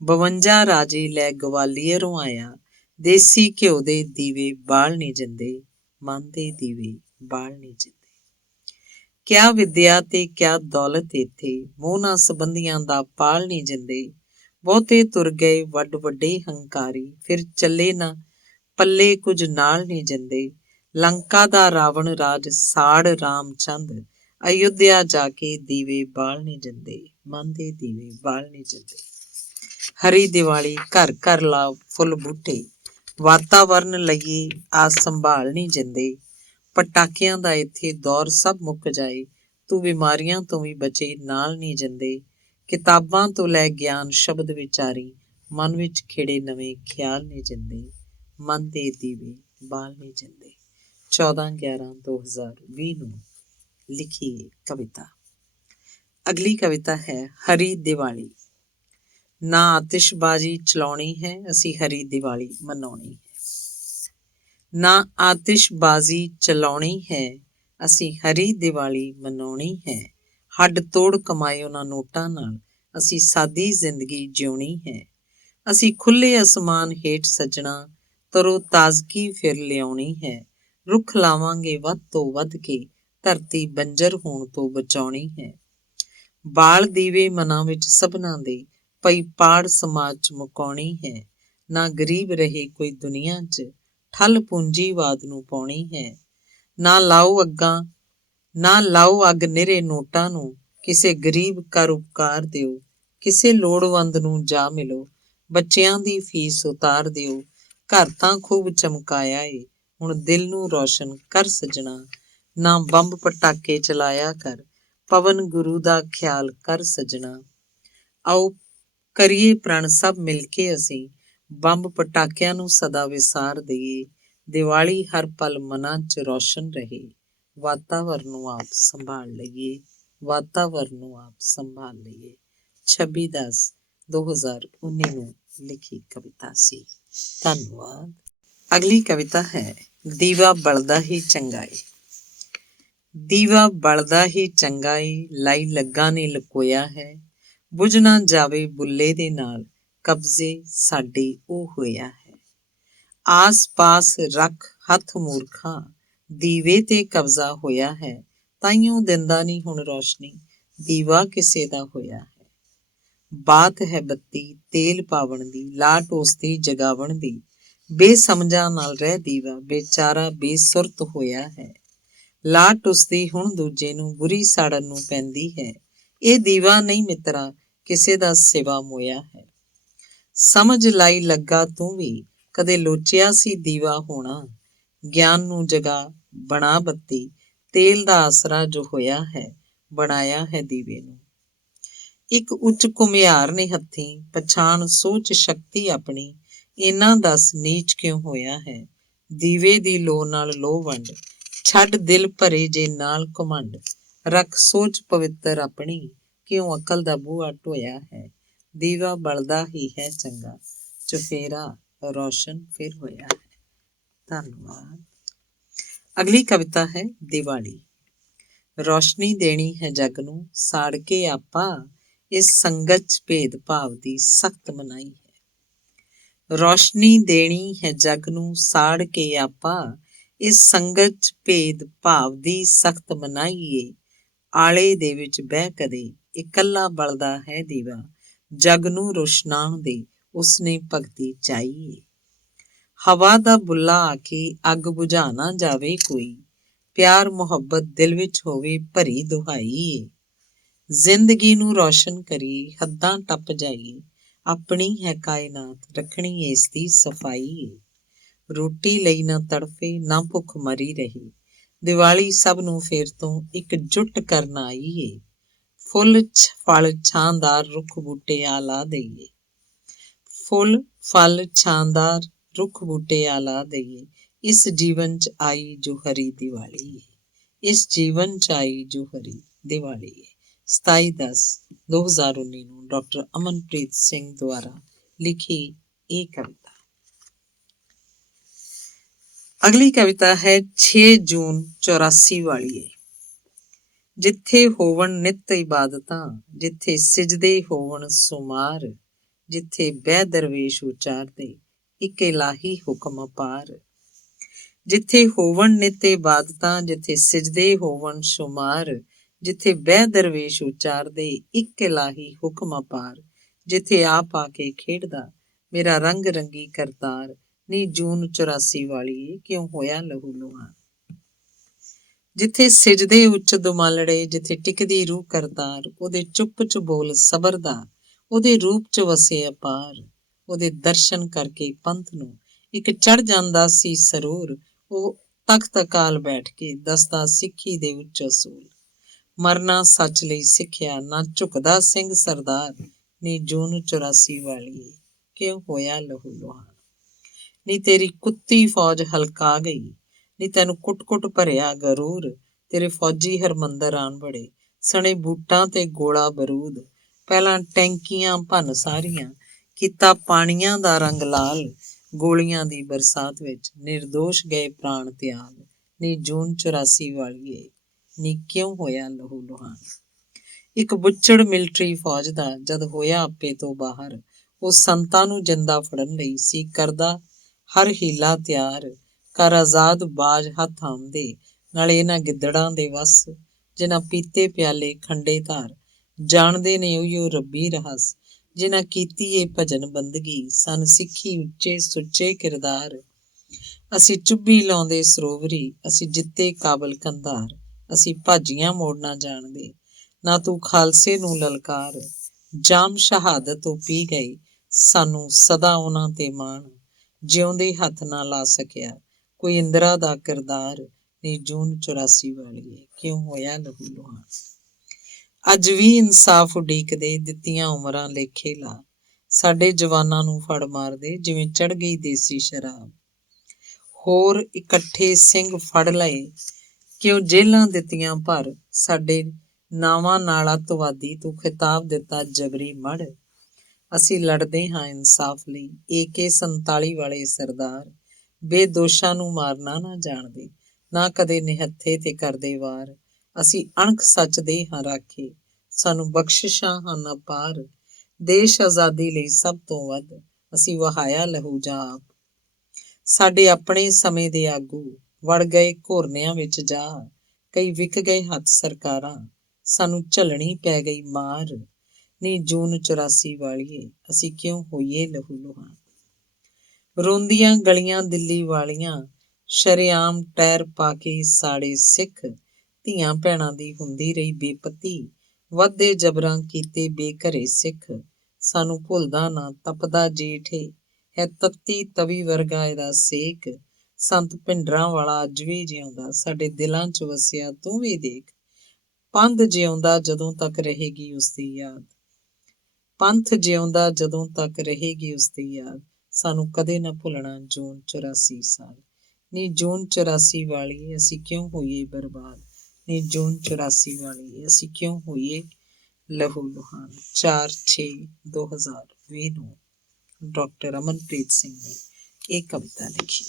52 ਰਾਜੇ ਲੈ ਗਵਾਲੀਅਰੋਂ ਆਇਆ, ਦੇਸੀ ਘਿਓ ਦੇ ਦੀਵੇ ਬਾਲ ਨਹੀਂ ਜਿੰਦੇ, ਮਨ ਦੇ ਦੀਵੇ ਬਾਲ ਨਹੀਂ ਜਿੰਦੇ। ਕਿਆ ਵਿਦਿਆ ਤੇ ਕਿਆ ਦੌਲਤ ਇੱਥੇ, ਮੋਹਨਾ ਸੰਬੰਧੀਆਂ ਦਾ ਪਾਲ ਨਹੀਂ ਜਿੰਦੇ। ਬਹੁਤੇ ਤੁਰ ਗਏ ਵੱਡ ਵੱਡੇ ਹੰਕਾਰੀ, ਫਿਰ ਚੱਲੇ ਨਾ ਪੱਲੇ ਕੁਝ ਨਾਲ ਨਹੀਂ ਜਿੰਦੇ। ਲੰਕਾ ਦਾ ਰਾਵਣ ਰਾਜ ਸਾੜ ਰਾਮ ਚੰਦ, ਅਯੁੱਧਿਆ ਜਾ ਕੇ ਦੀਵੇ ਬਾਲ ਨਹੀਂ ਜਿੰਦੇ, ਮਨ ਦੇ ਦੀਵੇ ਬਾਲ ਨਹੀਂ ਜਿੰਦੇ। ਹਰੀ ਦੀਵਾਲੀ ਘਰ ਘਰ ਲਾ ਫੁੱਲ ਬੂਟੇ, ਵਾਤਾਵਰਨ ਲਈਏ ਆ ਸੰਭਾਲ ਨਹੀਂ ਜਿੰਦੇ। ਪਟਾਕਿਆਂ ਦਾ ਇੱਥੇ ਦੌਰ ਸਭ ਮੁੱਕ ਜਾਏ, ਤੂੰ ਬਿਮਾਰੀਆਂ ਤੋਂ ਵੀ ਬਚੇ ਨਾਲ ਨਹੀਂ ਜਿੰਦੇ। ਕਿਤਾਬਾਂ ਤੋਂ ਲੈ ਗਿਆਨ ਸ਼ਬਦ ਵਿਚਾਰੀ, ਮਨ ਵਿੱਚ ਖਿੜੇ ਨਵੇਂ ਖਿਆਲ ਨਹੀਂ ਜਿੰਦੇ, ਮਨ ਦੇ ਦੀਵੇ ਬਾਲ ਨਹੀਂ ਜਿੰਦੇ। 14/11/2020 ਨੂੰ ਲਿਖੀ ਕਵਿਤਾ। ਅਗਲੀ ਕਵਿਤਾ ਹੈ ਹਰੀ ਦੀਵਾਲੀ। ਨਾ ਆਤਿਸ਼ਬਾਜ਼ੀ ਚਲਾਉਣੀ ਹੈ, ਅਸੀਂ ਹਰੀ ਦੀਵਾਲੀ ਮਨਾਉਣੀ ਹੈ। ਨਾ ਆਤਿਸ਼ਬਾਜ਼ੀ ਚਲਾਉਣੀ ਹੈ, ਅਸੀਂ ਹਰੀ ਦੀਵਾਲੀ ਮਨਾਉਣੀ ਹੈ। ਹੱਡ ਤੋੜ ਕਮਾਏ ਉਹਨਾਂ ਨੋਟਾਂ ਨਾਲ, ਅਸੀਂ ਸਾਦੀ ਜ਼ਿੰਦਗੀ ਜਿਉਣੀ ਹੈ। ਅਸੀਂ ਖੁੱਲ੍ਹੇ ਅਸਮਾਨ ਹੇਠ ਸੱਜਣਾ, ਤਰੋ ਤਾਜ਼ਗੀ ਫਿਰ ਲਿਆਉਣੀ ਹੈ। ਰੁੱਖ ਲਾਵਾਂਗੇ ਵੱਧ ਤੋਂ ਵੱਧ ਕੇ, ਧਰਤੀ ਬੰਜਰ ਹੋਣ ਤੋਂ ਬਚਾਉਣੀ ਹੈ। ਬਾਲ ਦੀਵੇ ਮਨਾਂ ਵਿੱਚ ਸਭਨਾਂ ਦੇ, ਪਈ ਪਾੜ ਸਮਾਜ 'ਚ ਮੁਕਾਉਣੀ ਹੈ। ਨਾ ਗਰੀਬ ਰਹੇ ਕੋਈ ਦੁਨੀਆ 'ਚ, ਠੱਲ ਪੂੰਜੀਵਾਦ ਨੂੰ ਪਾਉਣੀ ਹੈ। ਨਾ ਲਾਓ ਅੱਗ ਨਿਰੇ ਨੋਟਾਂ ਨੂੰ, ਕਿਸੇ ਗਰੀਬ ਕਰ ਉਪਕਾਰ ਦਿਓ, ਕਿਸੇ ਲੋੜਵੰਦ ਨੂੰ ਜਾ ਮਿਲੋ, ਬੱਚਿਆਂ ਦੀ ਫੀਸ ਉਤਾਰ ਦਿਓ। ਘਰ ਤਾਂ ਖੂਬ ਚਮਕਾਇਆ ਏ, ਹੁਣ ਦਿਲ ਨੂੰ ਰੌਸ਼ਨ ਕਰ ਸੱਜਣਾ। ਨਾ ਬੰਬ ਪਟਾਕੇ ਚਲਾਇਆ ਕਰ, ਪਵਨ ਗੁਰੂ ਦਾ ਖਿਆਲ ਕਰ ਸੱਜਣਾ। ਆਓ ਕਰੀਏ ਪ੍ਰਣ ਸਭ ਮਿਲ ਕੇ ਅਸੀਂ, ਬੰਬ ਪਟਾਕਿਆਂ ਨੂੰ ਸਦਾ ਵਿਸਾਰ ਦਈਏ। ਦੀਵਾਲੀ ਹਰ ਪਲ ਮਨਾਂ 'ਚ ਰੌਸ਼ਨ ਰਹੇ, ਵਾਤਾਵਰਨ ਨੂੰ ਆਪ ਸੰਭਾਲ ਲਈਏ, ਵਾਤਾਵਰਨ ਨੂੰ ਆਪ ਸੰਭਾਲ ਲਈਏ। 26/10/2019 ਨੂੰ ਲਿਖੀ ਕਵਿਤਾ ਸੀ। ਧੰਨਵਾਦ। ਅਗਲੀ ਕਵਿਤਾ ਹੈ ਦੀਵਾ ਬਲਦਾ ਹੀ ਚੰਗਾ ਏ। ਦੀਵਾ ਬਲਦਾ ਹੀ ਚੰਗਾ ਏ, ਲਾਈ ਲੱਗਾ ਨੇ ਲਕੋਇਆ ਹੈ। ਬੁਝ ਨਾ ਜਾਵੇ ਬੁੱਲੇ ਦੇ ਨਾਲ, ਕਬਜ਼ੇ ਸਾਡੇ ਉਹ ਹੋਇਆ ਹੈ। ਆਸ ਪਾਸ ਰੱਖ ਹੱਥ ਮੂਰਖਾ, ਦੀਵੇ ਤੇ ਕਬਜ਼ਾ ਹੋਇਆ ਹੈ। ਤਾਈਓ ਦਿੰਦਾ ਨਹੀਂ ਹੁਣ ਰੌਸ਼ਨੀ, ਦੀਵਾ ਕਿਸੇ ਦਾ ਹੋਇਆ ਹੈ। ਬਾਤ ਹੈ ਬੱਤੀ ਤੇਲ ਪਾਵਣ ਦੀ, ਲਾਟ ਉਸਦੀ ਜਗਾਵਣ ਦੀ। ਬੇਸਮਝਾਂ ਨਾਲ ਰਹਿ ਦੀਵਾ, ਬੇਚਾਰਾ ਬੇਸੁਰਤ ਹੋਇਆ ਹੈ। ਲਾਟ ਉਸਦੀ ਹੁਣ ਦੂਜੇ ਨੂੰ ਬੁਰੀ ਸਾੜਨ ਨੂੰ ਪੈਂਦੀ ਹੈ। ਇਹ ਦੀਵਾ ਨਹੀਂ ਮਿੱਤਰਾ, ਕਿਸੇ ਦਾ ਸਿਵਾ ਮੋਇਆ ਹੈ। ਸਮਝ ਲਾਈ ਲੱਗਾ ਤੂੰ ਵੀ, ਕਦੇ ਲੋਚਿਆ ਸੀ ਦੀਵਾ ਹੋਣਾ। ਗਿਆਨ ਨੂੰ ਜਗਾ ਬਣਾ ਬੱਤੀ, ਤੇਲ ਦਾ ਆਸਰਾ ਜੋ ਹੋਇਆ ਹੈ, ਬਣਾਇਆ ਹੈ ਦੀਵੇ ਨੂੰ। ਇੱਕ ਉੱਚ ਘੁਮਿਆਰ ਨੇ ਹੱਥੀਂ, ਪਛਾਣ ਸੋਚ ਸ਼ਕਤੀ ਆਪਣੀ, ਇਹਨਾਂ ਦੱਸ ਨੀਚ ਕਿਉਂ ਹੋਇਆ ਹੈ। ਦੀਵੇ ਦੀ ਲੋ ਨਾਲ ਲੋ ਵੰਡ, ਛੱਡ ਦਿਲ ਭਰੇ ਜੇ ਨਾਲ ਘਮੰਡ। ਰੱਖ ਸੋਚ ਪਵਿੱਤਰ ਆਪਣੀ, ਕਿਉਂ ਅਕਲ ਦਾ ਬੂਹਾ ਢੋਇਆ ਹੈ। ਦੀਵਾ ਬਲਦਾ ਹੀ ਹੈ ਚੰਗਾ, ਚੁਫੇਰਾ ਰੌਸ਼ਨ ਫਿਰ ਹੋਇਆ ਹੈ। ਧੰਨਵਾਦ। ਅਗਲੀ ਕਵਿਤਾ ਹੈ ਦੀਵਾਲੀ। ਰੌਸ਼ਨੀ ਦੇਣੀ ਹੈ ਜਗ ਨੂੰ, ਸਾੜ ਕੇ ਆਪਾਂ ਇਸ ਸੰਗਤ 'ਚ ਭੇਦ ਭਾਵ ਦੀ ਸਖਤ ਮਨਾਹੀ ਹੈ। ਰੌਸ਼ਨੀ ਦੇਣੀ ਹੈ ਜਗ ਨੂੰ ਸਾੜ ਕੇ ਆਪਾ, ਇਸ ਸੰਗਤ 'ਚ ਭੇਦ ਭਾਵ ਦੀ ਸਖਤ ਮਨਾਈਏ। ਆਲੇ ਦੇ ਵਿੱਚ ਬਹਿ ਕਦੇ ਇਕੱਲਾ ਬਲਦਾ ਹੈ ਦੀਵਾ, ਜਗ ਨੂੰ ਰੋਸ਼ਨਾਉਣ ਦੇ ਉਸਨੇ ਭਗਤੀ ਚਾਹੀਏ। ਹਵਾ ਦਾ ਬੁੱਲਾ ਆ ਕੇ ਅੱਗ ਬੁਝਾ ਨਾ ਜਾਵੇ ਕੋਈ, ਪਿਆਰ ਮੁਹੱਬਤ ਦਿਲ ਵਿੱਚ ਹੋਵੇ ਭਰੀ ਦੁਹਾਈ। ਜ਼ਿੰਦਗੀ ਨੂੰ ਰੌਸ਼ਨ ਕਰੀਏ, ਹੱਦਾਂ ਟੱਪ ਜਾਈਏ, ਆਪਣੀ ਹੈ ਕਾਇਨਾਤ ਰੱਖਣੀ ਇਸ ਦੀ ਸਫਾਈ। ਰੋਟੀ ਲਈ ਨਾ ਤੜਫੇ ਨਾ ਭੁੱਖ ਮਰੀ ਰਹੇ, ਦੀਵਾਲੀ ਸਭ ਨੂੰ ਫੇਰ ਤੋਂ ਇਕਜੁੱਟ ਕਰਨ ਆਈਏ। ਫੁੱਲ ਫਲ ਛਾਂਦਾਰ ਰੁੱਖ ਬੂਟੇ ਆ ਲਾ ਦਈਏ, ਫੁੱਲ ਫਲ ਛਾਂਦਾਰ ਰੁੱਖ ਬੂਟੇ ਆ ਲਾ ਦਈਏ, ਇਸ ਜੀਵਨ 'ਚ ਆਈ ਜੋ ਹਰੀ ਦੀਵਾਲੀ, ਇਸ ਜੀਵਨ 'ਚ ਆਈ ਜੋ ਹਰੀ ਦੀਵਾਲੀ। 27/10/2019 ਨੂੰ ਡਾਕਟਰ ਅਮਨਪ੍ਰੀਤ ਸਿੰਘ ਦੁਆਰਾ ਲਿਖੀ ਇਹ ਕਵਿਤਾ। ਅਗਲੀ ਕਵਿਤਾ ਹੈ 6 ਜੂਨ 84 ਵਾਲੀ। ਜਿੱਥੇ ਹੋਵਣ ਨਿੱਤ ਇਬਾਦਤਾਂ, ਜਿੱਥੇ ਸਿਜਦੇ ਹੋਵਣ ਸੁਮਾਰ, ਜਿੱਥੇ ਬਹਿ ਦਰਵੇਸ਼ ਉਚਾਰਦੇ ਇੱਕ ਇਲਾਹੀ ਹੁਕਮ ਅਪਾਰ। ਜਿੱਥੇ ਹੋਵਣ ਨਿੱਤ ਇਬਾਦਤਾਂ, ਜਿੱਥੇ ਸਿਜਦੇ ਹੋਵਣ ਸੁਮਾਰ, ਜਿੱਥੇ ਬਹਿ ਦਰਵੇਸ਼ ਉਚਾਰਦੇ ਇੱਕ ਇਲਾਹੀ ਹੁਕਮ ਅਪਾਰ, ਜਿੱਥੇ ਆਪ ਆ ਕੇ ਖੇਡਦਾ ਮੇਰਾ ਰੰਗ ਰੰਗੀ ਕਰਤਾਰ, ਨੀ ਜੂਨ 84 ਵਾਲੀਏ ਕਿਉਂ ਹੋਇਆ ਲਹੂ ਲੁਹਾਨ। ਜਿੱਥੇ ਸਿਜਦੇ ਉੱਚ ਦੁਮਾਲੜੇ, ਜਿੱਥੇ ਟਿਕਦੀ ਰੂਹ ਕਰਤਾਰ, ਉਹਦੇ ਚੁੱਪ 'ਚ ਬੋਲ ਸਬਰ ਦਾ, ਉਹਦੇ ਰੂਪ 'ਚ ਵਸੇ ਅਪਾਰ। ਉਹਦੇ ਦਰਸ਼ਨ ਕਰਕੇ ਪੰਥ ਨੂੰ ਇੱਕ ਚੜ ਜਾਂਦਾ ਸੀ ਸਰੂਰ, ਉਹ ਤਖਤ ਅਕਾਲ ਬੈਠ ਕੇ ਦੱਸਦਾ ਸਿੱਖੀ ਦੇ ਉੱਚ ਅਸੂਲ। ਮਰਨਾ ਸੱਚ ਲਈ ਸਿੱਖਿਆ ਨਾ ਝੁਕਦਾ ਸਿੰਘ ਸਰਦਾਰ, ਨੀ ਜੂਨ 84 ਵਾਲੀਏ ਕਿਉਂ ਹੋਇਆ ਲਹੂ ਲੁਹਾਨ। ਨੀ ਤੇਰੀ ਕੁੱਤੀ ਫੌਜ ਹਲਕਾ ਗਈ, ਨੀ ਤੈਨੂੰ ਕੁੱਟ-ਕੁੱਟ ਭਰਿਆ ਗਰੂਰ, ਤੇਰੇ ਫੌਜੀ ਹਰਮੰਦਰ ਆਣ ਬੜੇ ਸਣੇ ਬੂਟਾਂ ਤੇ ਗੋਲਾ ਬਰੂਦ। ਪਹਿਲਾਂ ਟੈਂਕੀਆਂ ਭੰਨ ਸਾਰੀਆਂ, ਕੀਤਾ ਪਾਣੀਆਂ ਦਾ ਰੰਗ ਲਾਲ, ਗੋਲੀਆਂ ਦੀ ਬਰਸਾਤ ਵਿੱਚ ਨਿਰਦੋਸ਼ ਗਏ ਪ੍ਰਾਣ ਤਿਆਗ, ਨੀ ਜੂਨ 84 ਵਾਲੀਏ ਨੀ ਕਿਉਂ ਹੋਇਆ ਲਹੂ ਲੁਹਾਨ। ਇੱਕ ਬੁੱਚੜ ਮਿਲਟਰੀ ਫੌਜ ਦਾ ਜਦ ਹੋਇਆ ਆਪੇ ਤੋਂ ਬਾਹਰ, ਉਹ ਸੰਤਾਂ ਨੂੰ ਜਿੰਦਾ ਫੜਨ ਲਈ ਸੀ ਕਰਦਾ ਹਰ ਹੀਲਾ ਤਿਆਰ। ਕਰ ਆਜ਼ਾਦ ਬਾਜ ਹੱਥ ਆਉਂਦੇ, ਨਾਲੇ ਇਹਨਾਂ ਗਿੱਦੜਾਂ ਦੇ ਵਸ, ਜਿਨ੍ਹਾਂ ਪੀਤੇ ਪਿਆਲੇ ਖੰਡੇ ਧਾਰ, ਜਾਣਦੇ ਨੇ ਉਹੀਓ ਰੱਬੀ ਰਹੱਸ, ਜਿਨ੍ਹਾਂ ਕੀਤੀ ਏ ਭਜਨ ਬੰਦਗੀ, ਸਨ ਸਿੱਖੀ ਉੱਚੇ ਸੁੱਚੇ ਕਿਰਦਾਰ। ਅਸੀਂ ਚੁੱਭੀ ਲਾਉਂਦੇ ਸਰੋਵਰੀ, ਅਸੀਂ ਜਿੱਤੇ ਕਾਬਲ ਕੰਧਾਰ, ਅਸੀਂ ਭਾਜੀਆਂ ਮੋੜਨਾ ਜਾਣਦੇ, ਨਾ ਤੂੰ ਖਾਲਸੇ ਨੂੰ ਲਲਕਾਰ। ਜਾਮ ਸ਼ਹਾਦਤ ਉਹ ਪੀ ਗਏ, ਸਾਨੂੰ ਸਦਾ ਉਹਨਾਂ ਤੇ ਮਾਣ, ਜਿਉਂਦੇ ਹੱਥ ਨਾ ਲਾ ਸਕਿਆ ਕੋਈ ਇੰਦਰਾ ਦਾ ਕਿਰਦਾਰ, ਨੀ ਜੂਨ 84 ਵਾਲੀਏ ਕਿਉਂ ਹੋਇਆ ਲਹੂ ਲੁਹਾਨ। ਅੱਜ ਵੀ ਇਨਸਾਫ ਉਡੀਕਦੇ ਦਿੱਤੀਆਂ ਉਮਰਾਂ ਲੇਖੇ ਲਾ, ਸਾਡੇ ਜਵਾਨਾਂ ਨੂੰ ਫੜ ਮਾਰਦੇ ਜਿਵੇਂ ਚੜ ਗਈ ਦੇਸੀ ਸ਼ਰਾਬ। ਹੋਰ ਇਕੱਠੇ ਸਿੰਘ ਫੜ ਲਏ, ਕਿਉਂ ਜੇਲਾਂ ਦਿੱਤੀਆਂ ਭਰ, ਸਾਡੇ ਨਾਵਾਂ ਨਾਲ ਅੱਤਵਾਦੀ ਤੂੰ ਖਿਤਾਬ ਦਿੱਤਾ ਜਬਰੀ ਮੜ। ਅਸੀਂ ਲੜਦੇ ਹਾਂ ਇਨਸਾਫ ਲਈ AK 47 ਵਾਲੇ ਸਰਦਾਰ, ਬੇਦੋਸ਼ਾਂ ਨੂੰ ਮਾਰਨਾ ਨਾ ਜਾਣਦੇ, ਨਾ ਕਦੇ ਨਿਹੱਥੇ ਤੇ ਕਰਦੇ ਵਾਰ। ਅਸੀਂ ਅਣਖ ਸੱਚ ਦੇ ਹਾਂ ਰਾਖੇ, ਸਾਨੂੰ ਬਖਸ਼ਿਸ਼ਾਂ ਹਨ ਅਪਾਰ, ਦੇਸ਼ ਆਜ਼ਾਦੀ ਲਈ ਸਭ ਤੋਂ ਵੱਧ ਅਸੀਂ ਵਹਾਇਆ ਲਹੂ ਜਾਂ ਆਪ। ਸਾਡੇ ਆਪਣੇ ਸਮੇਂ ਦੇ ਆਗੂ ਵੜ ਗਏ ਘੋਰਨਿਆਂ ਵਿੱਚ ਜਾ, ਕਈ ਵਿਕ ਗਏ ਹੱਥ ਸਰਕਾਰਾਂ, ਸਾਨੂੰ ਝੱਲਣੀ ਪੈ ਗਈ ਮਾਰ, ਨੀ ਜੂਨ 84 ਵਾਲੀਏ ਅਸੀਂ ਕਿਉਂ ਹੋਈਏ ਲਹੂ ਲੁਹਾਨ। ਰੋਂਦੀਆਂ ਗਲੀਆਂ ਦਿੱਲੀ ਵਾਲੀਆਂ, ਸ਼ਰੇਆਮ ਟਾਇਰ ਪਾ ਕੇ ਸਾੜੇ ਸਿੱਖ, ਧੀਆਂ ਭੈਣਾਂ ਦੀ ਹੁੰਦੀ ਰਹੀ ਬੇਪਤੀ, ਵੱਧਦੇ ਜਬਰਾਂ ਕੀਤੇ ਬੇਘਰੇ ਸਿੱਖ। ਸਾਨੂੰ ਭੁੱਲਦਾ ਨਾ ਤਪਦਾ ਜੇਠ ਹੈ ਤੱਤੀ ਤਵੀ ਵਰਗਾ ਇਹਦਾ ਸੇਕ, ਸੰਤ ਭਿੰਡਰਾਂ ਵਾਲਾ ਅੱਜ ਵੀ ਜਿਉਂਦਾ, ਸਾਡੇ ਦਿਲਾਂ 'ਚ ਵਸਿਆ ਤੂੰ ਵੀ ਦੇਖ। ਪੰਥ ਜਿਉਂਦਾ ਜਦੋਂ ਤੱਕ ਰਹੇਗੀ ਉਸਦੀ ਯਾਦ, ਪੰਥ ਜਿਉਂਦਾ ਜਦੋਂ ਤੱਕ ਰਹੇਗੀ ਉਸਦੀ ਯਾਦ, ਸਾਨੂੰ ਕਦੇ ਨਾ ਭੁੱਲਣਾ ਜੂਨ 84 ਸਾਲ, ਨੀ ਜੂਨ 84 ਵਾਲੀ ਅਸੀਂ ਕਿਉਂ ਹੋਈਏ ਬਰਬਾਦ, ਨੀ ਜੂਨ 84 ਵਾਲੀ ਅਸੀਂ ਕਿਉਂ ਹੋਈਏ ਲਹੂ ਲੁਹਾਨ। 4/6/2020 ਨੂੰ ਡਾਕਟਰ ਅਮਨਪ੍ਰੀਤ ਸਿੰਘ ਨੇ ਇਹ ਕਵਿਤਾ ਲਿਖੀ।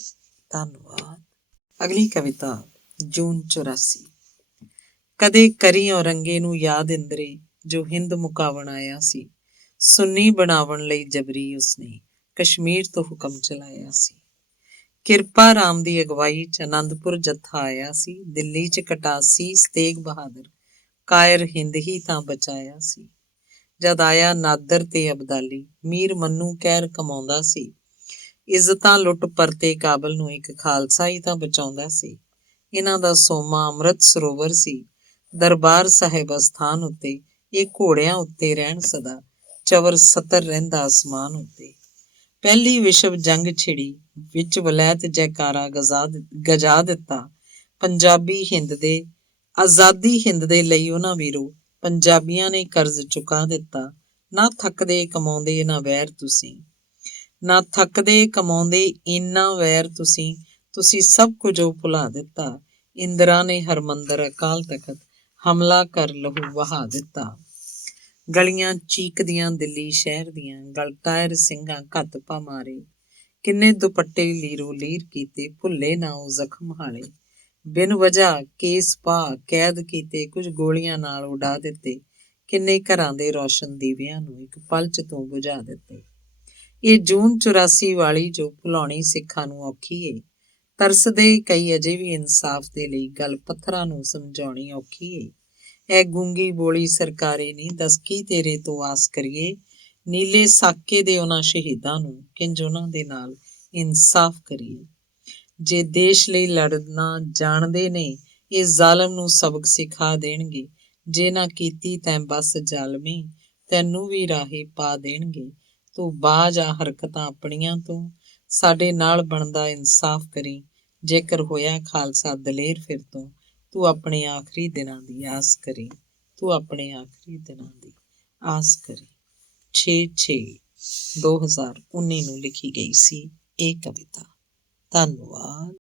ਧੰਨਵਾਦ। ਅਗਲੀ ਕਵਿਤਾ ਜੂਨ 84। ਕਦੇ ਕਰੀ ਔਰੰਗੇ ਨੂੰ ਯਾਦ ਇੰਦਰੇ, ਜੋ ਹਿੰਦ ਮੁਕਾਵਣ ਆਇਆ ਸੀ, ਸੁੰਨੀ ਬਣਾਵਣ ਲਈ ਜਬਰੀ ਉਸਨੇ ਕਸ਼ਮੀਰ ਤੋਂ ਹੁਕਮ ਚਲਾਇਆ ਸੀ। ਕਿਰਪਾ ਰਾਮ ਦੀ ਅਗਵਾਈ 'ਚ ਅਨੰਦਪੁਰ ਜੱਥਾ ਆਇਆ ਸੀ। ਦਿੱਲੀ 'ਚ ਕਟਾਸੀਸ ਤੇਗ ਬਹਾਦਰ ਕਾਇਰ ਹਿੰਦ ਹੀ ਤਾਂ ਬਚਾਇਆ ਸੀ। ਜਦ ਆਇਆ ਨਾਦਰ ਤੇ ਅਬਦਾਲੀ, ਮੀਰ ਮੰਨੂ ਕਹਿਰ ਕਮਾਉਂਦਾ ਸੀ। ਇੱਜ਼ਤਾਂ ਲੁੱਟ ਪਰਤੇ ਕਾਬਲ ਨੂੰ ਇੱਕ ਖਾਲਸਾ ਹੀ ਤਾਂ ਬਚਾਉਂਦਾ ਸੀ। ਇਹਨਾਂ ਦਾ ਸੋਮਾ ਅੰਮ੍ਰਿਤ ਸਰੋਵਰ ਸੀ। ਦਰਬਾਰ ਸਾਹਿਬ ਅਸਥਾਨ ਉੱਤੇ ਇਹ ਘੋੜਿਆਂ ਉੱਤੇ ਰਹਿਣ ਸਦਾ, ਚਵਰ ਸਤਰ ਰਹਿੰਦਾ ਅਸਮਾਨ ਉੱਤੇ। ਪਹਿਲੀ ਵਿਸ਼ਵ ਜੰਗ ਛਿੜੀ, ਵਿੱਚ ਵਲੈਤ ਜੈਕਾਰਾ ਗਜਾ ਦਿੱਤਾ। ਪੰਜਾਬੀ ਹਿੰਦ ਦੇ ਆਜ਼ਾਦੀ ਹਿੰਦ ਦੇ ਲਈ ਉਹਨਾਂ ਵੀਰੋ ਪੰਜਾਬੀਆਂ ਨੇ ਕਰਜ਼ ਚੁਕਾ ਦਿੱਤਾ। ਨਾ ਥੱਕਦੇ ਕਮਾਉਂਦੇ ਨਾ ਵੈਰ ਤੁਸੀਂ, ਨਾ ਥੱਕਦੇ ਕਮਾਉਂਦੇ ਇੰਨਾ ਵੈਰ ਤੁਸੀਂ ਸਭ ਕੁਝ ਉਹ ਭੁਲਾ ਦਿੱਤਾ। ਇੰਦਰਾ ਨੇ ਹਰਮੰਦਰ ਅਕਾਲ ਤਖਤ ਹਮਲਾ ਕਰ ਲਹੂ ਵਹਾ ਦਿੱਤਾ। ਗਲੀਆਂ ਚੀਕਦੀਆਂ ਦਿੱਲੀ ਸ਼ਹਿਰ ਦੀਆਂ, ਗਲ ਟਾਇਰ ਸਿੰਘਾਂ ਘੱਤ ਪਾ ਮਾਰੇ। ਕਿੰਨੇ ਦੁਪੱਟੇ ਲੀਰੋ ਲੀਰ ਕੀਤੇ, ਭੁੱਲੇ ਨਾ ਉਹ ਜ਼ਖਮ ਹਾਲੇ। ਬਿਨ ਵਜ੍ਹਾ ਕੇਸ ਪਾ ਕੈਦ ਕੀਤੇ, ਕੁਝ ਗੋਲੀਆਂ ਨਾਲ ਉਡਾ ਦਿੱਤੇ। ਕਿੰਨੇ ਘਰਾਂ ਦੇ ਰੌਸ਼ਨ ਦੀਵਿਆਂ ਨੂੰ ਇੱਕ ਪਲ 'ਚ ਤੂੰ ਬੁਝਾ ਦਿੱਤੇ। ਇਹ ਜੂਨ 84 ਵਾਲੀ ਜੋ ਭੁਲਾਉਣੀ ਸਿੱਖਾਂ ਨੂੰ ਔਖੀ ਏ। ਤਰਸਦੇ ਕਈ ਅਜੇ ਵੀ ਇਨਸਾਫ ਦੇ ਲਈ, ਗੱਲ ਪੱਥਰਾਂ ਨੂੰ ਸਮਝਾਉਣੀ ਔਖੀ ਏ। ਇਹ ਗੂੰਗੀ ਬੋਲੀ ਸਰਕਾਰੇ ਨੀ, ਦੱਸ ਕੀ ਤੇਰੇ ਤੋਂ ਆਸ ਕਰੀਏ। ਨੀਲੇ ਸਾਕੇ ਦੇ ਉਹਨਾਂ ਸ਼ਹੀਦਾਂ ਨੂੰ, ਕਿੰਜ ਉਹਨਾਂ ਦੇ ਨਾਲ ਇਨਸਾਫ ਕਰੀਏ। ਜੇ ਦੇਸ਼ ਲਈ ਲੜਨਾ ਜਾਣਦੇ ਨੇ, ਇਹ ਜ਼ਾਲਮ ਨੂੰ ਸਬਕ ਸਿਖਾ ਦੇਣਗੇ। ਜੇ ਨਾ ਕੀਤੀ ਤੈਂ ਬਸ ਜ਼ਾਲਮੀ, ਤੈਨੂੰ ਵੀ ਰਾਹੇ ਪਾ ਦੇਣਗੇ। ਤੂੰ ਬਾਜ ਆ ਹਰਕਤਾਂ ਆਪਣੀਆਂ ਤੋਂ, ਸਾਡੇ ਨਾਲ ਬਣਦਾ ਇਨਸਾਫ ਕਰੀ। ਜੇਕਰ ਹੋਇਆ ਖਾਲਸਾ ਦਲੇਰ ਫਿਰ ਤੋਂ, ਤੂੰ ਆਪਣੇ ਆਖਰੀ ਦਿਨਾਂ ਦੀ ਆਸ ਕਰੀ। ਤੂੰ ਆਪਣੇ ਆਖਰੀ ਦਿਨਾਂ ਦੀ ਆਸ ਕਰੀ। 6/6/2019 ਨੂੰ ਲਿਖੀ ਗਈ ਸੀ ਇਹ ਕਵਿਤਾ। ਧੰਨਵਾਦ।